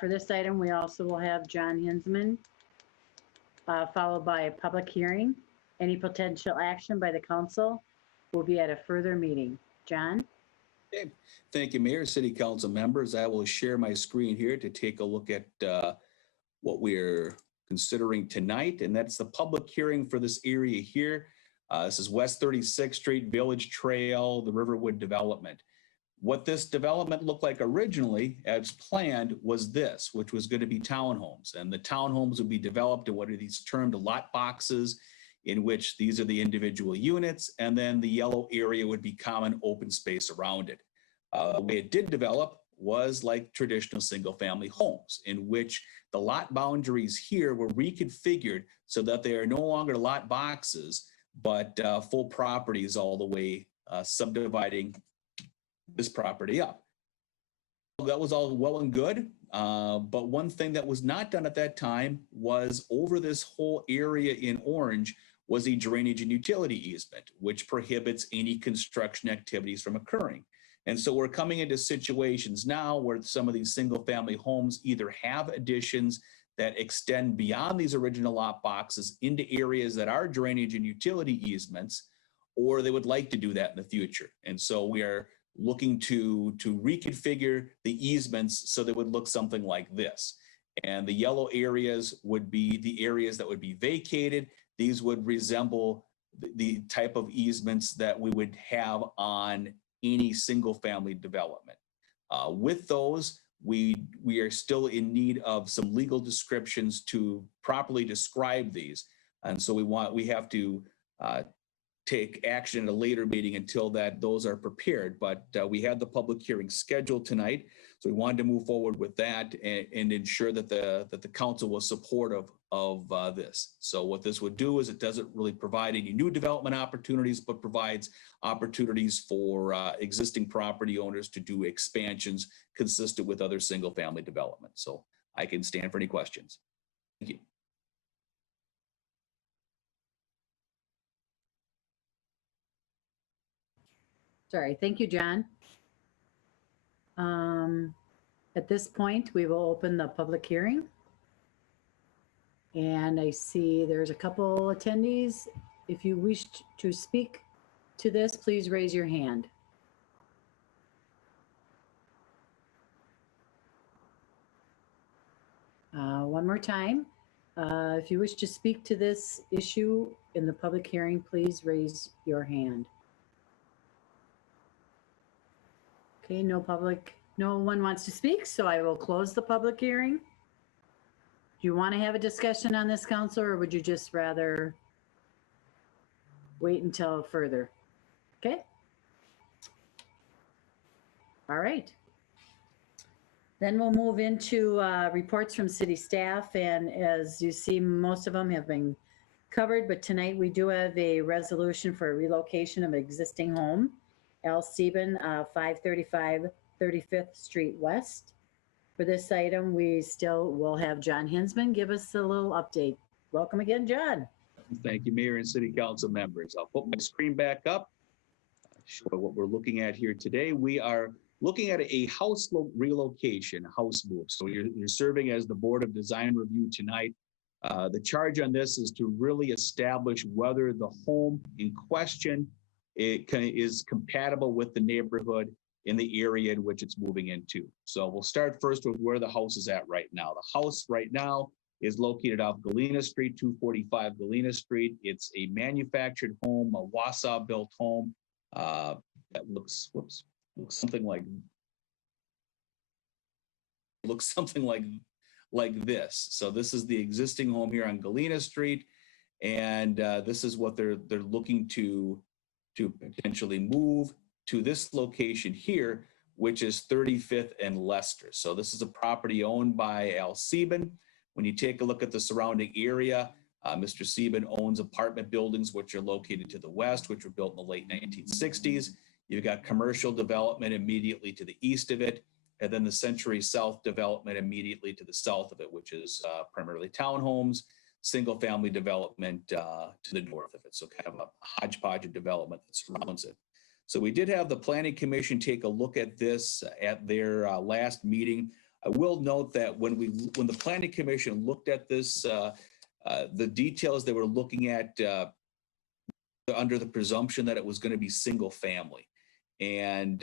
For this item, we also will have John Hinsman, followed by a public hearing. Any potential action by the council will be at a further meeting. John? Okay, thank you, Mayor, City Council members. I will share my screen here to take a look at what we're considering tonight, and that's the public hearing for this area here. This is West 36th Street, Village Trail, the Riverwood development. What this development looked like originally, as planned, was this, which was going to be townhomes. And the townhomes would be developed in what are these termed lot boxes, in which these are the individual units, and then the yellow area would be common open space around it. The way it did develop was like traditional single-family homes, in which the lot boundaries here were reconfigured so that they are no longer lot boxes, but full properties all the way, subdividing this property up. That was all well and good, but one thing that was not done at that time was over this whole area in orange was a drainage and utility easement, which prohibits any construction activities from occurring. And so we're coming into situations now where some of these single family homes either have additions that extend beyond these original lot boxes into areas that are drainage and utility easements, or they would like to do that in the future. And so we are looking to reconfigure the easements so they would look something like this. And the yellow areas would be the areas that would be vacated. These would resemble the type of easements that we would have on any single family development. With those, we are still in need of some legal descriptions to properly describe these. And so we have to take action at a later meeting until those are prepared. But we had the public hearing scheduled tonight. So we wanted to move forward with that and ensure that the council was supportive of this. So what this would do is it doesn't really provide any new development opportunities, but provides opportunities for existing property owners to do expansions consistent with other single family development. So I can stand for any questions. Thank you. Sorry, thank you, John. At this point, we will open the public hearing. And I see there's a couple attendees. If you wish to speak to this, please raise your hand. One more time. If you wish to speak to this issue in the public hearing, please raise your hand. Okay, no one wants to speak, so I will close the public hearing. Do you want to have a discussion on this, Counselor, or would you just rather wait until further? Okay. All right. Then we'll move into reports from city staff, and as you see, most of them have been covered, but tonight we do have a resolution for a relocation of an existing home. Sieben, 535 35th Street West. For this item, we still will have John Hinsman give us a little update. Welcome again, John. Thank you, Mayor and City Council members. I'll put my screen back up. Show what we're looking at here today. We are looking at a house relocation, house move. So you're serving as the Board of Design Review tonight. The charge on this is to really establish whether the home in question is compatible with the neighborhood in the area in which it's moving into. So we'll start first with where the house is at right now. The house right now is located off Galena Street, 245 Galena Street. It's a manufactured home, a Wausau built home that looks something like this. So this is the existing home here on Galena Street, and this is what they're looking to potentially move to this location here, which is 35th and Leicester. So this is a property owned by Al Sieben. When you take a look at the surrounding area, Mr. Sieben owns apartment buildings, which are located to the west, which were built in the late 1960s. You've got commercial development immediately to the east of it, and then the Century South development immediately to the south of it, which is primarily townhomes, single family development to the north of it. So kind of a hodgepodge of development that surrounds it. So we did have the Planning Commission take a look at this at their last meeting. I will note that when the Planning Commission looked at this, the details they were looking at under the presumption that it was going to be single family. And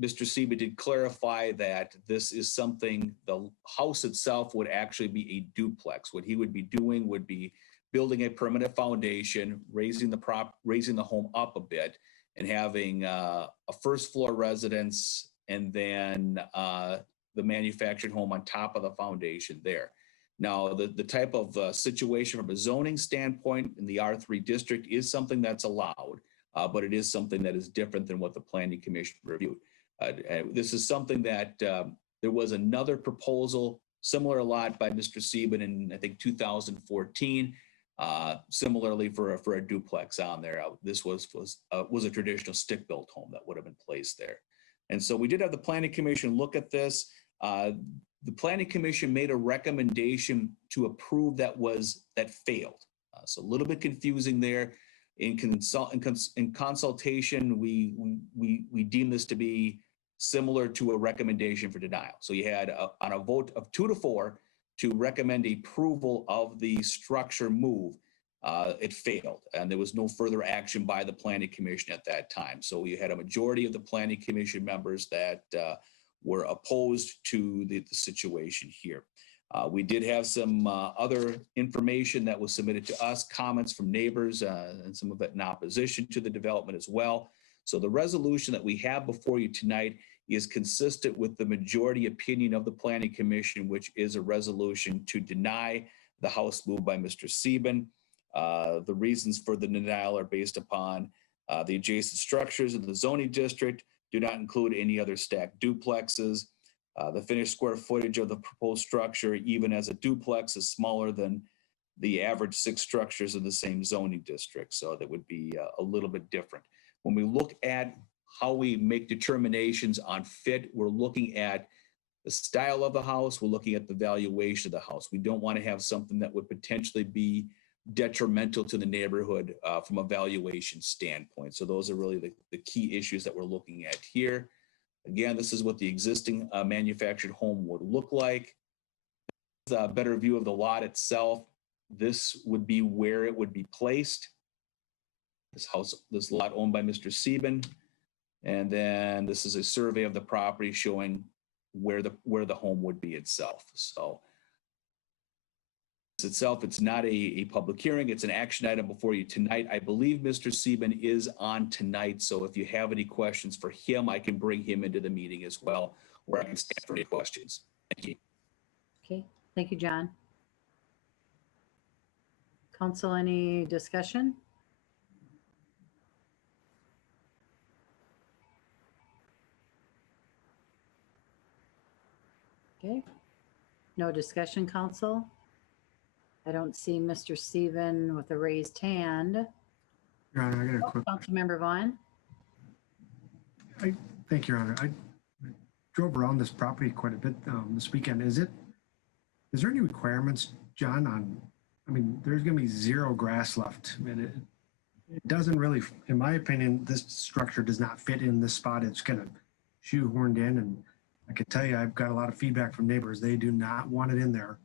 Mr. Sieben did clarify that this is something, the house itself would actually be a duplex. What he would be doing would be building a permanent foundation, raising the home up a bit, and having a first floor residence, and then the manufactured home on top of the foundation there. Now, the type of situation from a zoning standpoint in the R3 district is something that's allowed. But it is something that is different than what the Planning Commission reviewed. This is something that there was another proposal, similar a lot by Mr. Sieben in, I think, 2014, similarly for a duplex on there. This was a traditional stick-built home that would have been placed there. And so we did have the Planning Commission look at this. The Planning Commission made a recommendation to approve that failed. So a little bit confusing there. In consultation, we deem this to be similar to a recommendation for denial. So you had on a vote of 2-4 to recommend approval of the structure move. It failed, and there was no further action by the Planning Commission at that time. So you had a majority of the Planning Commission members that were opposed to the situation here. We did have some other information that was submitted to us, comments from neighbors, and some of it in opposition to the development as well. So the resolution that we have before you tonight is consistent with the majority opinion of the Planning Commission, which is a resolution to deny the house move by Mr. Sieben. The reasons for the denial are based upon the adjacent structures in the zoning district do not include any other stacked duplexes. The finished square footage of the proposed structure, even as a duplex, is smaller than the average 6 structures in the same zoning district. So that would be a little bit different. When we look at how we make determinations on fit, we're looking at the style of the house. We're looking at the valuation of the house. We don't want to have something that would potentially be detrimental to the neighborhood from a valuation standpoint. So those are really the key issues that we're looking at here. Again, this is what the existing manufactured home would look like. A better view of the lot itself. This would be where it would be placed. This lot owned by Mr. Sieben. And then this is a survey of the property showing where the home would be itself. So it's not a public hearing. It's an action item before you tonight. I believe Mr. Sieben is on tonight. So if you have any questions for him, I can bring him into the meeting as well, where I can stand for any questions. Thank you. Okay, thank you, John. Council, any discussion? Okay, no discussion, council. I don't see Mr. Sieben with a raised hand. Your Honor, I got a quick. Councilmember Vaughn. Thank you, Your Honor. I drove around this property quite a bit this weekend. Is there any requirements, John, on, I mean, there's going to be 0 grass left. I mean, it doesn't really, in my opinion, this structure does not fit in this spot. It's kind of shoehorned in, and I can tell you, I've got a lot of feedback from neighbors. They do not want it in there.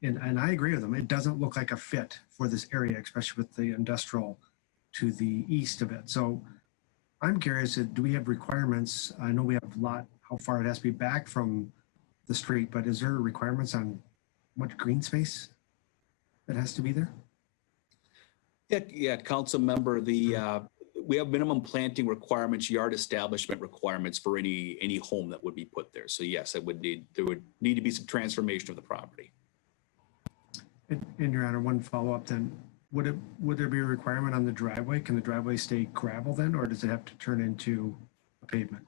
And I agree with them. It doesn't look like a fit for this area, especially with the industrial to the east of it. So I'm curious, do we have requirements? I know we have a lot, how far it has to be back from the street, but is there requirements on what green space that has to be there? Yeah, council member, we have minimum planting requirements, yard establishment requirements for any home that would be put there. So yes, there would need to be some transformation of the property. And Your Honor, one follow-up then, would there be a requirement on the driveway? Can the driveway stay gravel then, or does it have to turn into a pavement?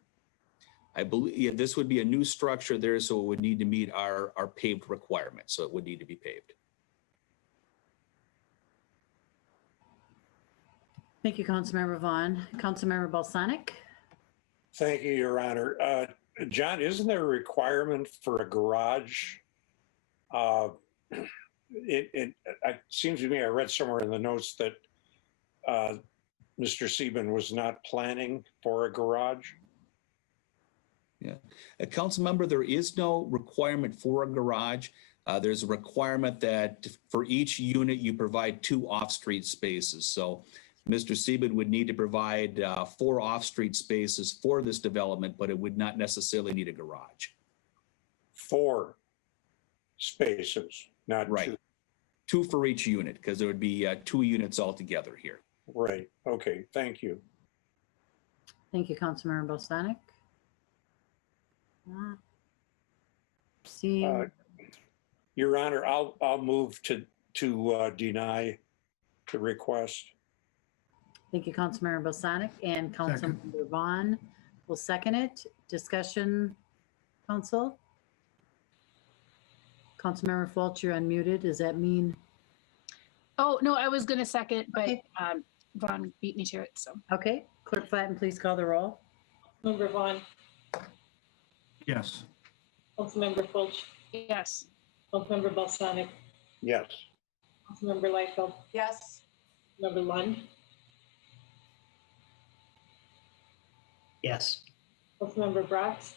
I believe this would be a new structure there, so it would need to meet our paved requirements. So it would need to be paved. Thank you, Councilmember Vaughn. Councilmember Balsonic. Thank you, Your Honor. John, isn't there a requirement for a garage? It seems to me I read somewhere in the notes that Mr. Sieben was not planning for a garage. Yeah, a council member, there is no requirement for a garage. There's a requirement that for each unit you provide 2 off-street spaces. So Mr. Sieben would need to provide 4 off-street spaces for this development, but it would not necessarily need a garage. 4 spaces, not Right. 2 for each unit, because there would be 2 units altogether here. 2. Right. Okay. Thank you. Thank you, Councilmember Bosanic. Seeing, Your Honor, I'll move to deny the request. thank you, Councilmember Bosanic, and Councilmember Vaughn will second it. Discussion, council? Councilmember Fulch, you're unmuted. Does that mean? Oh, no, I was going to second, but Okay. Vaughn beat me to it. So, Okay, Clerk Flatten, please call the roll. Councilmember Vaughn, Yes. Councilmember Fulch, yes. Councilmember Balsanic, Yes. Councilmember Liefeld, Yes. Member Lund, Yes. Councilmember Bratz,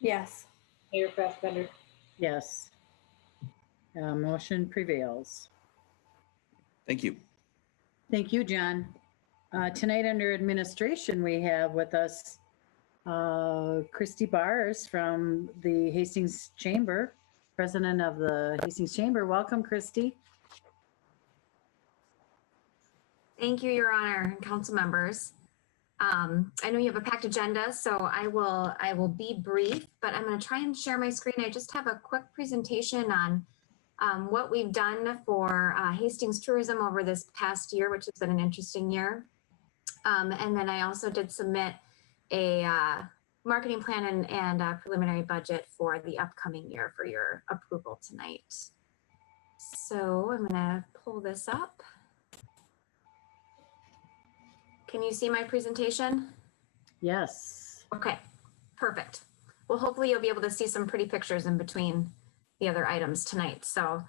Yes. Mayor Fassbender. Yes. Motion prevails. Thank you. Thank you, John. Tonight under administration, we have with us Christy Bars from the Hastings Chamber, President of the Hastings Chamber. Welcome, Christy. Thank you, Your Honor, and council members. I know you have a packed agenda, so I will be brief, but I'm going to try and share my screen. I just have a quick presentation on what we've done for Hastings tourism over this past year, which has been an interesting year. And then I also did submit a marketing plan and a preliminary budget for the upcoming year for your approval tonight. So I'm going to pull this up. Can you see my presentation? Yes. Okay, perfect. Well, hopefully you'll be able to see some pretty pictures in between the other items tonight. So,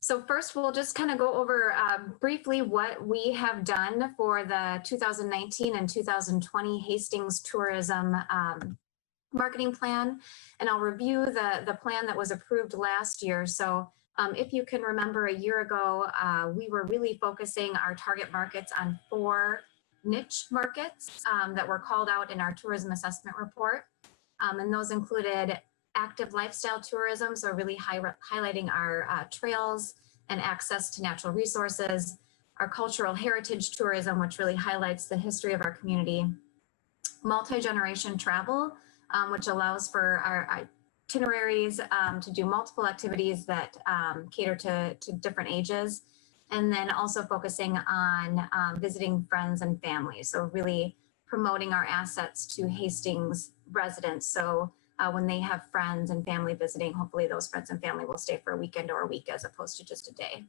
so first we'll just kind of go over briefly what we have done for the 2019 and 2020 Hastings Tourism marketing plan. And I'll review the plan that was approved last year. So if you can remember a year ago, we were really focusing our target markets on 4 niche markets that were called out in our tourism assessment report. And those included active lifestyle tourism, so really highlighting our trails and access to natural resources, our cultural heritage tourism, which really highlights the history of our community, multi-generation travel, which allows for our itineraries to do multiple activities that cater to different ages, and then also focusing on visiting friends and families. So really promoting our assets to Hastings residents. So when they have friends and family visiting, hopefully those friends and family will stay for a weekend or a week as opposed to just a day.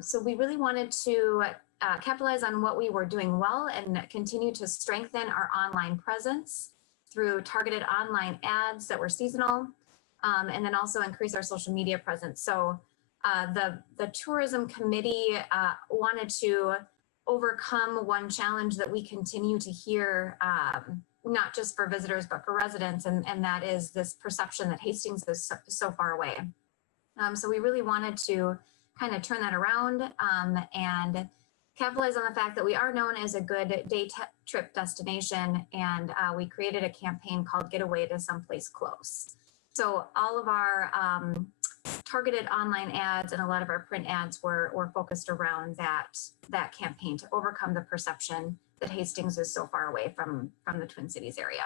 So we really wanted to capitalize on what we were doing well and continue to strengthen our online presence through targeted online ads that were seasonal, and then also increase our social media presence. So the tourism committee wanted to overcome one challenge that we continue to hear, not just for visitors, but for residents, and that is this perception that Hastings is so far away. So we really wanted to kind of turn that around and capitalize on the fact that we are known as a good day trip destination, and we created a campaign called Get Away to Someplace Close. So all of our targeted online ads and a lot of our print ads were focused around that campaign to overcome the perception that Hastings is so far away from the Twin Cities area.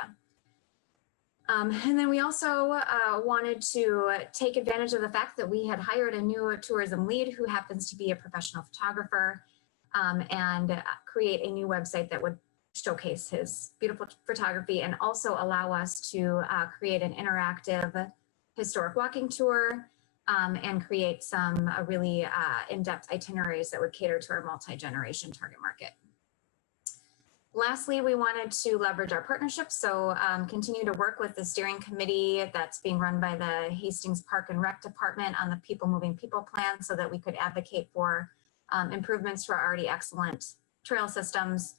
And then we also wanted to take advantage of the fact that we had hired a new tourism lead who happens to be a professional photographer, and create a new website that would showcase his beautiful photography and also allow us to create an interactive historic walking tour and create some really in-depth itineraries that would cater to our multi-generation target market. Lastly, we wanted to leverage our partnerships, so continue to work with the steering committee that's being run by the Hastings Park and Rec Department on the People Moving People plan so that we could advocate for improvements to our already excellent trail systems.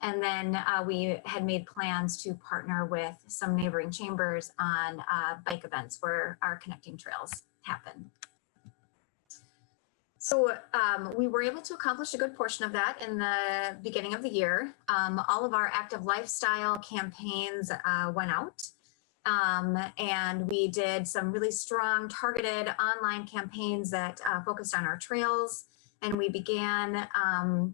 And then we had made plans to partner with some neighboring chambers on bike events where our connecting trails happen. So we were able to accomplish a good portion of that in the beginning of the year. All of our active lifestyle campaigns went out. And we did some really strong targeted online campaigns that focused on our trails. And we began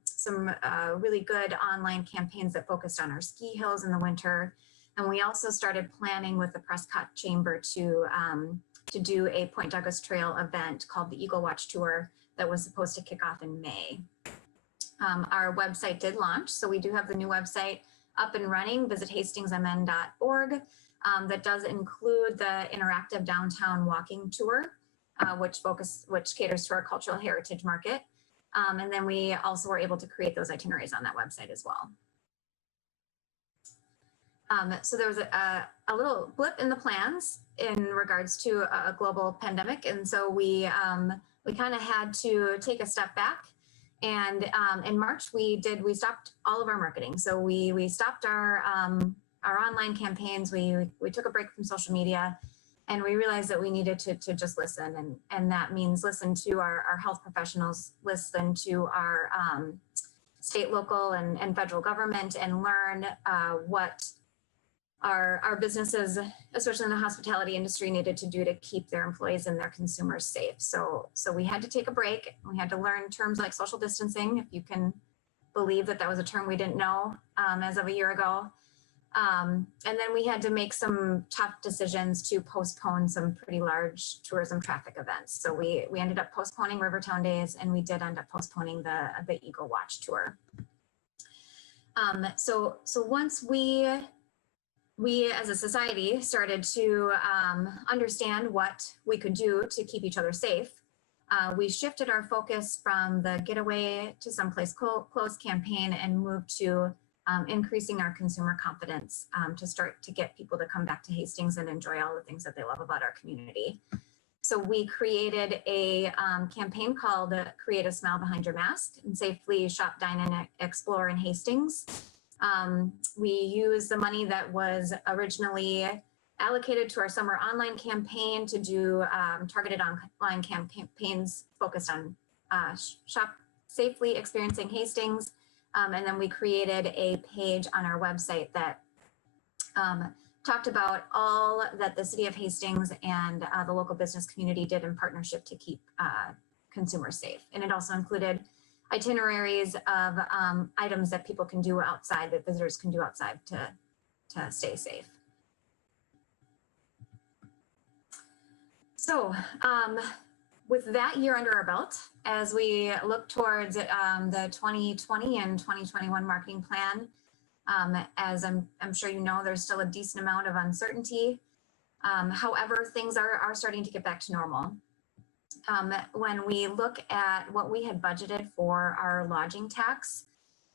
some really good online campaigns that focused on our ski hills in the winter. And we also started planning with the Prescott Chamber to do a Point Douglas Trail event called the Eagle Watch Tour that was supposed to kick off in May. Our website did launch, so we do have the new website up and running. Visit hastingsmn.org. That does include the interactive downtown walking tour, which caters to our cultural heritage market. And then we also were able to create those itineraries on that website as well. So there was a little blip in the plans in regards to a global pandemic. And so we kind of had to take a step back. And in March, we stopped all of our marketing. So we stopped our online campaigns. We took a break from social media, and we realized that we needed to just listen. And that means listen to our health professionals, listen to our state, local, and federal government, and learn what our businesses, especially in the hospitality industry, needed to do to keep their employees and their consumers safe. So we had to take a break. We had to learn terms like social distancing, if you can believe that was a term we didn't know as of a year ago. And then we had to make some tough decisions to postpone some pretty large tourism traffic events. So we ended up postponing Rivertown Days, and we did end up postponing the Eagle Watch Tour. So once we as a society started to understand what we could do to keep each other safe, we shifted our focus from the Getaway to Someplace Close campaign and moved to increasing our consumer confidence to start to get people to come back to Hastings and enjoy all the things that they love about our community. So we created a campaign called Create a Smile Behind Your Mask and Safely Shop, Dine, and Explore in Hastings. We used the money that was originally allocated to our summer online campaign to do targeted online campaigns focused on shop safely experiencing Hastings. And then we created a page on our website that talked about all that the city of Hastings and the local business community did in partnership to keep consumers safe. And it also included itineraries of items that people can do outside, that visitors can do outside to stay safe. So with that year under our belt, as we look towards the 2020 and 2021 marketing plan, as I'm sure you know, there's still a decent amount of uncertainty. However, things are starting to get back to normal. When we look at what we had budgeted for our lodging tax,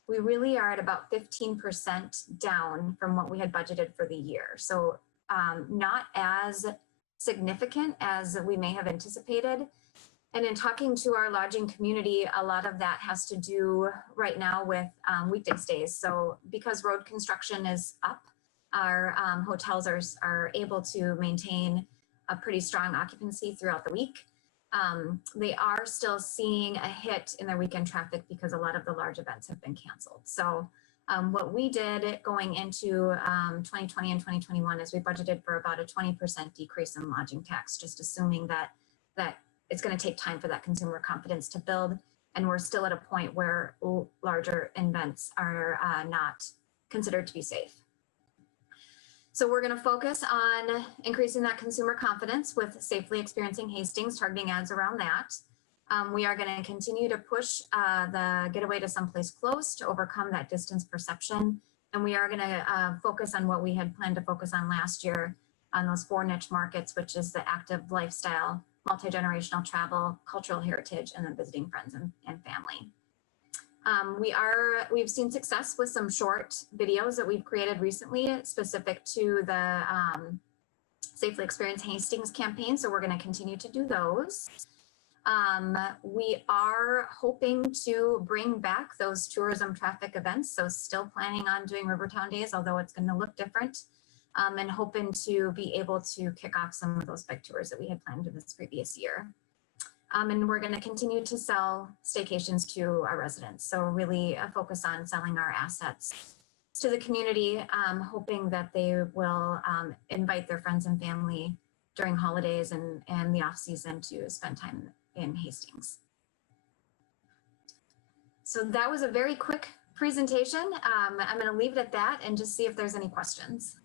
we really are at about 15% down from what we had budgeted for the year. So not as significant as we may have anticipated. And in talking to our lodging community, a lot of that has to do right now with weekday stays. So because road construction is up, our hotels are able to maintain a pretty strong occupancy throughout the week. They are still seeing a hit in their weekend traffic because a lot of the large events have been canceled. So what we did going into 2020 and 2021 is we budgeted for about a 20% decrease in lodging tax, just assuming that it's going to take time for that consumer confidence to build. And we're still at a point where larger events are not considered to be safe. So we're going to focus on increasing that consumer confidence with Safely Experiencing Hastings, targeting ads around that. We are going to continue to push the Getaway to Someplace Close to overcome that distance perception. And we are going to focus on what we had planned to focus on last year on those 4 niche markets, which is the active lifestyle, multi-generational travel, cultural heritage, and then visiting friends and family. We've seen success with some short videos that we've created recently specific to the Safely Experience Hastings campaign. So we're going to continue to do those. We are hoping to bring back those tourism traffic events. So still planning on doing Rivertown Days, although it's going to look different, and hoping to be able to kick off some of those bike tours that we had planned in this previous year. And we're going to continue to sell staycations to our residents. So really a focus on selling our assets to the community, hoping that they will invite their friends and family during holidays and the off season to spend time in Hastings. So that was a very quick presentation. I'm going to leave it at that and just see if there's any questions.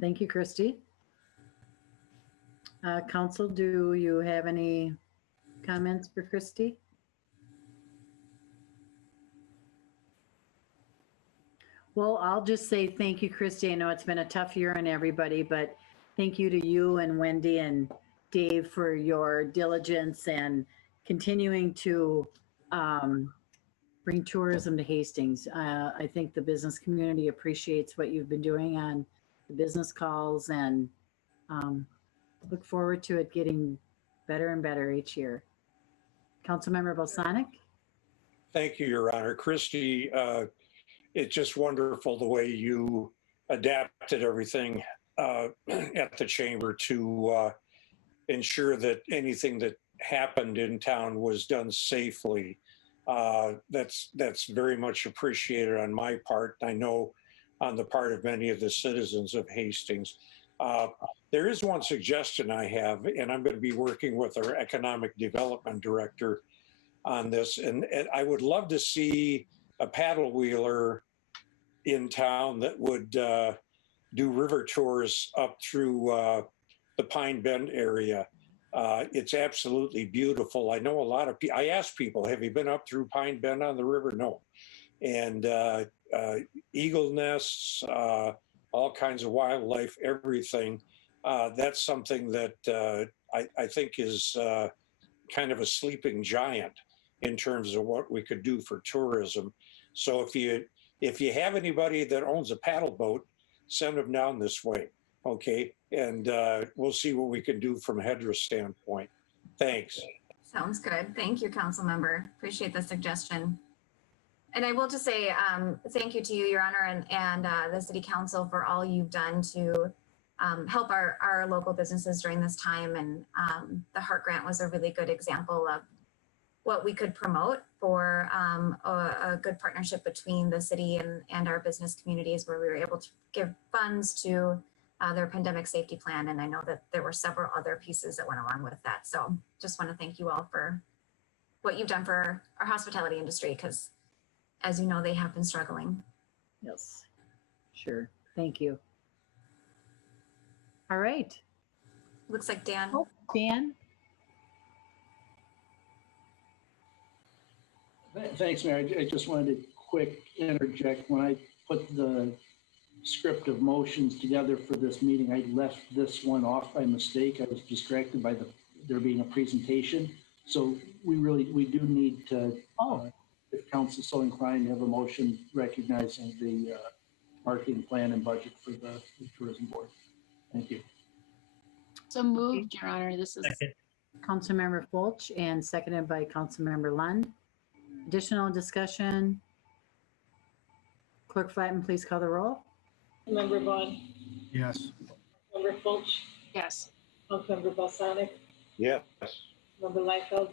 Thank you, Christy. Council, do you have any comments for Christy? Well, I'll just say thank you, Christy. I know it's been a tough year on everybody, but thank you to you and Wendy and Dave for your diligence and continuing to bring tourism to Hastings. I think the business community appreciates what you've been doing on the business calls, and look forward to it getting better and better each year. Councilmember Balsonic? Thank you, Your Honor. Christy, it's just wonderful the way you adapted everything at the chamber to ensure that anything that happened in town was done safely. That's very much appreciated on my part. I know on the part of many of the citizens of Hastings. There is one suggestion I have, and I'm going to be working with our economic development director on this, and I would love to see a paddle wheeler in town that would do river tours up through the Pine Bend area. It's absolutely beautiful. I know a lot of people, I ask people, have you been up through Pine Bend on the river? No. And eagle nests, all kinds of wildlife, everything. That's something that I think is kind of a sleeping giant in terms of what we could do for tourism. So if you have anybody that owns a paddle boat, send them down this way, okay? And we'll see what we can do from HEDRA standpoint. Thanks. Sounds good. Thank you, council member. Appreciate the suggestion. And I will just say thank you to you, Your Honor, and the City Council for all you've done to help our local businesses during this time. And the Heart Grant was a really good example of what we could promote for a good partnership between the city and our business communities, where we were able to give funds to their pandemic safety plan. And I know that there were several other pieces that went along with that. So just want to thank you all for what you've done for our hospitality industry, because as you know, they have been struggling. Yes, sure. Thank you. All right. Looks like Dan. Oh, Dan? Thanks, Mayor. I just wanted to quick interject. When I put the script of motions together for this meeting, I left this one off by mistake. I was distracted by there being a presentation. So we do need to, if council so inclined, have a motion recognizing the marketing plan and budget for the tourism board. Thank you. So moved, Your Honor. This is Councilmember Fulch and seconded by Councilmember Lund. Additional discussion? Clerk Flatten, please call the roll. Member Vaughn. Yes. Member Fulch. yes. Member Balsonic. Yes. Member Liefeld.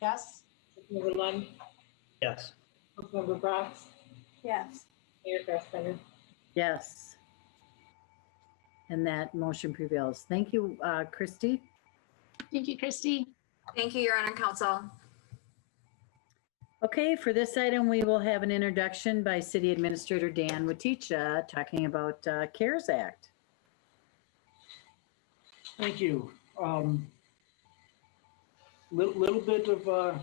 Yes. Member Lund. Yes. Member Brox. Yes. Mayor Fassbender. Yes. And that motion prevails. Thank you, Christy. Thank you, Christy. Thank you, Your Honor, council. Okay, for this item, we will have an introduction by City Administrator Dan Waticha talking about CARES Act. Thank you. Little bit of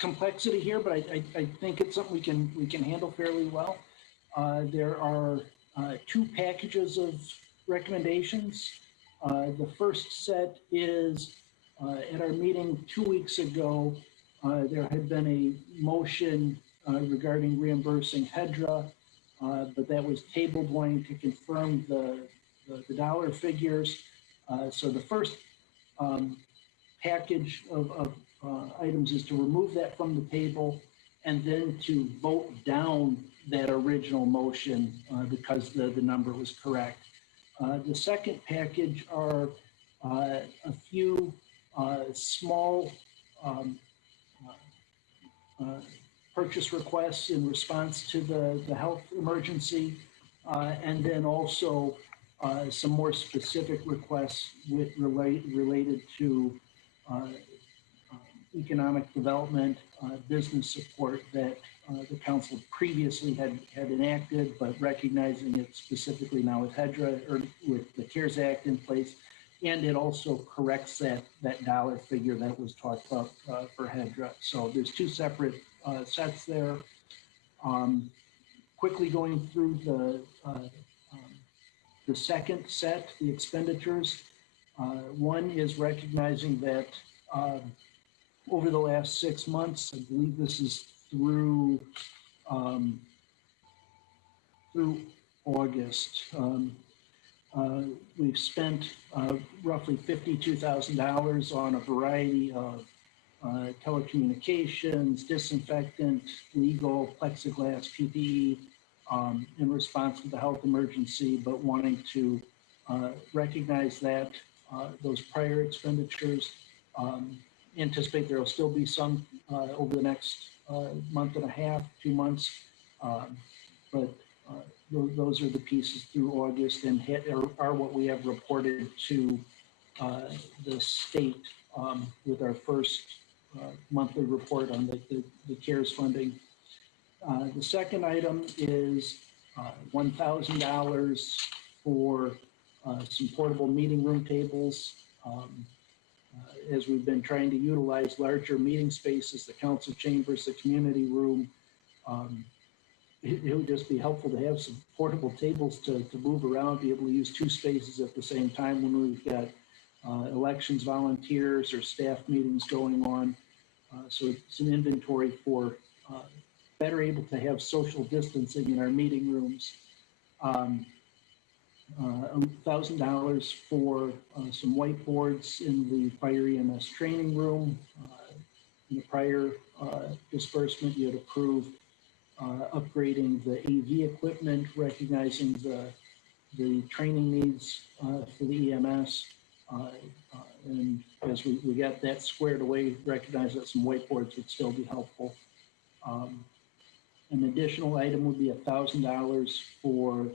complexity here, but I think it's something we can handle fairly well. There are two packages of recommendations. The first set is at our meeting 2 weeks ago. There had been a motion regarding reimbursing HEDRA, but that was tabled, wanting to confirm the dollar figures. So the first package of items is to remove that from the table and then to vote down that original motion because the number was correct. The second package are a few small purchase requests in response to the health emergency, and then also some more specific requests related to economic development, business support that the council previously had enacted, but recognizing it specifically now with HEDRA or with the CARES Act in place. And it also corrects that dollar figure that was talked about for HEDRA. So there's two separate sets there. Quickly going through the second set, the expenditures. One is recognizing that over the last 6 months, I believe this is through August. We've spent roughly $52,000 on a variety of telecommunications, disinfectant, legal, plexiglass, PPE in response to the health emergency, but wanting to recognize that those prior expenditures. Anticipate there will still be some over the next month and a half, 2 months, but those are the pieces through August and are what we have reported to the state with our first monthly report on the CARES funding. The second item is $1,000 for some portable meeting room tables. As we've been trying to utilize larger meeting spaces, the council chambers, the community room, it would just be helpful to have some portable tables to move around, be able to use 2 spaces at the same time when we've got elections volunteers or staff meetings going on. So it's an inventory for better able to have social distancing in our meeting rooms. $1,000 for some whiteboards in the fire EMS training room. In the prior disbursement, you had approved upgrading the AV equipment, recognizing the training needs for the EMS. And as we got that squared away, recognize that some whiteboards would still be helpful. An additional item would be $1,000 for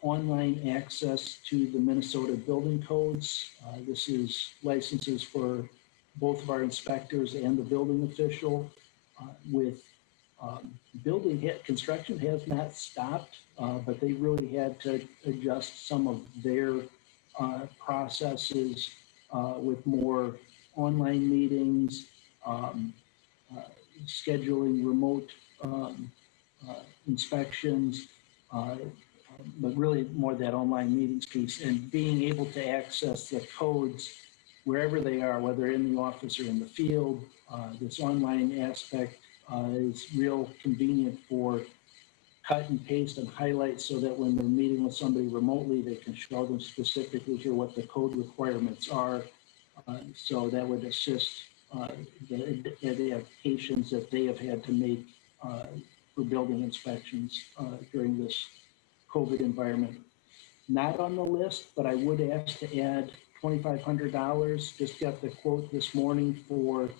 online access to the Minnesota building codes. This is licenses for both of our inspectors and the building official. With building construction has not stopped, but they really had to adjust some of their processes with more online meetings, scheduling remote inspections, but really more that online meetings piece and being able to access the codes wherever they are, whether in the office or in the field. This online aspect is real convenient for cut and paste and highlight so that when they're meeting with somebody remotely, they can show them specifically here what the code requirements are. So that would assist the adaptations that they have had to make for building inspections during this COVID environment. Not on the list, but I would ask to add $2,500. Just got the quote this morning for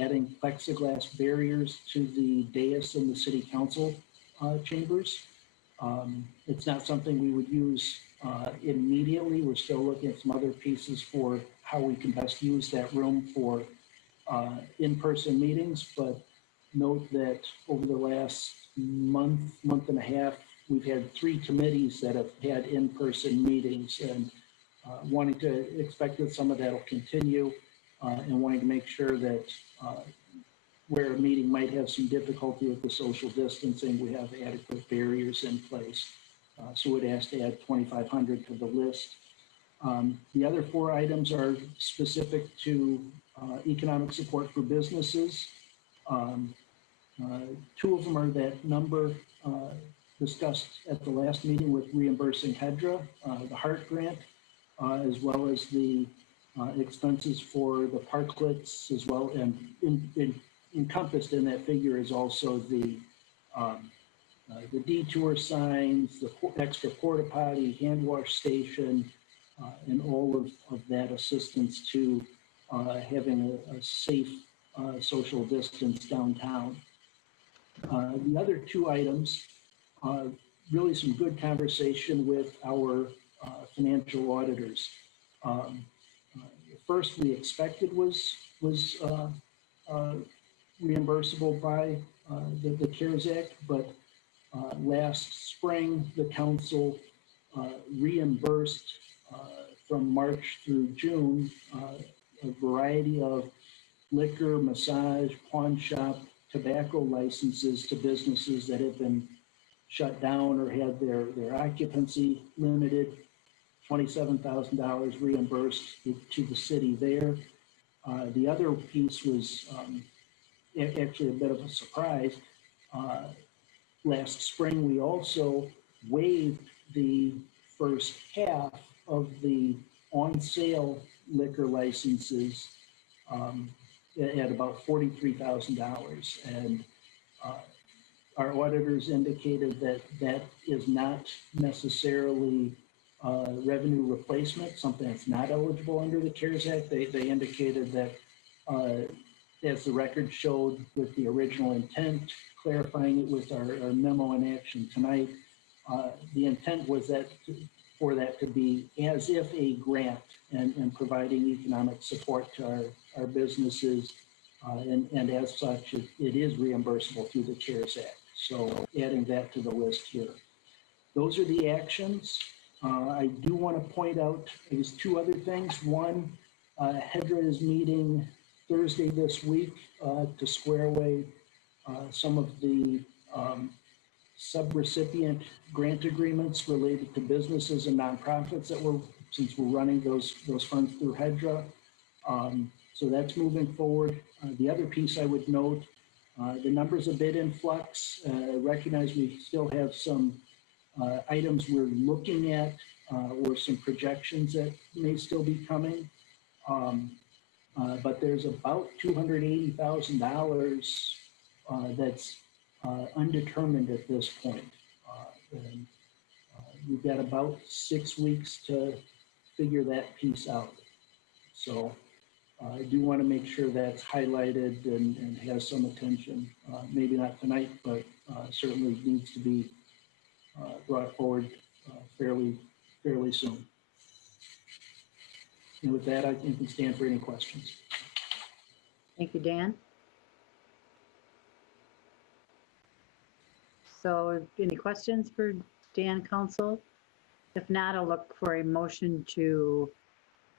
adding plexiglass barriers to the dais in the city council chambers. It's not something we would use immediately. We're still looking at some other pieces for how we can best use that room for in-person meetings, but note that over the last month and a half, we've had 3 committees that have had in-person meetings and wanting to expect that some of that will continue and wanting to make sure that where a meeting might have some difficulty with the social distancing, we have adequate barriers in place. So we'd ask to add 2,500 to the list. The other 4 items are specific to economic support for businesses. 2 of them are that number discussed at the last meeting with reimbursing HEDRA, the HART grant, as well as the expenses for the parklets as well. And encompassed in that figure is also the detour signs, the extra porta potty, hand wash station, and all of that assistance to having a safe social distance downtown. The other two items, really some good conversation with our financial auditors. The first we expected was reimbursable by the CARES Act, but last spring, the council reimbursed from March through June a variety of liquor, massage, pawn shop, tobacco licenses to businesses that have been shut down or had their occupancy limited. $27,000 reimbursed to the city there. The other piece was actually a bit of a surprise. Last spring, we also waived the first half of the on-sale liquor licenses at about $43,000. And our auditors indicated that that is not necessarily revenue replacement, something that's not eligible under the CARES Act. They indicated that as the record showed with the original intent, clarifying it with our memo in action tonight, the intent was that for that to be as if a grant and providing economic support to our businesses. And as such, it is reimbursable through the CARES Act. So adding that to the list here. Those are the actions. I do want to point out there's two other things. One, HEDRA is meeting Thursday this week to square away some of the subrecipient grant agreements related to businesses and nonprofits that since we're running those funds through HEDRA. So that's moving forward. The other piece I would note, the number's a bit in flux. Recognize we still have some items we're looking at or some projections that may still be coming. But there's about $280,000 that's undetermined at this point. And we've got about 6 weeks to figure that piece out. So I do want to make sure that's highlighted and has some attention. Maybe not tonight, but certainly needs to be brought forward fairly soon. And with that, I think we can stand for any questions. Thank you, Dan. So any questions for Dan, council? If not, I'll look for a motion to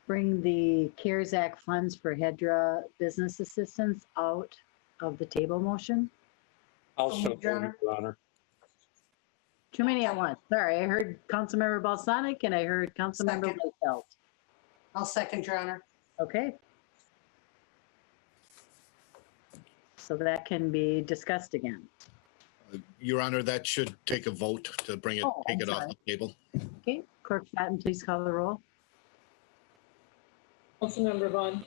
bring the CARES Act funds for HEDRA business assistance out of the table motion. Also, Your Honor. Too many at once. Sorry, I heard Councilmember Balsonic and I heard Councilmember Whitefeld. I'll second, Your Honor. Okay. So that can be discussed again. Your Honor, that should take a vote to bring it, take it off the table. Okay, Clerk Patton, please call the roll. Councilmember Vaughn.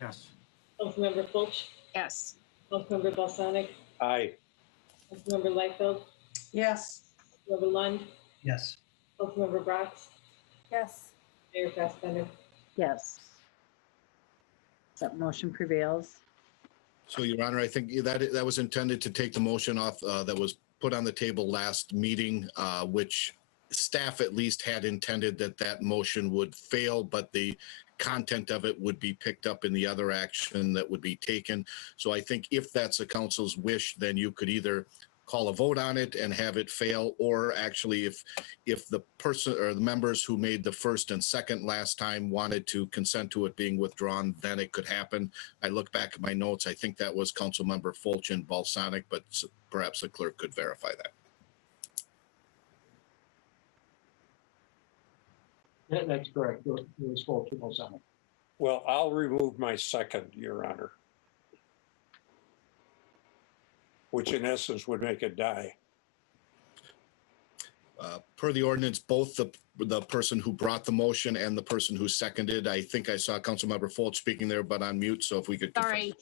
Yes. Councilmember Fulch. Yes. Councilmember Balsonic. Aye. Councilmember Liefeld. Yes. Councilmember Lund. Yes. Councilmember Brox. Yes. Mayor Fassbender. Yes. That motion prevails. So, Your Honor, I think that was intended to take the motion off that was put on the table last meeting, which staff at least had intended that motion would fail, but the content of it would be picked up in the other action that would be taken. So I think if that's the council's wish, then you could either call a vote on it and have it fail, or actually if the person or the members who made the first and second last time wanted to consent to it being withdrawn, then it could happen. I look back at my notes. I think that was Councilmember Fulch and Balsonic, but perhaps the clerk could verify that. That's correct. It was Fulch and Balsonic. Well, I'll remove my second, Your Honor. Which in essence would make it die. Per the ordinance, both the person who brought the motion and the person who seconded, I think I saw Councilmember Fulch speaking there, but on mute. So if we could. Sorry.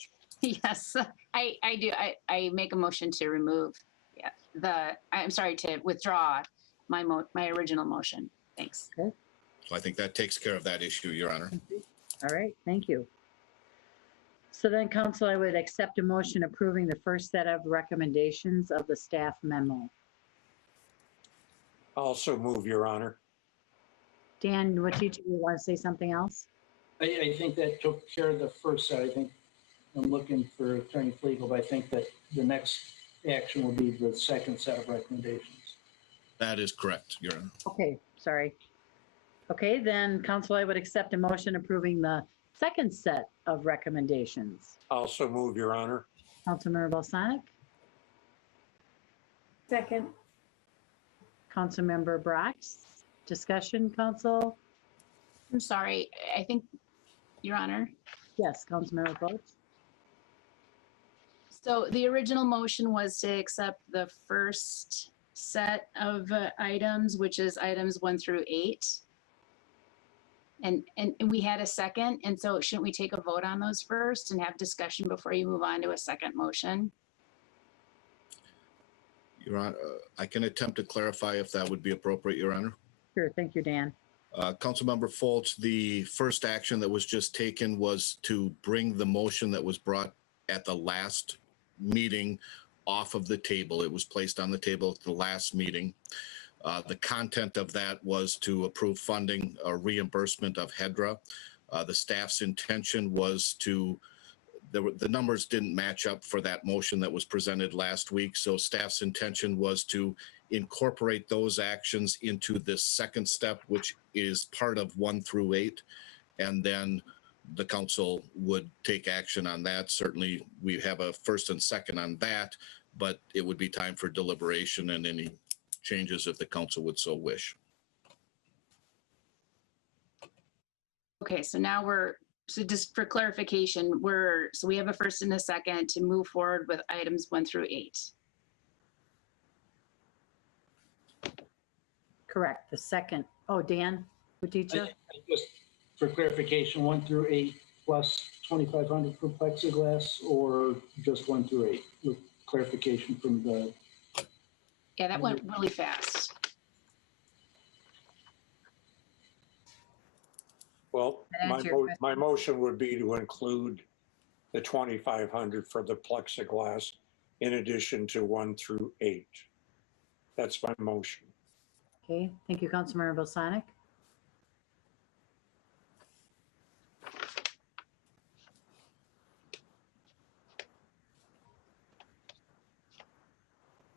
Yes, I do. I make a motion to remove. Yeah, I'm sorry, to withdraw my original motion. Thanks. Okay. So I think that takes care of that issue, Your Honor. All right, thank you. So then, council, I would accept a motion approving the first set of recommendations of the staff memo. Also move, Your Honor. Dan, what did you want to say something else? I think that took care of the first set. I think I'm looking for Attorney Flegel, but I think that the next action will be the second set of recommendations. That is correct, Your Honor. Okay, sorry. Okay, then, council, I would accept a motion approving the second set of recommendations. Also move, Your Honor. Councilmember Balsonic, Second. Councilmember Brox. Discussion, council? I'm sorry, I think, Your Honor. Yes, Councilmember Fulch. So the original motion was to accept the first set of items, which is items 1 through 8. And we had a second, and so shouldn't we take a vote on those first and have discussion before you move on to a second motion? Your Honor, I can attempt to clarify if that would be appropriate, Your Honor. Sure, thank you, Dan. Councilmember Fultz, the first action that was just taken was to bring the motion that was brought at the last meeting off of the table. It was placed on the table at the last meeting. The content of that was to approve funding or reimbursement of HEDRA. The staff's intention was to, the numbers didn't match up for that motion that was presented last week. So staff's intention was to incorporate those actions into this second step, which is part of 1 through 8. And then the council would take action on that. Certainly we have a first and second on that, but it would be time for deliberation and any changes if the council would so wish. Okay, so now so just for clarification, so we have a first and a second to move forward with items 1 through 8. Correct, the second. Oh, Dan, Batista? Just for clarification, 1 through 8 plus 2,500 for plexiglass, or just 1 through 8? With clarification from the. Yeah, that went really fast. Well, my motion would be to include the 2,500 for the plexiglass in addition to 1 through 8. That's my motion. Okay, thank you, Councilmember Balsonic.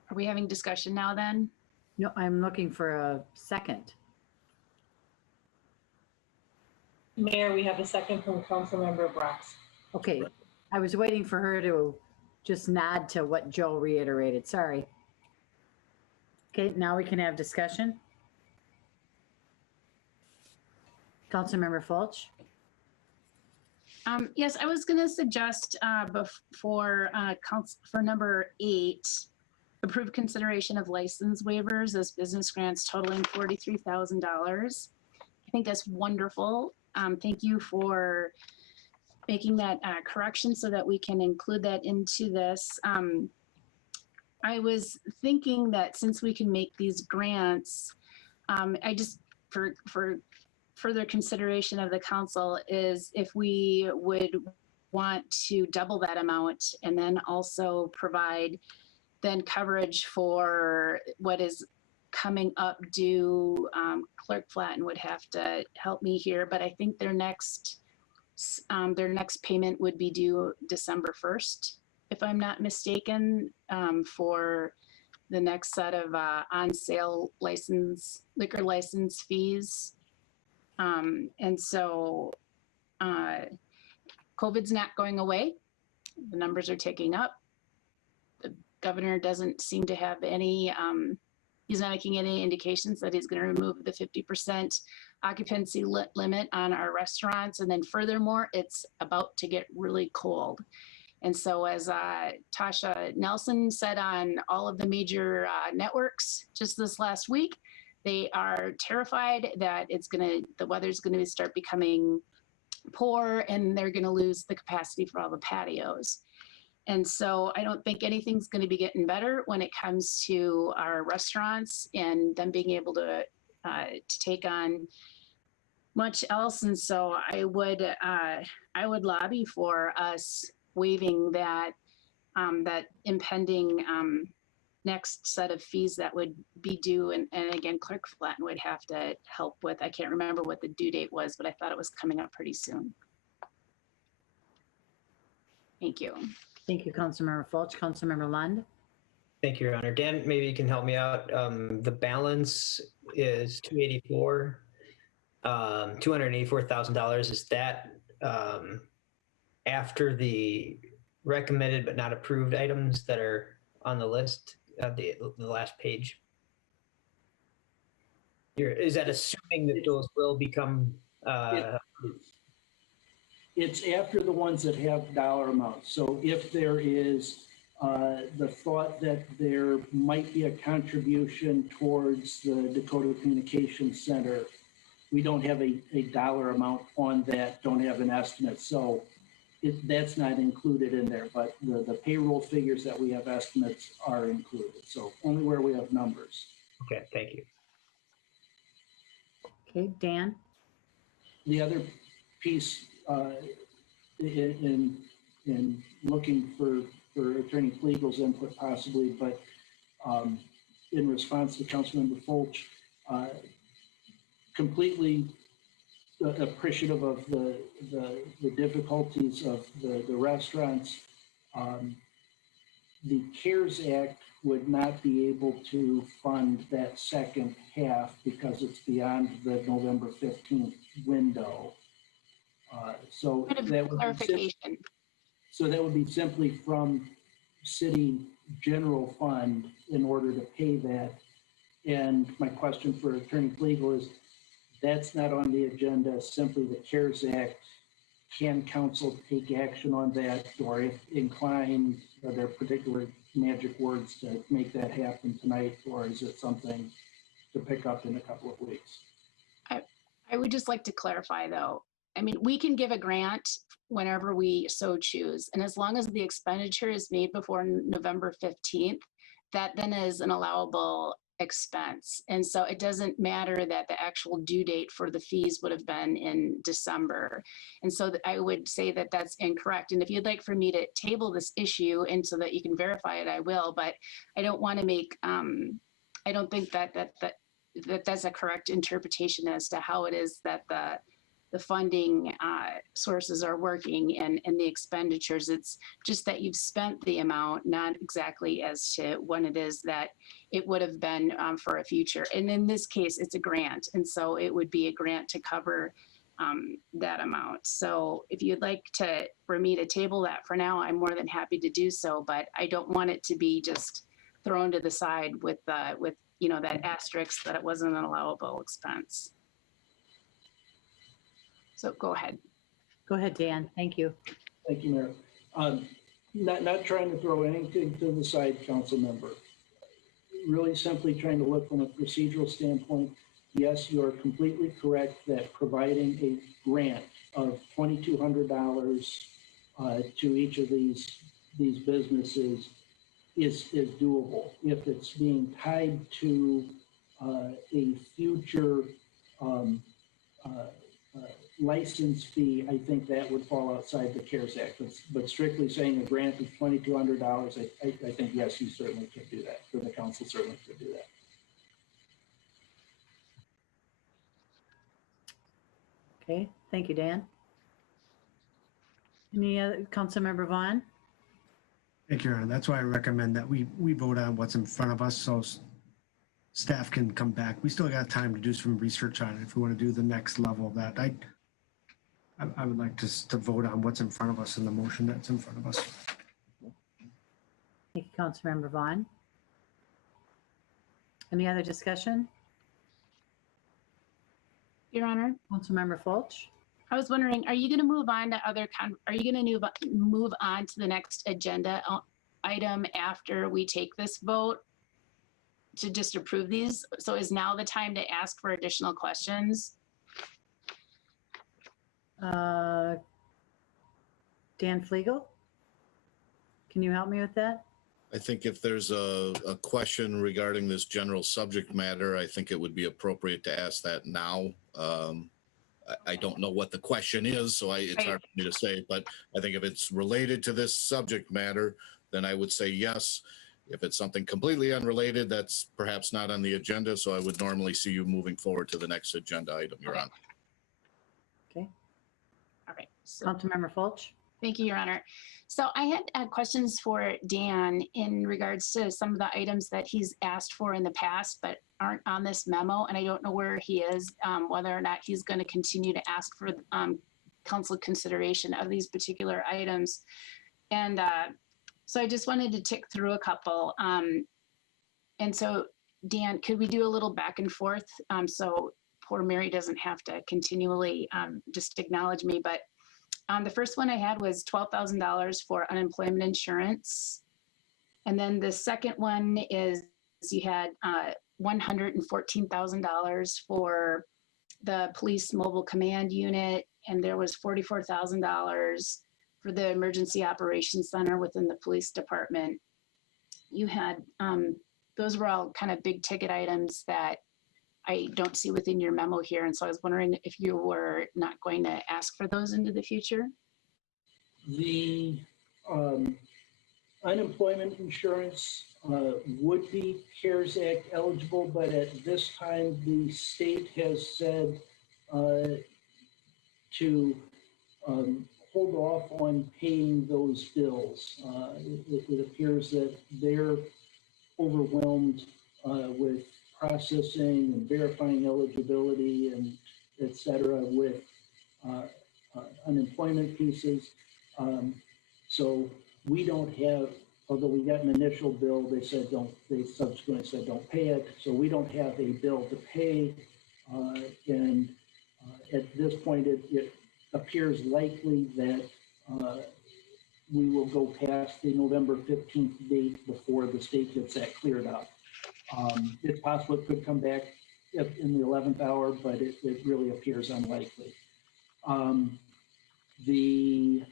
Are we having discussion now then? No, I'm looking for a second. Mayor, we have a second from Councilmember Brox. Okay, I was waiting for her to just nod to what Joe reiterated, sorry. Okay, now we can have discussion. Councilmember Fulch. Yes, I was going to suggest for number 8, approve consideration of license waivers as business grants totaling $43,000. I think that's wonderful. Thank you for making that correction so that we can include that into this. I was thinking that since we can make these grants, for further consideration of the council is if we would want to double that amount and then also provide then coverage for what is coming up due. Clerk Flatten would have to help me here, but I think their next payment would be due December 1st, if I'm not mistaken, for the next set of on-sale liquor license fees. And so COVID's not going away. The numbers are ticking up. The governor doesn't seem to have any, he's not making any indications that he's going to remove the 50% occupancy limit on our restaurants. And then furthermore, it's about to get really cold. And so as Tasha Nelson said on all of the major networks just this last week, they are terrified that the weather's going to start becoming poor and they're going to lose the capacity for all the patios. And so I don't think anything's going to be getting better when it comes to our restaurants and them being able to take on much else. And so I would I would lobby for us waiving that, that impending next set of fees that would be due. And again, Clerk Flatten would have to help with, I can't remember what the due date was, but I thought it was coming up pretty soon. Thank you. Thank you, Councilmember Fulch. Councilmember Lund? Thank you, Your Honor. Dan, maybe you can help me out. The balance is $284,000. Is that after the recommended but not approved items that are on the list of the last page? Is that assuming that those will become? It's after the ones that have dollar amounts. So if there is the thought that there might be a contribution towards the Dakota Communications Center, we don't have a dollar amount on that, don't have an estimate. So that's not included in there, but the payroll figures that we have estimates are included. So only where we have numbers. Okay, thank you. Okay, Dan? The other piece in looking for Attorney Flegel's input possibly, but in response to Councilmember Fulch, completely appreciative of the difficulties of the restaurants. The CARES Act would not be able to fund that second half because it's beyond the November 15th window. So that would clarification. So that would be simply from city general fund in order to pay that. And my question for Attorney Flegel is, that's not on the agenda, simply the CARES Act. Can council take action on that, or if inclined, are there particular magic words to make that happen tonight, or is it something to pick up in a couple of weeks? I would just like to clarify though. I mean, we can give a grant whenever we so choose. And as long as the expenditure is made before November 15th, that then is an allowable expense. And so it doesn't matter that the actual due date for the fees would have been in December. And so I would say that that's incorrect. And if you'd like for me to table this issue and so that you can verify it, I will, but I don't want to make, I don't think that's a correct interpretation as to how it is that the funding sources are working and the expenditures. It's just that you've spent the amount, not exactly as to when it is that it would have been for a future. And in this case, it's a grant. And so it would be a grant to cover that amount. So if you'd like for me to table that for now, I'm more than happy to do so, but I don't want it to be just thrown to the side with that asterisk that it wasn't an allowable expense. So go ahead. Go ahead, Dan. Thank you. Thank you, Mayor. Not trying to throw anything to the side, council member. Really simply trying to look from a procedural standpoint. Yes, you are completely correct that providing a grant of $2,200 to each of these businesses is doable. If it's being tied to a future license fee, I think that would fall outside the CARES Act. But strictly saying a grant of $2,200, I think, yes, you certainly could do that, or the council certainly could do that. Okay, thank you, Dan. Any other, Councilmember Vaughn? Thank you, Aaron. That's why I recommend that we vote on what's in front of us so staff can come back. We still got time to do some research on it if we want to do the next level of that. I would like to vote on what's in front of us in the motion that's in front of us. Thank you, Councilmember Vaughn. Any other discussion? Your Honor. Councilmember Fulch. I was wondering, are you going to move on to are you going to move on to the next agenda item after we take this vote to just approve these? So is now the time to ask for additional questions? Dan Flegel, can you help me with that? I think if there's a question regarding this general subject matter, I think it would be appropriate to ask that now. I don't know what the question is, so it's hard for me to say, but I think if it's related to this subject matter, then I would say yes. If it's something completely unrelated, that's perhaps not on the agenda, so I would normally see you moving forward to the next agenda item you're on. Okay. All right. So, Councilmember Fulch. thank you, Your Honor. So I had questions for Dan in regards to some of the items that he's asked for in the past, but aren't on this memo. And I don't know where he is, whether or not he's going to continue to ask for council consideration of these particular items. And so I just wanted to tick through a couple. And so, Dan, could we do a little back and forth? So poor Mary doesn't have to continually just acknowledge me, but the first one I had was $12,000 for unemployment insurance. And then the second one is you had $114,000 for the police mobile command unit. And there was $44,000 for the emergency operations center within the police department. You had, those were all kind of big ticket items that I don't see within your memo here. And so I was wondering if you were not going to ask for those into the future. The unemployment insurance would be CARES Act eligible, but at this time, the state has said to hold off on paying those bills. It appears that they're overwhelmed with processing and verifying eligibility and et cetera with unemployment pieces. So we don't have, although we got an initial bill, they subsequently said don't pay it. So we don't have a bill to pay. And at this point, it appears likely that we will go past the November 15th date before the state gets that cleared up. It's possible it could come back in the 11th hour, but it really appears unlikely. The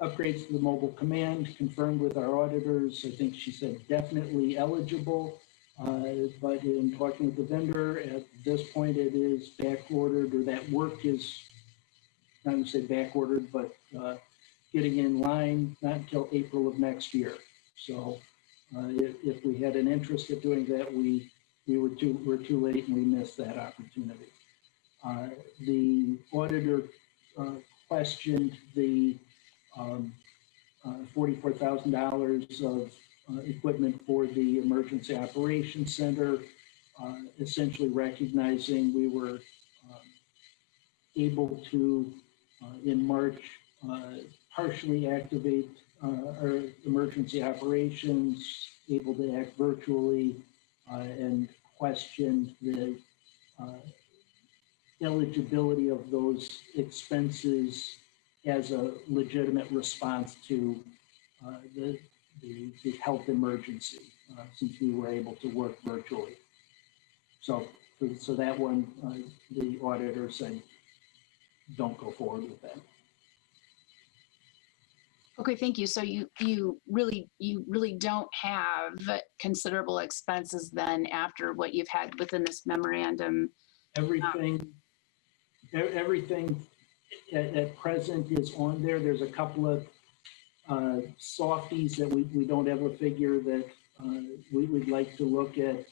upgrades to the mobile command confirmed with our auditors. I think she said definitely eligible, but in talking with the vendor, at this point it is back ordered, or that work is, not going to say back ordered, but getting in line not until April of next year. So if we had an interest in doing that, we were too late and we missed that opportunity. The auditor questioned the $44,000 of equipment for the Emergency Operations Center, essentially recognizing we were able to, in March, partially activate our emergency operations, able to act virtually, and questioned the eligibility of those expenses as a legitimate response to the health emergency, since we were able to work virtually. So that one, the auditor said, don't go forward with that. Okay, thank you. So you really don't have considerable expenses then after what you've had within this memorandum. Everything at present is on there. There's a couple of softies that we don't have a figure that we would like to look at.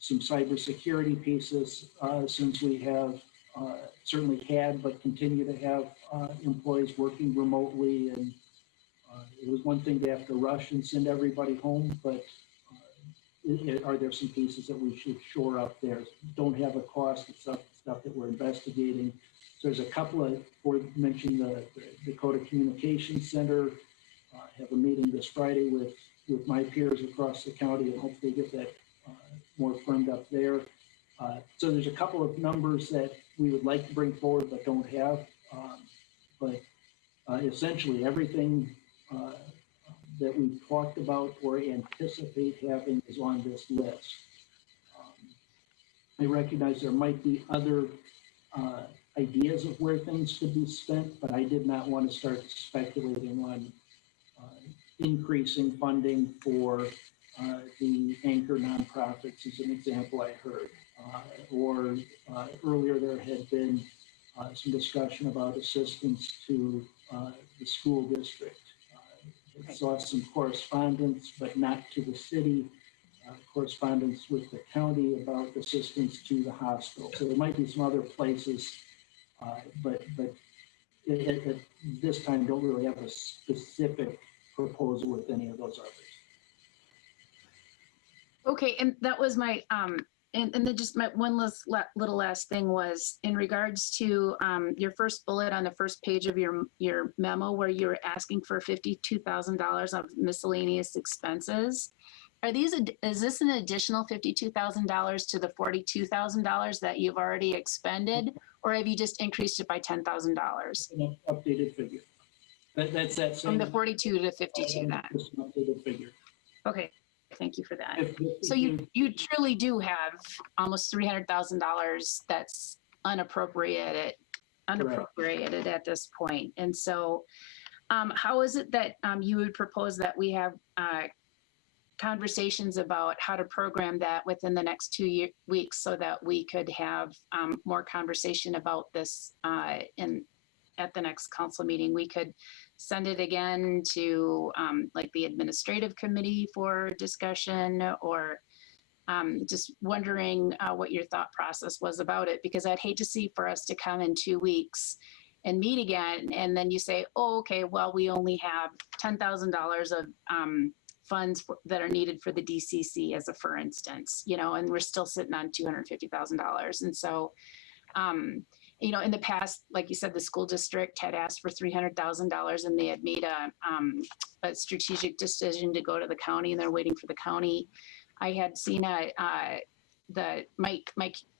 Some cybersecurity pieces, since we have certainly had, but continue to have employees working remotely. And it was one thing to have to rush and send everybody home, but are there some pieces that we should shore up there? Don't have a cost, it's stuff that we're investigating. So there's a couple of, for mentioning the Dakota Communications Center, have a meeting this Friday with my peers across the county and hopefully get that more firmed up there. So there's a couple of numbers that we would like to bring forward but don't have. But essentially everything that we've talked about or anticipate having is on this list. I recognize there might be other ideas of where things could be spent, but I did not want to start speculating on increasing funding for the anchor nonprofits is an example I heard. Or earlier there had been some discussion about assistance to the school district. I saw some correspondence, but not to the city, correspondence with the county about assistance to the hospital. So there might be some other places, but at this time don't really have a specific proposal with any of those others. Okay, and that was my, and then just my one little last thing was in regards to your first bullet on the first page of your memo where you're asking for $52,000 of miscellaneous expenses. Are these, is this an additional $52,000 to the $42,000 that you've already expended? Or have you just increased it by $10,000? An updated figure. That's that same. From the 42 to 52 then? Just an updated figure. Okay, thank you for that. So you truly do have almost $300,000 that's unappropriated at this point. And so how is it that you would propose that we have conversations about how to program that within the next 2 weeks so that we could have more conversation about this at the next council meeting? We could send it again to like the administrative committee for discussion, or just wondering what your thought process was about it, because I'd hate to see for us to come in 2 weeks and meet again and then you say, oh, okay, well, we only have $10,000 of funds that are needed for the DCC as a for instance, you know, and we're still sitting on $250,000. And so you know, in the past, like you said, the school district had asked for $300,000 and they had made a strategic decision to go to the county, and they're waiting for the county. I had seen my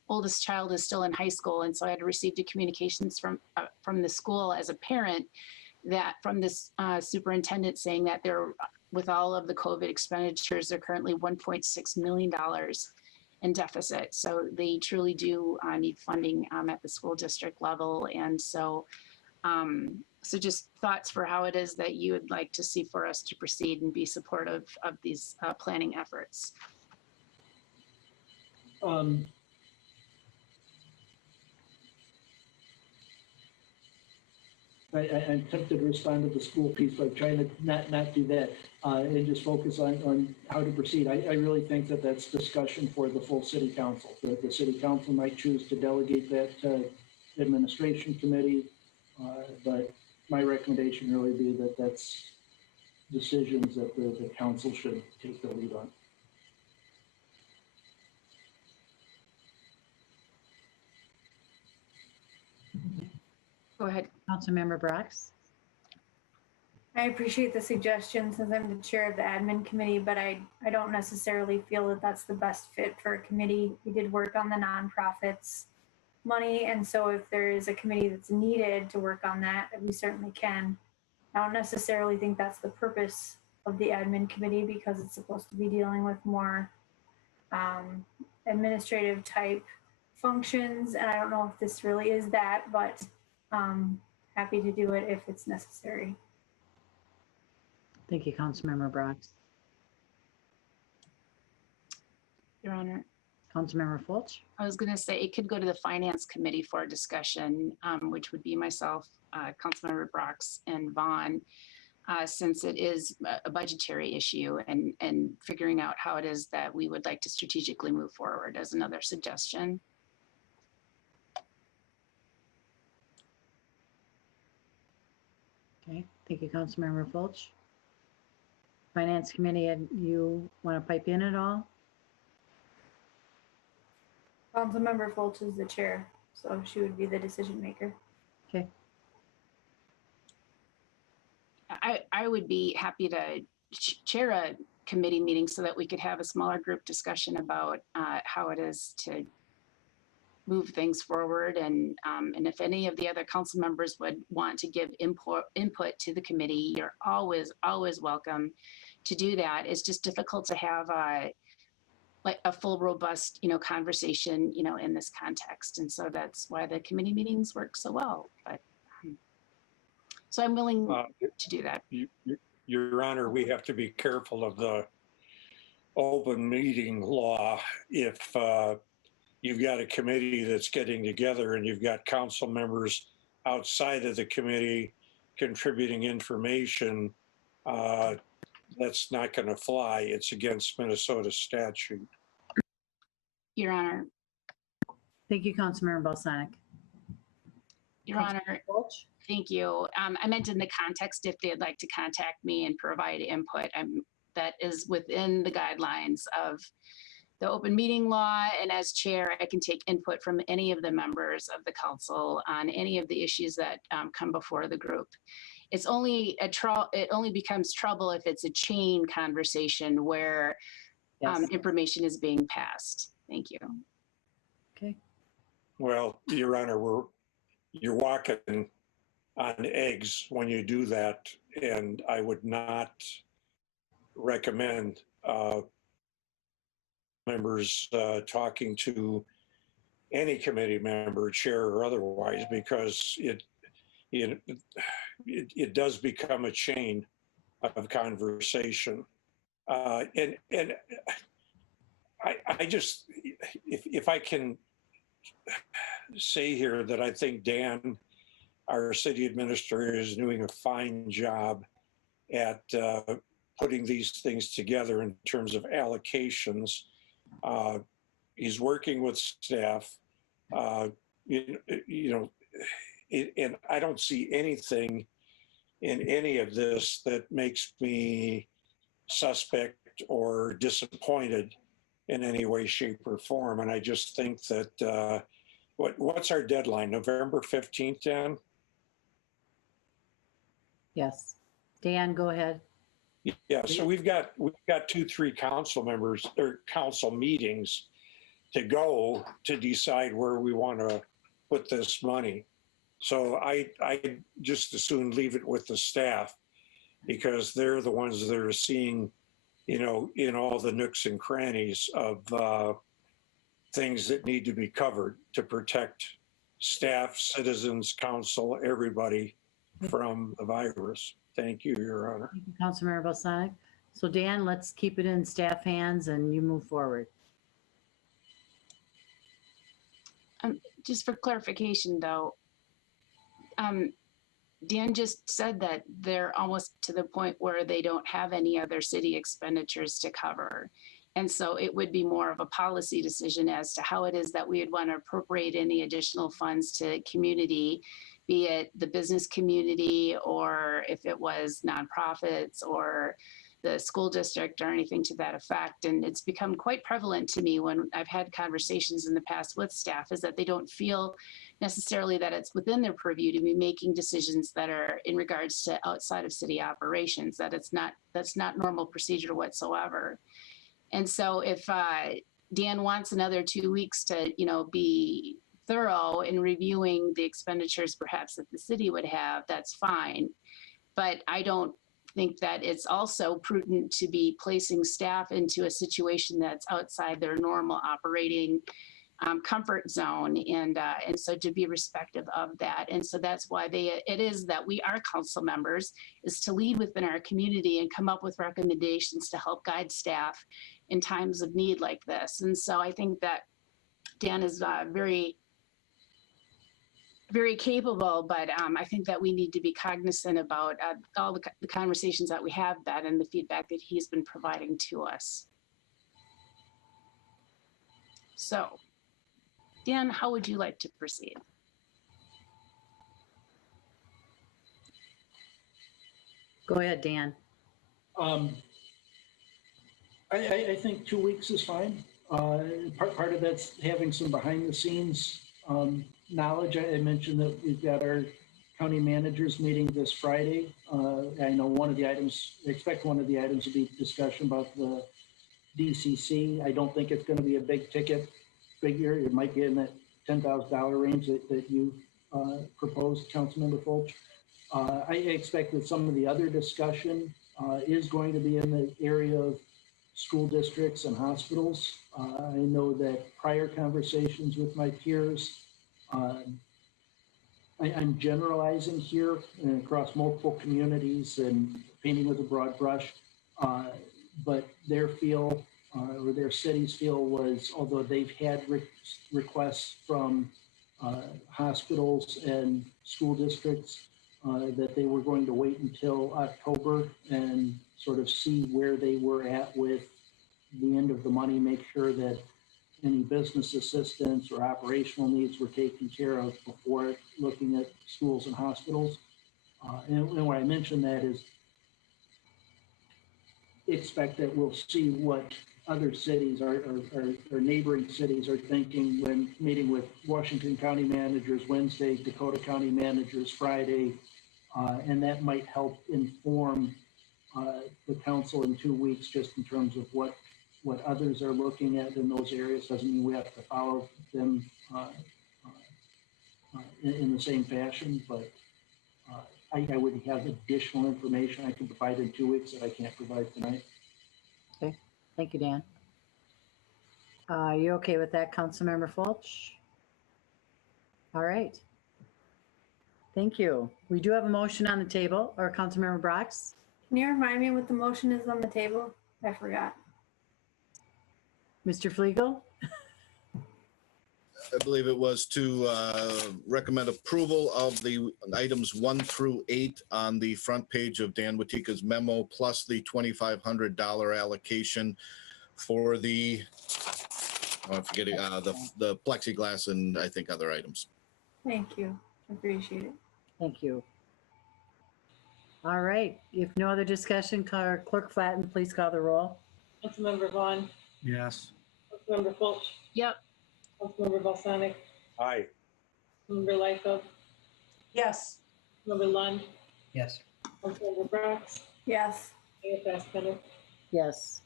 oldest child is still in high school, and so I had received a communications from the school as a parent that from this superintendent saying that they're, with all of the COVID expenditures, they're currently $1.6 million in deficit. So they truly do need funding at the school district level. And so, so just thoughts for how it is that you would like to see for us to proceed and be supportive of these planning efforts. I'm tempted to respond to the school piece, but I'm trying to not do that and just focus on how to proceed. I really think that that's discussion for the full city council. The city council might choose to delegate that to administration committee, but my recommendation really be that that's decisions that the council should take the lead on. Go ahead. Councilmember Brox. I appreciate the suggestion since I'm the chair of the admin committee, but I don't necessarily feel that that's the best fit for a committee. We did work on the nonprofits money, and so if there is a committee that's needed to work on that, we certainly can. I don't necessarily think that's the purpose of the admin committee because it's supposed to be dealing with more administrative type functions, and I don't know if this really is that, but happy to do it if it's necessary. Thank you, Councilmember Brox. Your Honor. Councilmember Fulch. I was going to say it could go to the finance committee for a discussion, which would be myself, Councilmember Brox, and Vaughn, since it is a budgetary issue and figuring out how it is that we would like to strategically move forward as another suggestion. Okay, thank you, Councilmember Fulch. Finance Committee, you want to pipe in at all? Councilmember Fulch is the chair, so she would be the decision maker. Okay. I would be happy to chair a committee meeting so that we could have a smaller group discussion about how it is to move things forward. And if any of the other council members would want to give input to the committee, you're always welcome to do that. It's just difficult to have like a full, robust, conversation, in this context. And so that's why the committee meetings work so well. But so I'm willing to do that. Your Honor, we have to be careful of open meeting law if you've got a committee that's getting together and you've got council members outside of the committee contributing information. That's not going to fly. It's against Minnesota statute. Your Honor. Thank you, Councilmember Balsanic. Your Honor, thank you. I meant in the context if they'd like to contact me and provide input, that is within the guidelines of the open meeting law. And as chair, I can take input from any of the members of the council on any of the issues that come before the group. It's only it only becomes trouble if it's a chain conversation where information is being passed. Thank you. Okay. Well, Your Honor, you're walking on eggs when you do that, and I would not recommend members talking to any committee member, chair or otherwise, because it does become a chain of conversation. And I just, if I can say here that I think Dan, our city administrator, is doing a fine job at putting these things together in terms of allocations. He's working with staff, and I don't see anything in any of this that makes me suspect or disappointed in any way, shape, or form. And I just think that what's our deadline? November 15th, Dan? Yes. Dan, go ahead. Yeah, so we've got 2-3 council members or council meetings to go to decide where we want to put this money. So I just as soon leave it with the staff, because they're the ones that are seeing, in all the nooks and crannies of things that need to be covered to protect staff, citizens, council, everybody from the virus. Thank you, Your Honor. Thank you, Councilmember Balsanic. So Dan, let's keep it in staff hands and you move forward. Just for clarification though, Dan just said that they're almost to the point where they don't have any other city expenditures to cover. And so it would be more of a policy decision as to how it is that we would want to appropriate any additional funds to community, be it the business community, or if it was nonprofits or the school district or anything to that effect. And it's become quite prevalent to me when I've had conversations in the past with staff, is that they don't feel necessarily that it's within their purview to be making decisions that are in regards to outside of city operations, that's not normal procedure whatsoever. And so if Dan wants another 2 weeks to, be thorough in reviewing the expenditures perhaps that the city would have, that's fine. But I don't think that it's also prudent to be placing staff into a situation that's outside their normal operating comfort zone, and so to be respectful of that. And so that's why it is that we are council members, is to lead within our community and come up with recommendations to help guide staff in times of need like this. And so I think that Dan is very, very capable, but I think that we need to be cognizant about all the conversations that we have had and the feedback that he's been providing to us. So, Dan, how would you like to proceed? Go ahead, Dan. I think 2 weeks is fine. Part of that's having some behind the scenes knowledge. I mentioned that we've got our county managers meeting this Friday. I know expect one of the items to be discussion about the DCC. I don't think it's going to be a big ticket figure. It might be in that $10,000 range that you proposed, Councilmember Fulch. I expect that some of the other discussion is going to be in the area of school districts and hospitals. I know that prior conversations with my peers, I'm generalizing here and across multiple communities and painting with a broad brush, but their feel or their cities feel was, although they've had requests from hospitals and school districts, that they were going to wait until October and sort of see where they were at with the end of the money, make sure that any business assistance or operational needs were taken care of before looking at schools and hospitals. And why I mention that is expect that we'll see what other cities or neighboring cities are thinking when meeting with Washington County managers Wednesday, Dakota County managers Friday, and that might help inform the council in 2 weeks just in terms of what others are looking at in those areas. Doesn't mean we have to follow them in the same fashion, but I would have additional information I can provide in 2 weeks that I can't provide tonight. Okay, thank you, Dan. You okay with that, Councilmember Fulch? All right. Thank you. We do have a motion on the table, or Councilmember Brox? Can you remind me what the motion is on the table? I forgot. Mr. Flegel? I believe it was to recommend approval of the items 1 through 8 on the front page of Dan Watika's memo, plus the $2,500 allocation for the, I'm forgetting, the plexiglass and I think other items. Thank you. Appreciate it. Thank you. All right. If no other discussion, Clerk Flatten, please call the roll. Councilmember Vaughn, Yes. Councilmember Fulch, Yep. Councilmember Balsanic, Aye. Councilmember Lightfoot, Yes. Councilmember Lund, Yes. Councilmember Brox, Yes. Mayor Fassbender. Yes.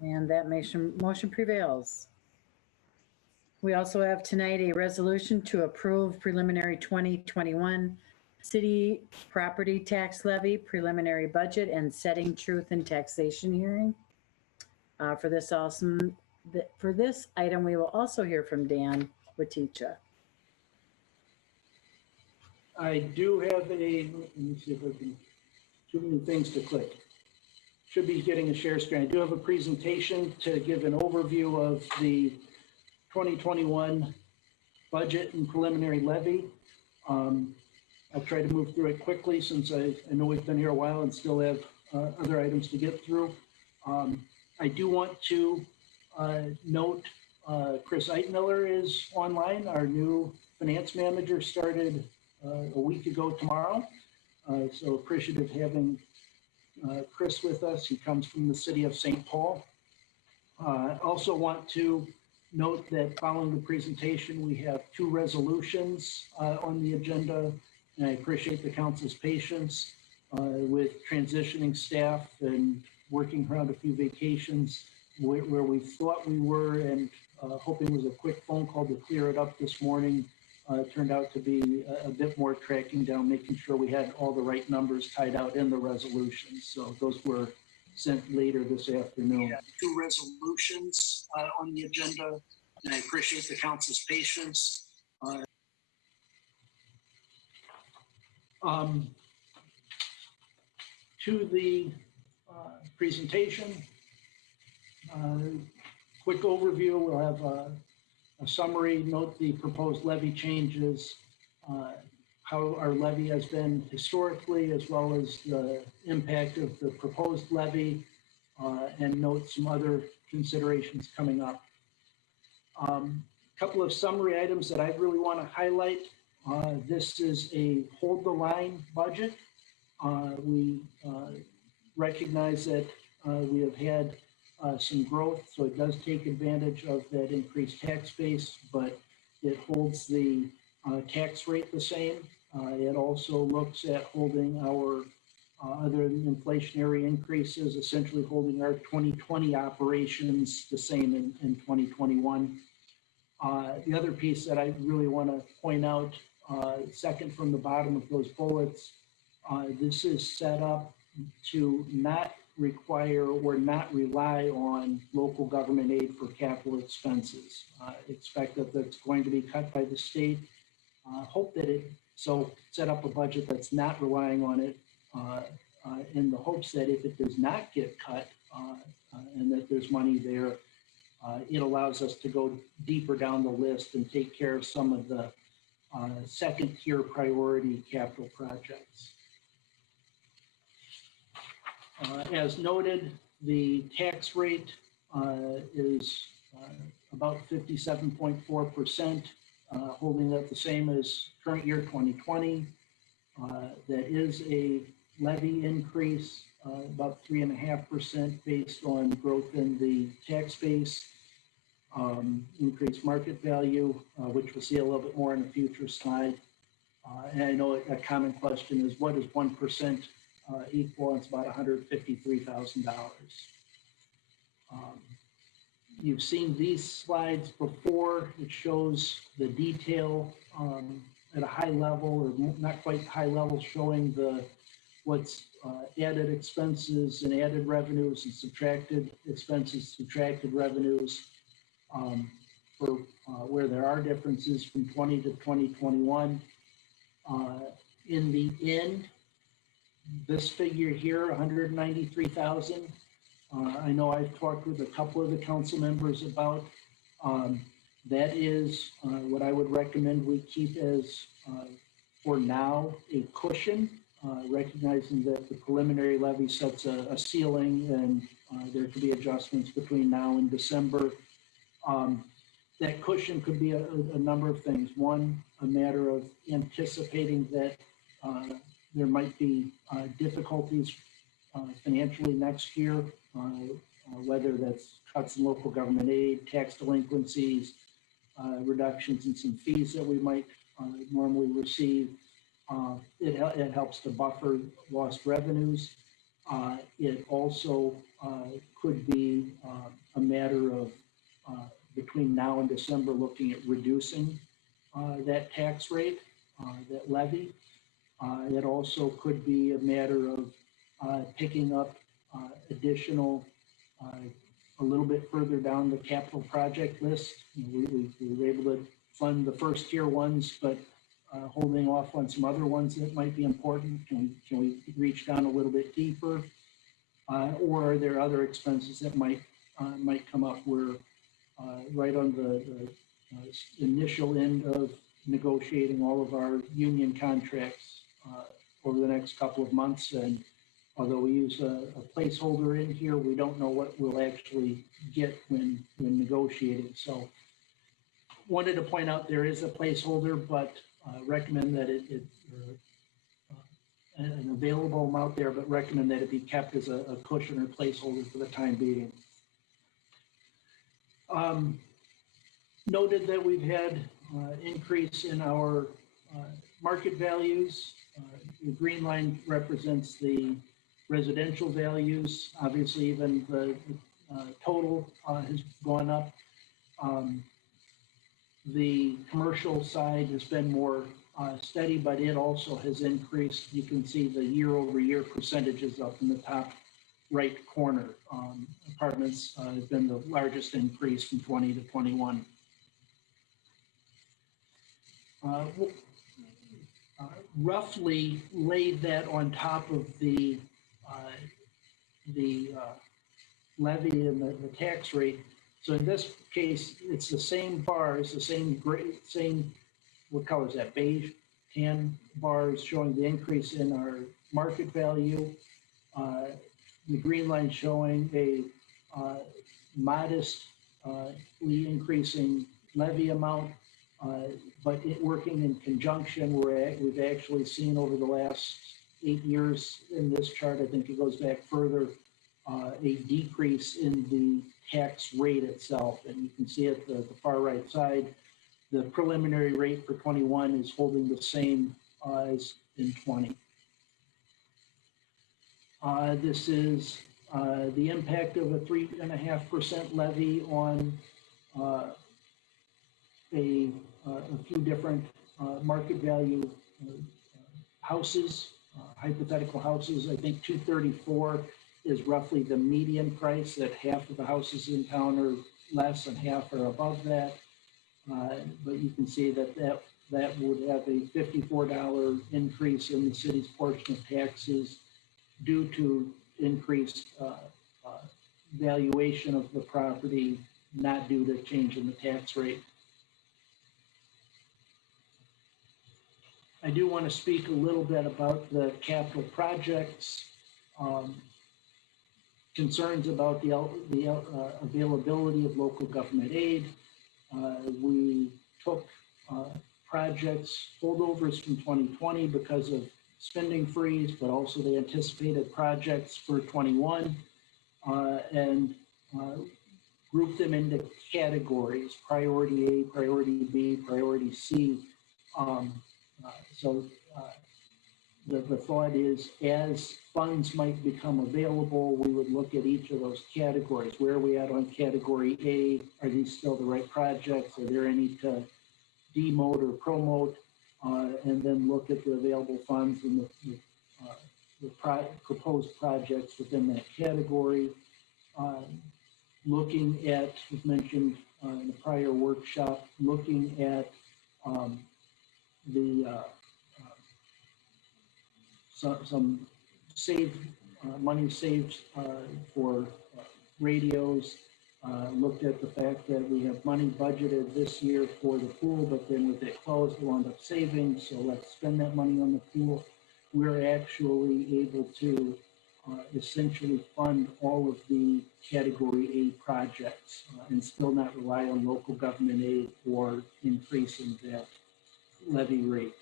And that motion prevails. We also have tonight a resolution to approve preliminary 2021 city property tax levy, preliminary budget, and setting truth and taxation hearing. For this item, we will also hear from Dan Watica. I do have let me see if I can, too many things to click. Should be getting a share screen. I do have a presentation to give an overview of the 2021 budget and preliminary levy. I'll try to move through it quickly since I know we've been here a while and still have other items to get through. I do want to note Chris Eitmiller is online. Our new finance manager started a week ago tomorrow. So appreciative having Chris with us. He comes from the city of St. Paul. Also want to note that following the presentation, we have 2 resolutions on the agenda. And I appreciate the council's patience with transitioning staff and working around a few vacations where we thought we were, and hoping it was a quick phone call to clear it up this morning. Turned out to be a bit more tracking down, making sure we had all the right numbers tied out in the resolutions. So those were sent later this afternoon. 2 resolutions on the agenda, and I appreciate the council's patience. To the presentation, quick overview. We'll have a summary, note the proposed levy changes, how our levy has been historically, as well as the impact of the proposed levy, and note some other considerations coming up. Couple of summary items that I really want to highlight. This is a hold the line budget. We recognize that we have had some growth, so it does take advantage of that increased tax base, but it holds the tax rate the same. It also looks at holding our other inflationary increases, essentially holding our 2020 operations the same in 2021. The other piece that I really want to point out, second from the bottom of those bullets, this is set up to not require or not rely on local government aid for capital expenses. Expect that that's going to be cut by the state. Hope that so set up a budget that's not relying on it in the hopes that if it does not get cut, and that there's money there. It allows us to go deeper down the list and take care of some of the second tier priority capital projects. As noted, the tax rate is about 57.4%, holding up the same as current year 2020. That is a levy increase, about 3.5% based on growth in the tax base, increased market value, which we'll see a little bit more in a future slide. And I know a common question is, what is 1% equal? It's about $153,000. You've seen these slides before. It shows the detail at a high level, or not quite high level, showing what's added expenses and added revenues and subtracted expenses, subtracted revenues, for where there are differences from 20 to 2021. In the end, this figure here, 193,000. I know I've talked with a couple of the council members about. That is what I would recommend we keep as, for now, a cushion, recognizing that the preliminary levy sets a ceiling and there could be adjustments between now and December. That cushion could be a number of things. One, a matter of anticipating that there might be difficulties financially next year, whether that's cuts in local government aid, tax delinquencies, reductions in some fees that we might normally receive. It helps to buffer lost revenues. It also could be a matter of between now and December looking at reducing that tax rate, that levy. It also could be a matter of picking up additional, a little bit further down the capital project list. We were able to fund the first tier ones, but holding off on some other ones that might be important. Can we reach down a little bit deeper? Or are there other expenses that might come up? We're right on the initial end of negotiating all of our union contracts over the next couple of months. And although we use a placeholder in here, we don't know what we'll actually get when negotiating. So wanted to point out there is a placeholder, but recommend that an available amount there, but recommend that it be kept as a cushion or placeholder for the time being. Noted that we've had increase in our market values. The green line represents the residential values. Obviously, even the total has gone up. The commercial side has been more steady, but it also has increased. You can see the year-over-year percentages up in the top right corner. Apartments has been the largest increase from 20 to 21. Roughly lay that on top of the levy and the tax rate. So in this case, it's the same bars, the same gray, same, what color is that? Beige, tan bars showing the increase in our market value. The green line showing a modestly increasing levy amount, but it working in conjunction. We've actually seen over the last 8 years in this chart, I think it goes back further, a decrease in the tax rate itself. And you can see at the far right side, the preliminary rate for 21 is holding the same as in 20. This is the impact of a 3.5% levy on a few different market value houses, hypothetical houses. I think 234 is roughly the median price, that half of the houses in town are less and half are above that. But you can see that would have a $54 increase in the city's portion of taxes due to increased valuation of the property, not due to change in the tax rate. I do want to speak a little bit about the capital projects. Concerns about the availability of local government aid. We took projects, holdovers from 2020 because of spending freeze, but also the anticipated projects for 21, and grouped them into categories: priority A, priority B, priority C. The thought is, as funds might become available, we would look at each of those categories. Where are we at on category A? Are these still the right projects? Are there any to demote or promote? And then look at the available funds and the proposed projects within that category. Looking at, as mentioned in the prior workshop, looking at some saved money saved for radios. Looked at the fact that we have money budgeted this year for the pool, but then with it closed, we'll end up saving. So let's spend that money on the pool. We're actually able to essentially fund all of the category A projects and still not rely on local government aid or increasing that levy rate.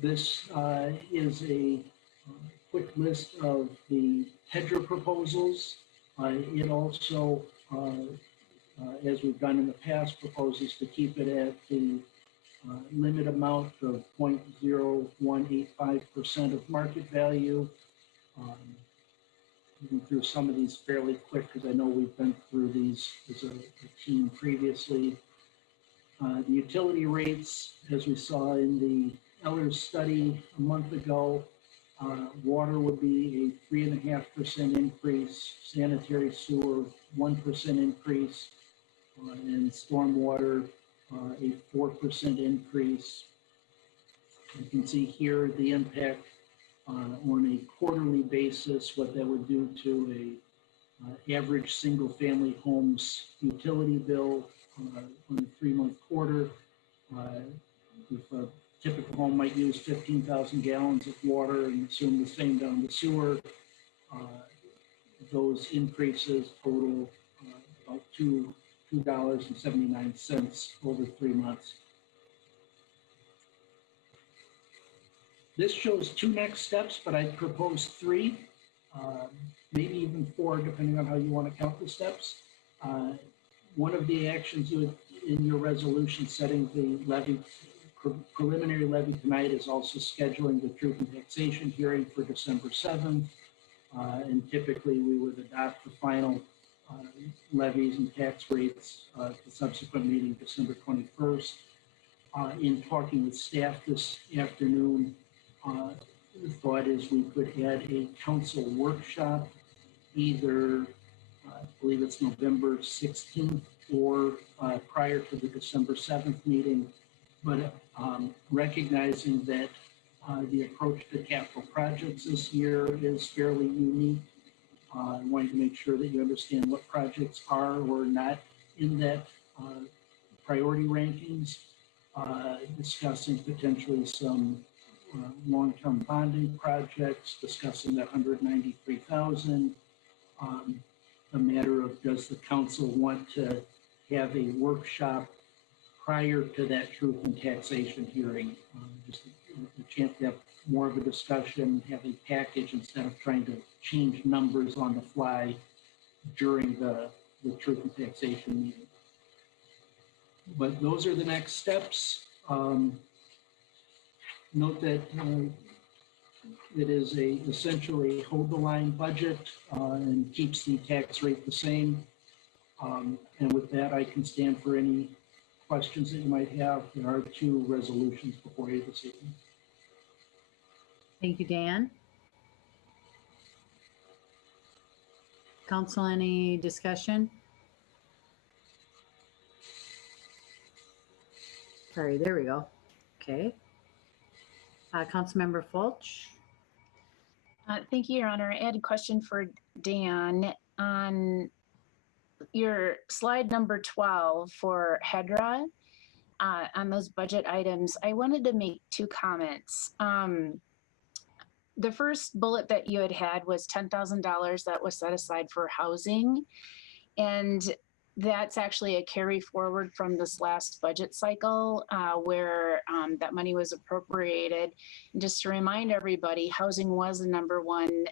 This is a quick list of the HEDRA proposals. It also, as we've done in the past, proposes to keep it at the limit amount of 0.0185% of market value. Moving through some of these fairly quick because I know we've been through these as a team previously. The utility rates, as we saw in the Ellers study a month ago, water would be a 3.5% increase, sanitary sewer 1% increase, and stormwater a 4% increase. You can see here the impact on a quarterly basis, what that would do to a average single-family home's utility bill on a 3-month quarter. If a typical home might use 15,000 gallons of water and assume the same down the sewer, those increases total about $2.79 over 3 months. This shows 2 next steps, but I propose 3, maybe even 4, depending on how you want to count the steps. One of the actions in your resolution setting the levy, preliminary levy tonight, is also scheduling the truth and taxation hearing for December 7th. And typically we would adopt the final levies and tax rates at the subsequent meeting, December 21st. In talking with staff this afternoon, the thought is we could add a council workshop, either I believe it's November 16th or prior to the December 7th meeting, but recognizing that the approach to capital projects this year is fairly unique. Wanting to make sure that you understand what projects are or not in that priority rankings, discussing potentially some long-term bonding projects, discussing that 193,000. A matter of, does the council want to have a workshop prior to that truth and taxation hearing? Just a chance to have more of a discussion, have a package instead of trying to change numbers on the fly during the truth and taxation meeting. But those are the next steps. Note that it is essentially a hold the line budget and keeps the tax rate the same. And with that, I can stand for any questions that you might have. There are 2 resolutions before you this evening. Thank you, Dan. Council, any discussion? Sorry, there we go. Okay. Councilmember Fulch. Thank you, Your Honor. I had a question for Dan on your slide number 12 for HEDRA. On those budget items, I wanted to make two comments. The first bullet that you had was $10,000 that was set aside for housing. And that's actually a carry forward from this last budget cycle where that money was appropriated. And just to remind everybody, housing was the number one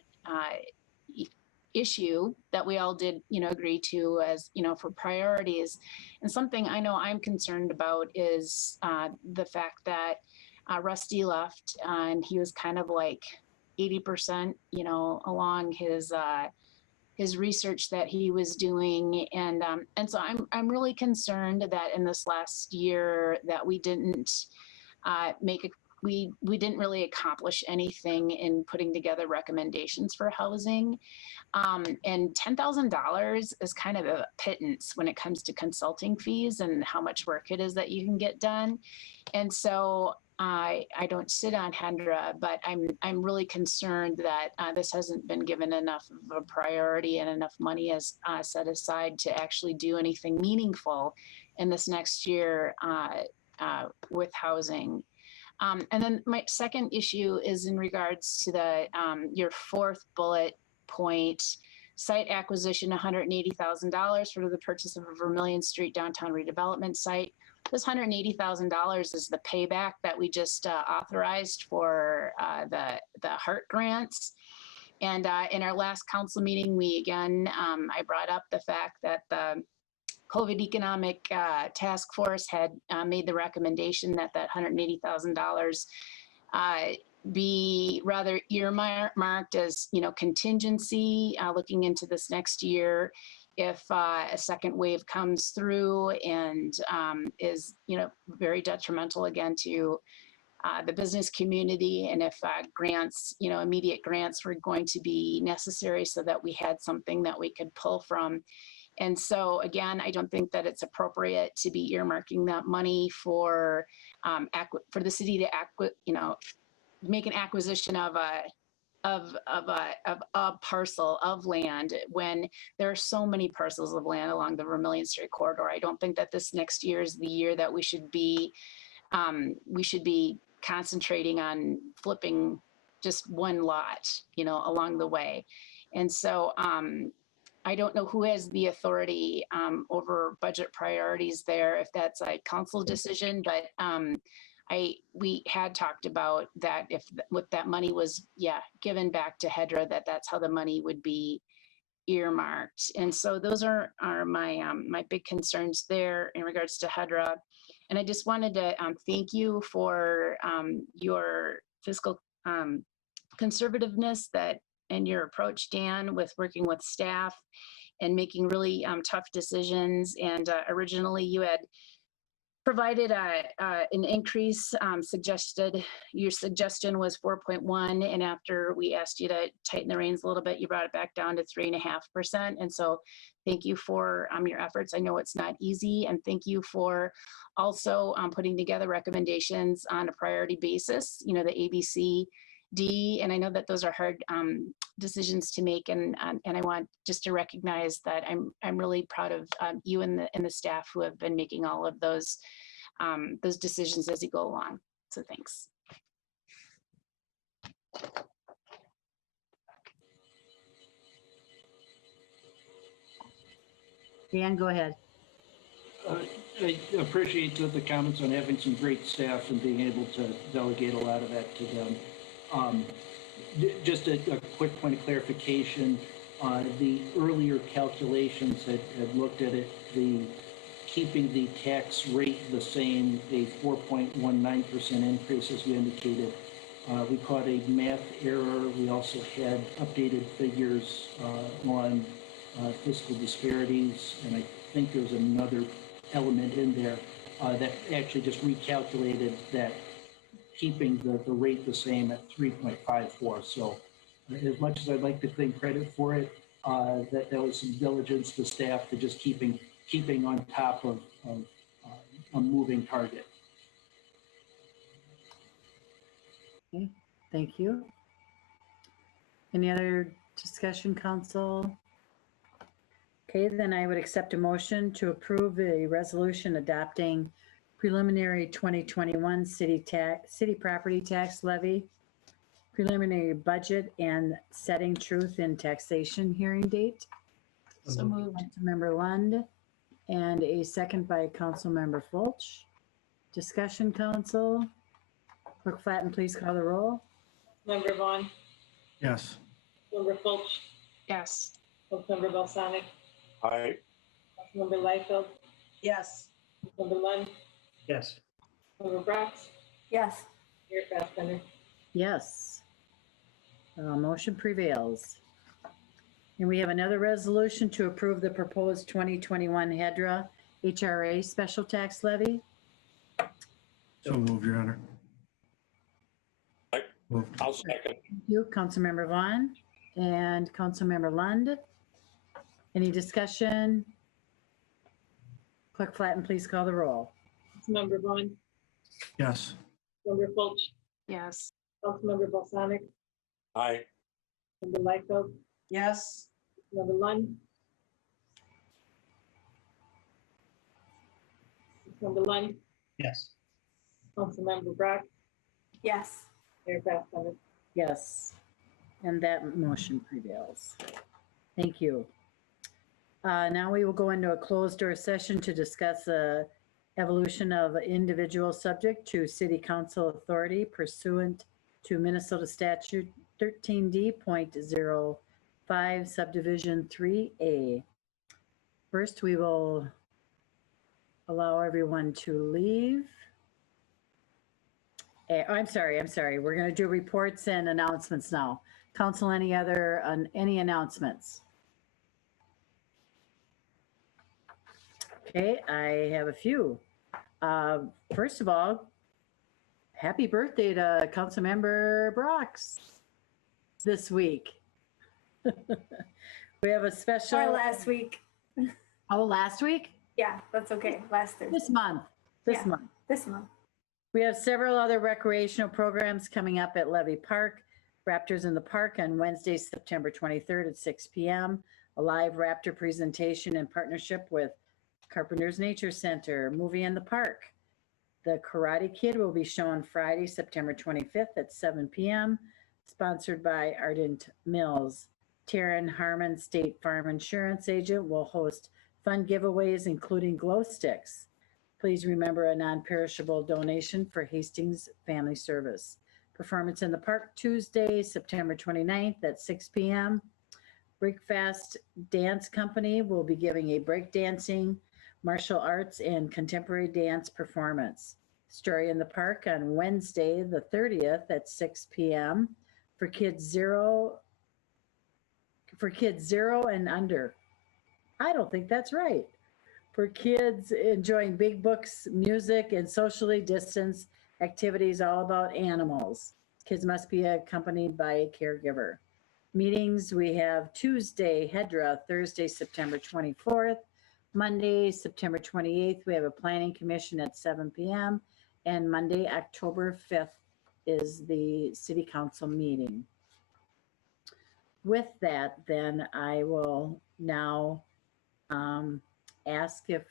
issue that we all did, agree to as, for priorities. And something I know I'm concerned about is the fact that Rusty left and he was kind of like 80%, along his research that he was doing. And so I'm really concerned that in this last year that we didn't we didn't really accomplish anything in putting together recommendations for housing. And $10,000 is kind of a pittance when it comes to consulting fees and how much work it is that you can get done. And so I don't sit on HEDRA, but I'm really concerned that this hasn't been given enough of a priority and enough money as set aside to actually do anything meaningful in this next year with housing. And then my second issue is in regards to the your fourth bullet point, site acquisition, $180,000 for the purchase of a Vermilion Street downtown redevelopment site. This $180,000 is the payback that we just authorized for the HART grants. And in our last council meeting, I brought up the fact that the COVID Economic Task Force had made the recommendation that that $180,000 be rather earmarked as, contingency looking into this next year if a second wave comes through and is, very detrimental again to the business community, and if grants, immediate grants were going to be necessary so that we had something that we could pull from. And so again, I don't think that it's appropriate to be earmarking that money for the city to make an acquisition of a parcel of land when there are so many parcels of land along the Vermilion Street corridor. I don't think that this next year is the year that we should be concentrating on flipping just one lot, along the way. And so I don't know who has the authority over budget priorities there, if that's a council decision, but we had talked about that if that money was, given back to HEDRA, that's how the money would be earmarked. And so those are my big concerns there in regards to HEDRA. And I just wanted to thank you for your fiscal conservativeness and your approach, Dan, with working with staff and making really tough decisions. And originally you had provided an increase your suggestion was 4.1. And after we asked you to tighten the reins a little bit, you brought it back down to 3.5%. And so thank you for your efforts. I know it's not easy. And thank you for also putting together recommendations on a priority basis, the ABCD. And I know that those are hard decisions to make. And I want just to recognize that I'm really proud of you and the staff who have been making all of those decisions as you go along. So thanks. Dan, go ahead. I appreciate the comments on having some great staff and being able to delegate a lot of that to them. Just a quick point of clarification. The earlier calculations had looked at it, keeping the tax rate the same, a 4.19% increase as you indicated. We caught a math error. We also had updated figures on fiscal disparities, and I think there's another element in there that actually just recalculated that, keeping the rate the same at 3.54. So as much as I'd like to claim credit for it, that was some diligence to staff to just keeping on top of a moving target. Okay, thank you. Any other discussion, council? Okay, then I would accept a motion to approve a resolution adopting preliminary 2021 city property tax levy, preliminary budget, and setting truth in taxation hearing date. So moved. Councilmember Lund, and a second by Councilmember Fulch. Discussion, council. Clerk Flatten, please call the roll. Member Vaughn, Yes. Member Fulch, Yes. Councilmember Balsanic, Aye. Councilmember Liefeld, Yes. Member Lund, Yes. Member Brock, Yes. Mayor Fassbender. Yes. Motion prevails. And we have another resolution to approve the proposed 2021 HEDRA HRA special tax levy. So moved, Your Honor. Aye. Moved. I'll second. Thank you, Councilmember Vaughn and Councilmember Lund. Any discussion? Clerk Flatten, please call the roll. Councilmember Vaughn, Yes. Member Fulch, Yes. Councilmember Balsanic, Aye. Member Liefeld, Yes. Member Lund, Member Lund, Yes. Councilmember Brock, Yes. Mayor Fassbender. Yes, and that motion prevails. Thank you. Now we will go into a closed door session to discuss the evolution of individual subject to city council authority pursuant to Minnesota statute 13D.05 subdivision 3A. First, we will allow everyone to leave. I'm sorry. We're going to do reports and announcements now. Council, any announcements? Okay, I have a few. First of all, happy birthday to Councilmember Brox this week. We have a special. Or last week. Oh, last week? Yeah, that's okay. Last Thursday. This month. This month. We have several other recreational programs coming up at Levy Park. Raptors in the Park on Wednesday, September 23rd at 6 p.m. A live raptor presentation in partnership with Carpenter's Nature Center. Movie in the Park. The Karate Kid will be shown Friday, September 25th at 7 p.m. Sponsored by Ardent Mills. Taryn Harmon, State Farm Insurance Agent, will host fun giveaways, including glow sticks. Please remember a non-perishable donation for Hastings Family Service. Performance in the Park Tuesday, September 29th at 6 p.m. Breakfast Dance Company will be giving a breakdancing, martial arts, and contemporary dance performance. Story in the Park on Wednesday, the 30th at 6 p.m. for kids 0 and under. I don't think that's right. For kids enjoying big books, music, and socially distanced activities all about animals. Kids must be accompanied by a caregiver. Meetings, we have Tuesday, HEDRA, Thursday, September 24th. Monday, September 28th, we have a planning commission at 7 p.m. And Monday, October 5th is the city council meeting. With that, then I will now ask if